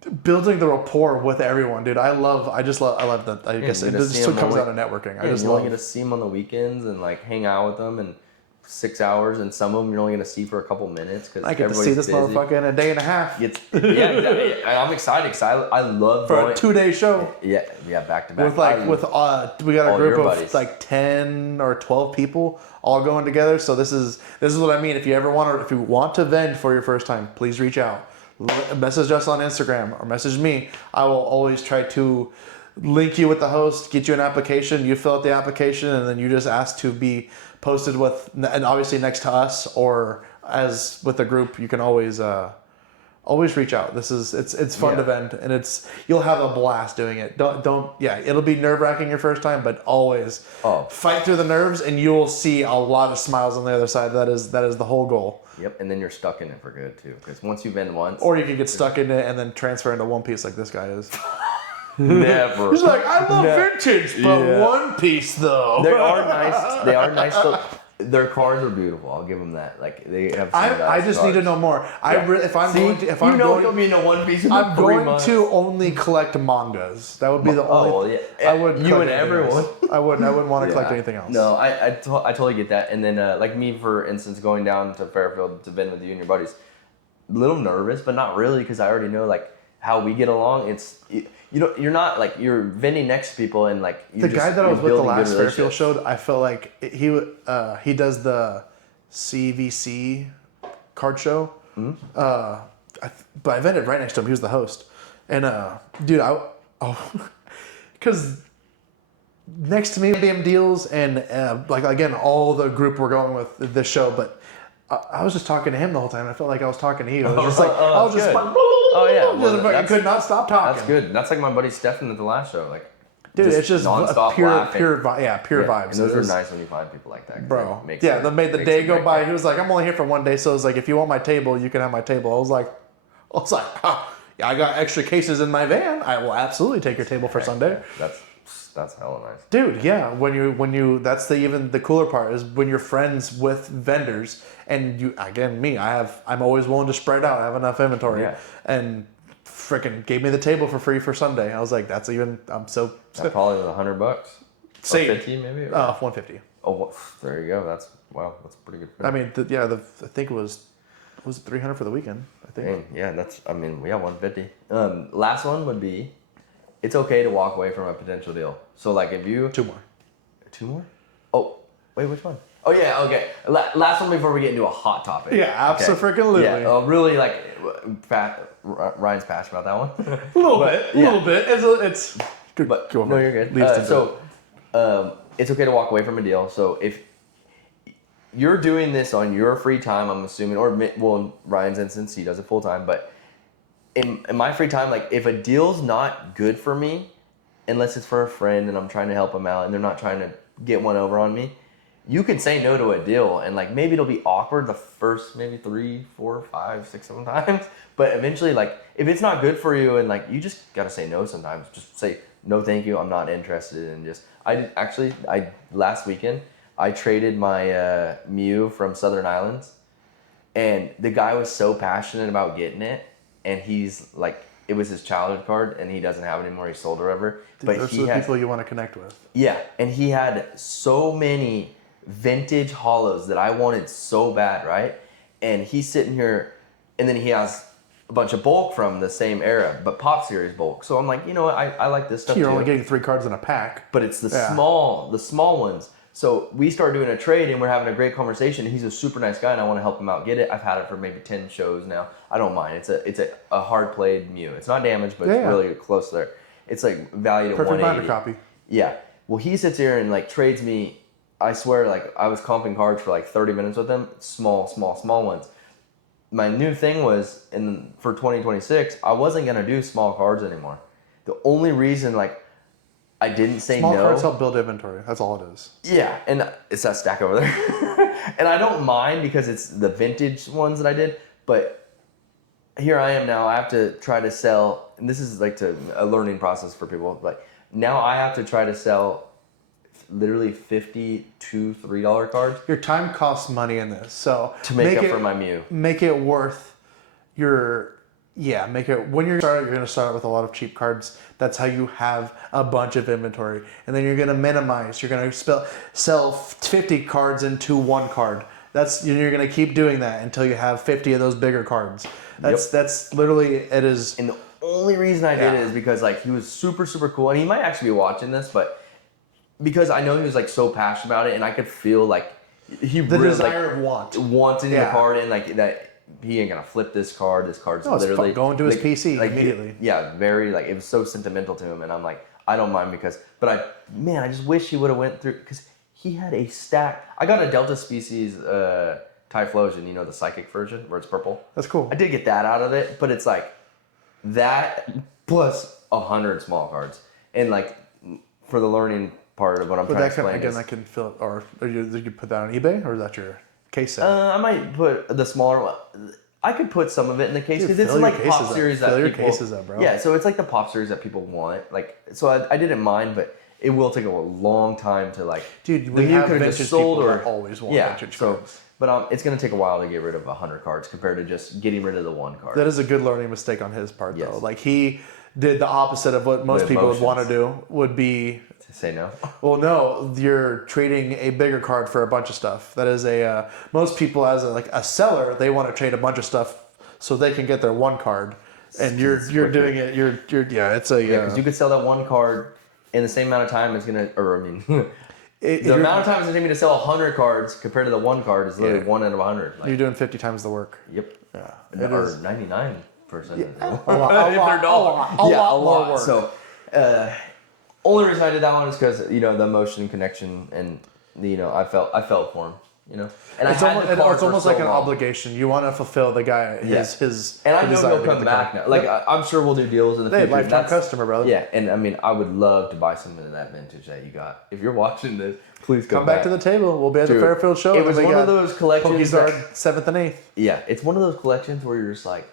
the rapport with everyone, dude. I love that. I guess it just comes out of networking. I just you love. only get to see them on the weekends and like hang out with them and 6 hours, and some of them you're only going to see for a couple minutes because I get to see this motherfucker in a day and a half. Exactly. And I'm excited because I love for a 2-day show. Yeah, back to back. We got a group of buddies. like 10 or 12 people all going together. So this is what I mean. If you want to vend for your first time, please reach out. Message us on Instagram or message me. I will always try to link you with the host, get you an application. You fill out the application, and then you just ask to be posted with, and obviously next to us or as with the group. You can always reach out. It's fun to vend, and you'll have a blast doing it. It'll be nerve-wracking your first time, but always fight through the nerves, and you will see a lot of smiles on the other side. That is the whole goal. Yep, and then you're stuck in it for good too, because once you vend once, or you can get stuck in it and then transfer into One Piece like this guy is. Never. He's like, I love vintage, but One Piece though. They are nice. Their cards are beautiful. I'll give them that. Like they have. I just need to know more. If I'm going to, if I'm going, you'll be in a One Piece. I'm going to only collect mangas. That would be the only. Well, yeah. I would. You and everyone. I wouldn't want to collect anything else. No, I totally get that. And then like me, for instance, going down to Fairfield to vend with you and your buddies, a little nervous, but not really, because I already know like how we get along. It's you're not like you're vending next to people and like the guy that I was with the last Fairfield show, I felt like he does the CVC card show. Mm-hmm. But I vended right next to him. He was the host, and dude, because next to me, BM deals and like again, all the group were going with this show, but I was just talking to him the whole time. I felt like I was talking to you. I was just like, I was just like. Oh yeah, I could not stop talking. That's good. That's like my buddy Stefan at the last show. Like, dude, it's just nonstop pure laughing. pure vibes. And those are nice when you find people like that, bro. That made the day go by. He was like, I'm only here for one day, so it was like, if you want my table, you can have my table. I was like, yeah, I got extra cases in my van. I will absolutely take your table for Sunday. That's hella nice, dude. Yeah, when you that's even the cooler part is when you're friends with vendors and you I'm always willing to spread out. I have enough inventory and freaking gave me the table for free for Sunday. I was like, that's even that probably was $100. Say 50 maybe. 150. Oh, there you go. That's pretty good. I mean, I think it was it 300 for the weekend. I think. Dang, yeah, we have 150. Last one would be, it's okay to walk away from a potential deal. So like if you... Two more? Oh, wait, which one? Oh yeah, okay. Last one before we get into a hot topic. Yeah, absolutely. Yeah, really like, Ryan's passionate about that one. A little bit. It's good. But go no, you're good. It's okay to walk away from a deal. So if you're doing this on your free time, I'm assuming, or in Ryan's instance, he does it full time, but in my free time, like if a deal's not good for me, unless it's for a friend and I'm trying to help them out and they're not trying to get one over on me, you can say no to a deal and like maybe it'll be awkward the first maybe 3, 4, 5, 6, 7 times, but eventually like if it's not good for you and like you just gotta say no sometimes. Just say no, thank you, I'm not interested. And just I last weekend I traded my Mew from Southern Islands, and the guy was so passionate about getting it. And he's like, it was his childhood card, and he doesn't have it anymore. He sold it or whatever. But those are the people you want to connect with. Yeah, and he had so many vintage hollows that I wanted so bad, right? And he's sitting here, and then he has a bunch of bulk from the same era, but Pop Series bulk. So I'm like, you know what? I like this stuff. You're too. only getting 3 cards in a pack. But it's the small ones. So we start doing a trade and we're having a great conversation. He's a super nice guy and I want to help him out get it. I've had it for maybe 10 shows now. I don't mind. It's a hard played Mew. It's not damaged, but it's really close there. It's like valued at perfect 180. binder copy. Yeah. Well, he sits here and like trades me. I swear, like I was comping cards for like 30 minutes with him. Small ones. My new thing was for 2026, I wasn't gonna do small cards anymore. The only reason like I didn't say no. Small cards help build inventory. That's all it is. Yeah, and it's that stack over there. And I don't mind because it's the vintage ones that I did, but here I am now. I have to try to sell, and this is like a learning process for people. Like now I have to try to sell literally $50 to $3 cards. Your time costs money in this, so to make up for my Mew. Make it worth make it, when you're going to start with a lot of cheap cards. That's how you have a bunch of inventory. And then you're going to minimize. You're going to sell 50 cards into 1 card. You're going to keep doing that until you have 50 of those bigger cards. That's literally, it is. And the only reason I did it is because like he was super, super cool. And he might actually be watching this, but because I know he was like so passionate about it and I could feel like he the really desire like of wanting the card and like that. He ain't gonna flip this card. This card's literally going to his PC immediately. Very like it was so sentimental to him, and I'm like, I don't mind I just wish he would have went through because he had a stack. I got a Delta Species Typhlosion, the psychic version where it's purple. That's cool. I did get that out of it, but it's like that plus 100 small cards, and like for the learning part of what I'm trying to explain. Again, that can fill it, or you could put that on eBay, or is that your case set? I might put the smaller one. I could put some of it in the case because it's like Pop Series that people... Fill your cases up, bro. Yeah, so it's like the Pop Series that people want. Like, so I didn't mind, but it will take a long time to like. Dude, we the have could've vintage people that always want vintage cards. But it's going to take a while to get rid of 100 cards compared to just getting rid of the one card. That is a good learning mistake on his part, Yes. though. Like, he did the opposite of what most people would want to do, would be... Say no? Well, no, you're trading a bigger card for a bunch of stuff. That is most people, as a seller, they want to trade a bunch of stuff so they can get their one card. And you're doing it, it's a... Yeah, because you could sell that one card in the same amount of time it's going to... the amount of time it's taking me to sell 100 cards compared to the one card is literally 1 out of 100. You're doing 50 times the work. Yep. Yeah. Or 99%. A lot more work. So, only reason I did that one is because the emotion connection and I felt for him. And it's almost like an obligation. You want to fulfill the guy his. And I know he'll come back now. Like I'm sure we'll do deals in the future. Lifetime customer, brother. Yeah, and I mean I would love to buy some of that vintage that you got. If you're watching this, please come back to the table. We'll be at the Fairfield show. It was one of those collections. Pokémon 7th and 8th. Yeah, it's one of those collections where you're just like,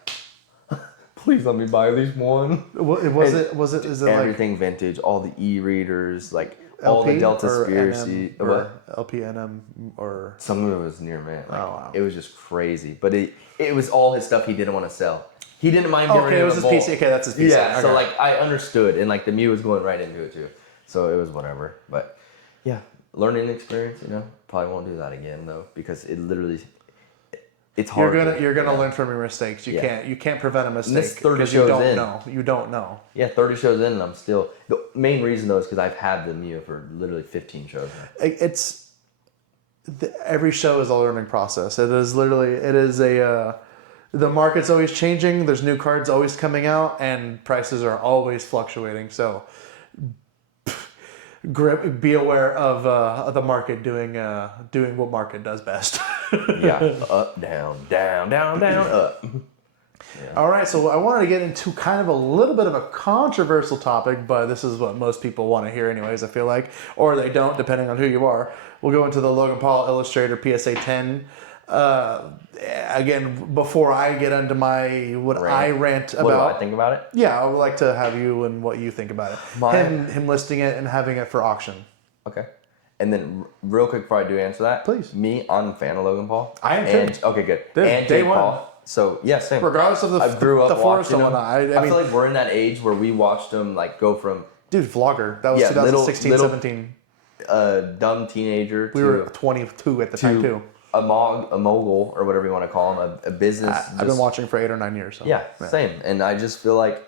please let me buy at least one. Is it everything vintage, all the e-readers, like LP all the Delta or Spears, NM or LP NM or some of it was near mint. Like, wow. It was just crazy, but it was all his stuff he didn't want to sell. He didn't mind getting rid of it was his PC. Okay, that's his PC. Yeah, okay. so like I understood, and like the Mew was going right into it too, so it was whatever. But yeah, learning experience. Probably won't do that again though because it literally. It's hard. You're gonna learn from your mistakes. You can't prevent a mistake because you don't know. Yeah, 30 shows in, and I'm still. The main reason though is because I've had the Mew for literally 15 shows now. Every show is a learning process. It is a. The market's always changing. There's new cards always coming out, and prices are always fluctuating. So. Be aware of the market doing what market does best. Yeah, up, down, down, down, down, up. Yeah. All right, so I wanted to get into kind of a little bit of a controversial topic, but this is what most people want to hear anyways, I feel like. Or they don't, depending on who you are. We'll go into the Logan Paul Illustrator PSA 10. Again, before I get into I rant about. What do I think about it? Yeah, I would like to have you and what you think about it. Him listing it and having it for auction. Okay. And then real quick before I do answer that. Please. I'm a fan of Logan Paul. I am too. Okay, good. Dude, and day Jake one. Paul. So, yeah, same. Regardless of I grew up the forest watching and him. whatnot. I feel like we're in that age where we watched him like go from... Dude, vlogger. That was 2016, 17. Dumb teenager We were 22 at the time too. A mogul or whatever you want to call him, a business. I've been watching for 8 or 9 years. So. Yeah, same. And I just feel like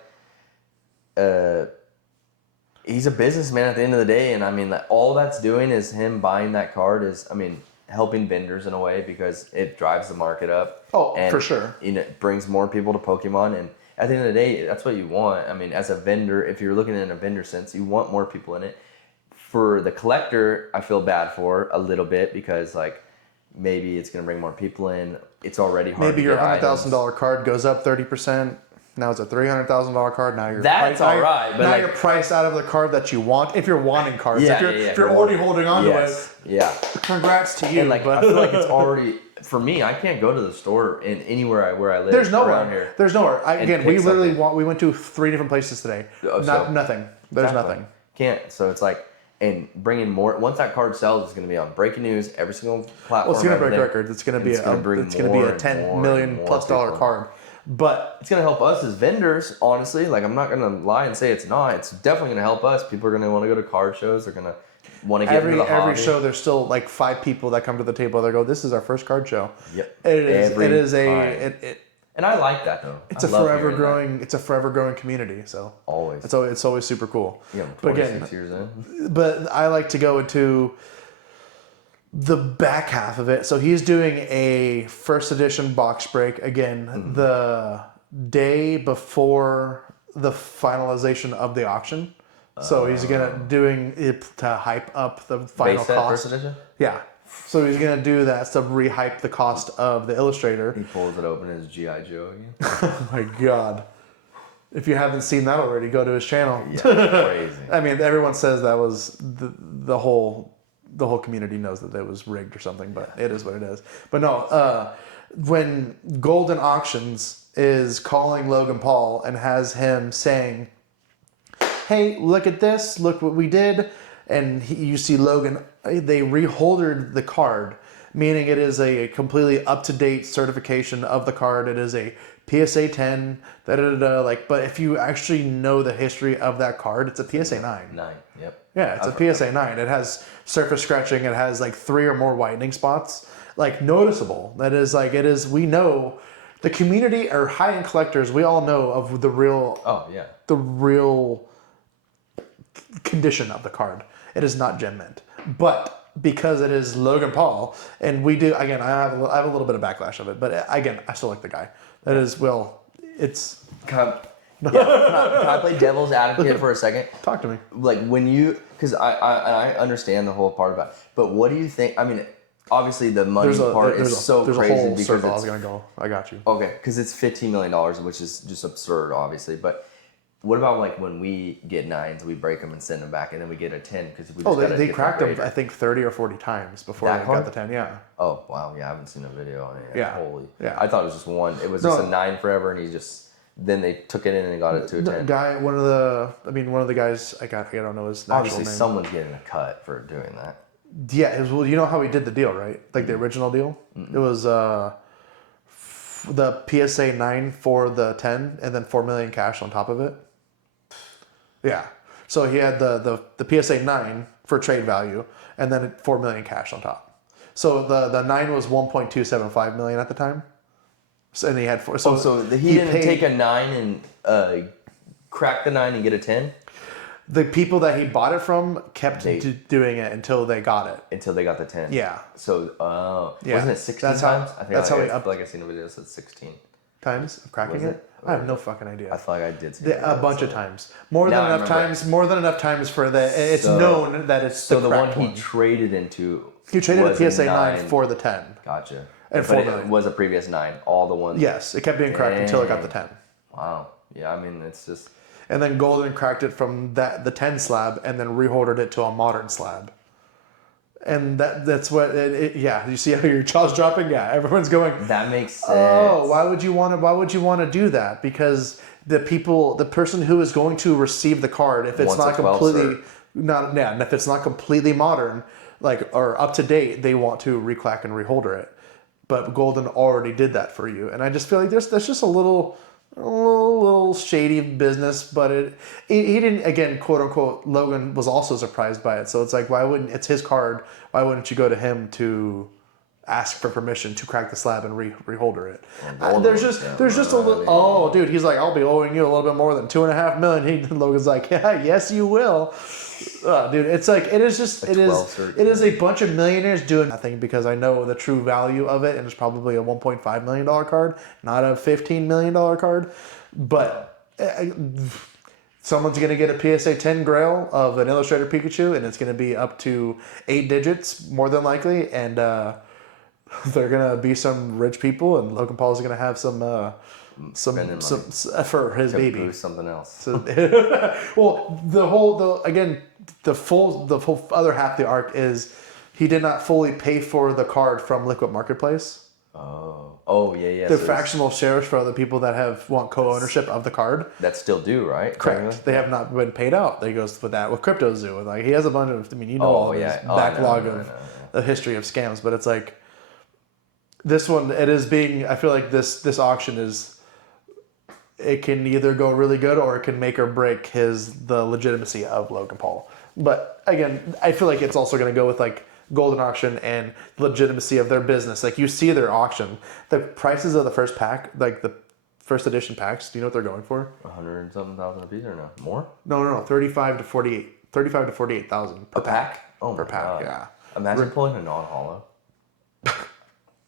he's a businessman at the end of the day. And I mean, all that's doing is him buying that card is, I mean, helping vendors in a way because it drives the market up. Oh, and, for sure. It brings more people to Pokemon. And at the end of the day, that's what you want. I mean, as a vendor, if you're looking in a vendor sense, you want more people in it. For the collector, I feel bad for a little bit because, like, maybe it's going to bring more people in. It's already hard. Maybe your $100,000 card goes up 30%. Now it's a $300,000 card. Now you're all right. But now you're priced out of the card that you want. If you're wanting cards, if you're already holding on to it, congrats to you. And like I feel like it's already for me. I can't go to the store in anywhere where I live. There's nowhere around here. There's nowhere. We went to 3 different places today. Nothing. There's nothing. Can't. So it's like. And bringing more once that card sells, it's going to be on breaking news every single platform. Well, it's going to break records. It's going to be a $10 million plus card. But it's going to help us as vendors, honestly. Like I'm not going to lie and say it's not. It's definitely going to help us. People are going to want to go to card shows. They're going to want to get into the hobby. Every show. There's still like 5 people that come to the table. They go, "This is our first card show." Yep. And I like that though. It's a forever growing community. So always. It's always super cool. Yeah, 26 years in. But I like to go into the back half of it. So he's doing a first edition box break again the day before the finalization of the auction. So he's doing it to hype up the final cost. First edition? Yeah. So he's going to do that to re-hype the cost of the Illustrator. He pulls it open as G.I. Joe again. Oh my God. If you haven't seen that already, go to his channel. Yeah, crazy. I mean, everyone says that was the whole community knows that it was rigged or something, but it is what it is. But no, when Golden Auctions is calling Logan Paul and has him saying, "Hey, look at this. Look what we did. and you see Logan. They reholdered the card, meaning it is a completely up to date certification of the card. It is a PSA 10. Like, but if you actually know the history of that card, it's a PSA 9. 9. Yep. Yeah, it's a PSA 9. It has surface scratching. It has like 3 or more whitening spots, like noticeable. That is like it is. We know the community or high-end collectors. We all know of the real. Oh yeah. The real condition of the card. It is not gem mint, but because it is Logan Paul, and we do again. I have a little bit of backlash of it, but again, I still like the guy. That is it's. Can I play devil's advocate for a second? Talk to me. Like when you, because I understand the whole part about, but what do you think? I mean, obviously the money part is so there's crazy a whole because circle I it's was gonna go. I got you. okay because it's $15 million, which is just absurd, obviously. But what about like when we get 9s, we break them and send them back, and then we get a 10 because we just got a they different cracked them grader. I think 30 or 40 times before That they card? got the 10. Yeah. Oh wow, yeah, I haven't seen a video on it. Yeah. Holy. Yeah. I thought it was just one. It was just a 9 forever, and he just then they took it in and got it to a 10. One of the guys I don't know his actual Obviously, name. someone's getting a cut for doing that. Yeah, it was, well, you know how we did the deal, right? Like the original deal? It was the PSA 9 for the 10 and then 4 million cash on top of it. Yeah. So he had the PSA 9 for trade value and then 4 million cash on top. So the 9 was 1.275 million at the time. So, and he had 4. So he didn't take a 9 and crack the 9 and get a 10? The people that he bought it from kept doing it until they got it. Until they got the 10. Yeah. So Yeah. wasn't it 16 That's times? how- I think that's how he I feel like I seen a video that said 16. Times of cracking Was it? it? I have no fucking idea. I feel like I did see A bunch of times. More Now than I enough remember. times. More than enough times for the. It's So- known that it's So the one cracked he traded into. He traded was a PSA 9 9. for the 10. Gotcha. And but 4 it million. was a previous 9. All the ones. Yes, it kept being cracked until it got the Dang. 10. Wow. Yeah, I mean, it's just. And then Golden cracked it from the 10 slab and then reordered it to a modern slab. And that's what yeah, you see how your jaw's dropping? Yeah, everyone's going, That makes sense. "Oh, why would you want to do that?" Because the person who is going to receive the card, if it's Wants a not 12 completely cert. and if it's not completely modern, like or up to date, they want to reclack and reholder it. But Golden already did that for you, and I just feel like that's just a little shady business. But he didn't, again, quote unquote. Logan was also surprised by it, so it's like, why wouldn't it's his card? Why wouldn't you go to him to ask for permission to crack the slab and reholder it? There's just a little. Oh, dude, he's like, I'll be owing you a little bit more than $2.5 million. Logan's like, yeah, yes, you will. Dude, it's like it is a bunch of millionaires doing nothing because I know the true value of it, and it's probably a $1.5 million card, not a $15 million card. But someone's gonna get a PSA 10 Grail of an Illustrator Pikachu, and it's gonna be up to 8 digits more than likely, and they're gonna be some rich people, and Logan Paul is gonna have some for his baby. Boost something else. So, well, the full other half of the arc is he did not fully pay for the card from Liquid Marketplace. Oh, yeah. The so fractional shares for other people that want co-ownership of the card. that's still due, right? Correct. They have not been paid out. They goes with that with CryptoZoo. Like he has a bunch of. I mean, all of his backlog of the history of scams. But it's like this one. It is being. I feel like this auction is. It can either go really good or it can make or break the legitimacy of Logan Paul. But again, I feel like it's also going to go with like Golden Auction and legitimacy of their business. Like you see their auction, the prices of the first pack, like the first edition packs. Do you know what they're going for? 100-something thousand a piece or no more? No. 35 to 48,000 Per pack? Oh, per my pack. God. Yeah. Imagine pulling a non-hollow.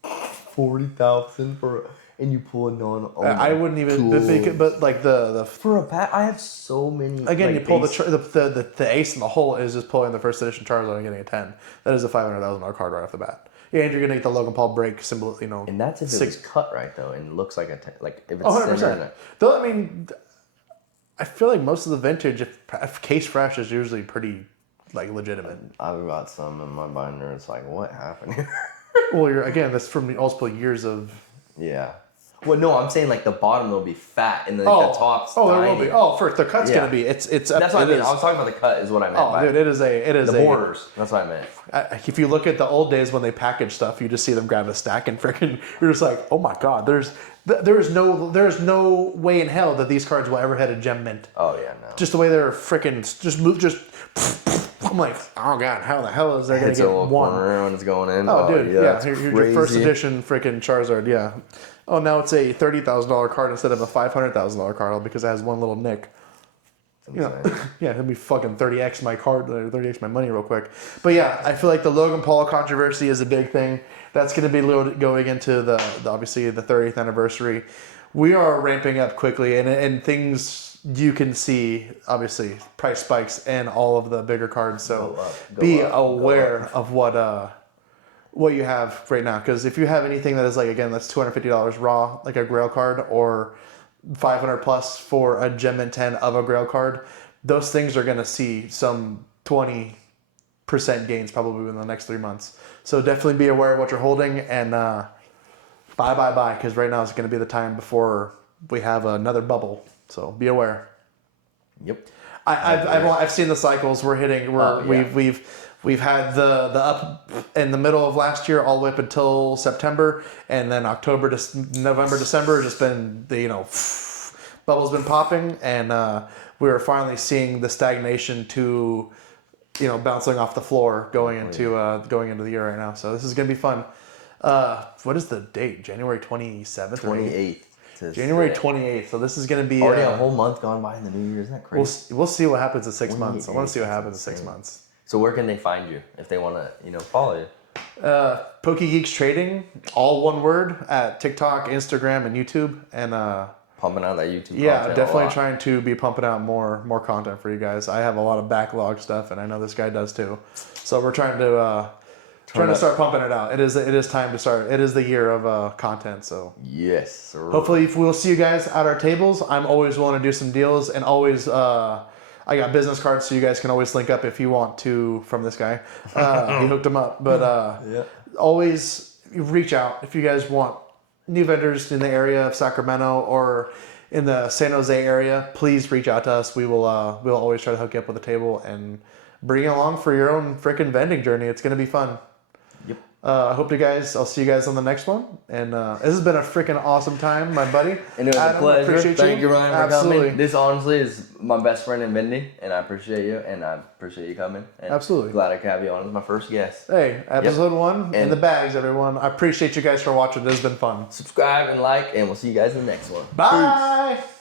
40,000 for, and you pull a non. Oh I wouldn't even. But like the for a pack. I have so many. again, like, you pull base- the ace in the hole is just pulling the first edition Charizard and getting a 10. That is a $500,000 card right off the bat. Yeah, and you're gonna get the Logan Paul break symbol. And that's if it was cut right though, and looks like like if it's 100%. centered. Though I mean, I feel like most of the vintage, if case fresh, is usually pretty like legitimate. I've got some in my binder. It's like, what happened here? Well, that's from multiple years of. Yeah. Well, no, I'm saying like the bottom will be fat and then like, the top's there tiny. will be. Oh, for the cut's Yeah. gonna be. It's. That's what I mean. I was talking about the cut is what I meant. Oh, by dude, it is the borders. That's what I meant. If you look at the old days when they package stuff, you just see them grab a stack and freaking. You're just like, oh my god, there's no way in hell that these cards will ever hit a gem mint. Oh yeah, no. Just the way they're freaking I'm like, oh god, how the hell is there gonna Hits a get little one? corner when it's going in. Oh, dude, yeah. that's Here's your first crazy. edition freaking Charizard, yeah. Oh, now it's a $30,000 card instead of a $500,000 card because it has one little nick. You know, yeah, it'll be fucking 30x my card, 30x my money real quick. But yeah, I feel like the Logan Paul controversy is a big thing. That's going to be going into the obviously the 30th anniversary. We are ramping up quickly, and things you can see, obviously, price spikes and all of the bigger cards. So be aware of what you have right now. Because if you have anything that is like, again, that's $250 raw, like a Grail card, or 500 plus for a Gem and 10 of a Grail card, those things are going to see some 20% gains probably within the next 3 months. So definitely be aware of what you're holding and buy, because right now is going to be the time before we have another bubble. So be aware. Yep. I've seen the cycles we're hitting. We've had the up in the middle of last year all the way up until September, and then October to November, December just been bubbles been popping, and we were finally seeing the stagnation to bouncing off the floor going into the year right now. So this is gonna be fun. What is the date? January 27th? 28th. January 28th. So this is gonna be already a whole month gone by in the new year. Isn't that crazy? We'll see what happens in 6 months. I want to see what happens in 6 months. So where can they find you if they want to, follow you? PokeGeeks Trading, all one word, at TikTok, Instagram, and YouTube, and Pumping out that YouTube. yeah, content definitely trying to be pumping out more content for you guys. I have a lot of backlog stuff, and I know this guy does too. So we're trying to start pumping it out. It is time to start. It is the year of content. So yes, sir. hopefully we'll see you guys at our tables. I'm always willing to do some deals, and always. I got business cards, so you guys can always link up if you want to from this guy. He hooked them up. But always reach out if you guys want new vendors in the area of Sacramento or in the San Jose area. Please reach out to us. We'll always try to hook you up with a table and bring you along for your own freaking vending journey. It's going to be fun. Yep. I'll see you guys on the next one. And this has been a freaking awesome time, my buddy. And it was Adam, a pleasure. appreciate Thank you, Ryan, for Absolutely. coming. This honestly is my best friend in vending, and I appreciate you, and I appreciate you coming. And Absolutely. Glad I could have you on as my first guest. Hey, episode 1 in And- the bags, everyone. I appreciate you guys for watching. This has been fun. Subscribe and like, and we'll see you guys in the next one. Bye. Peace.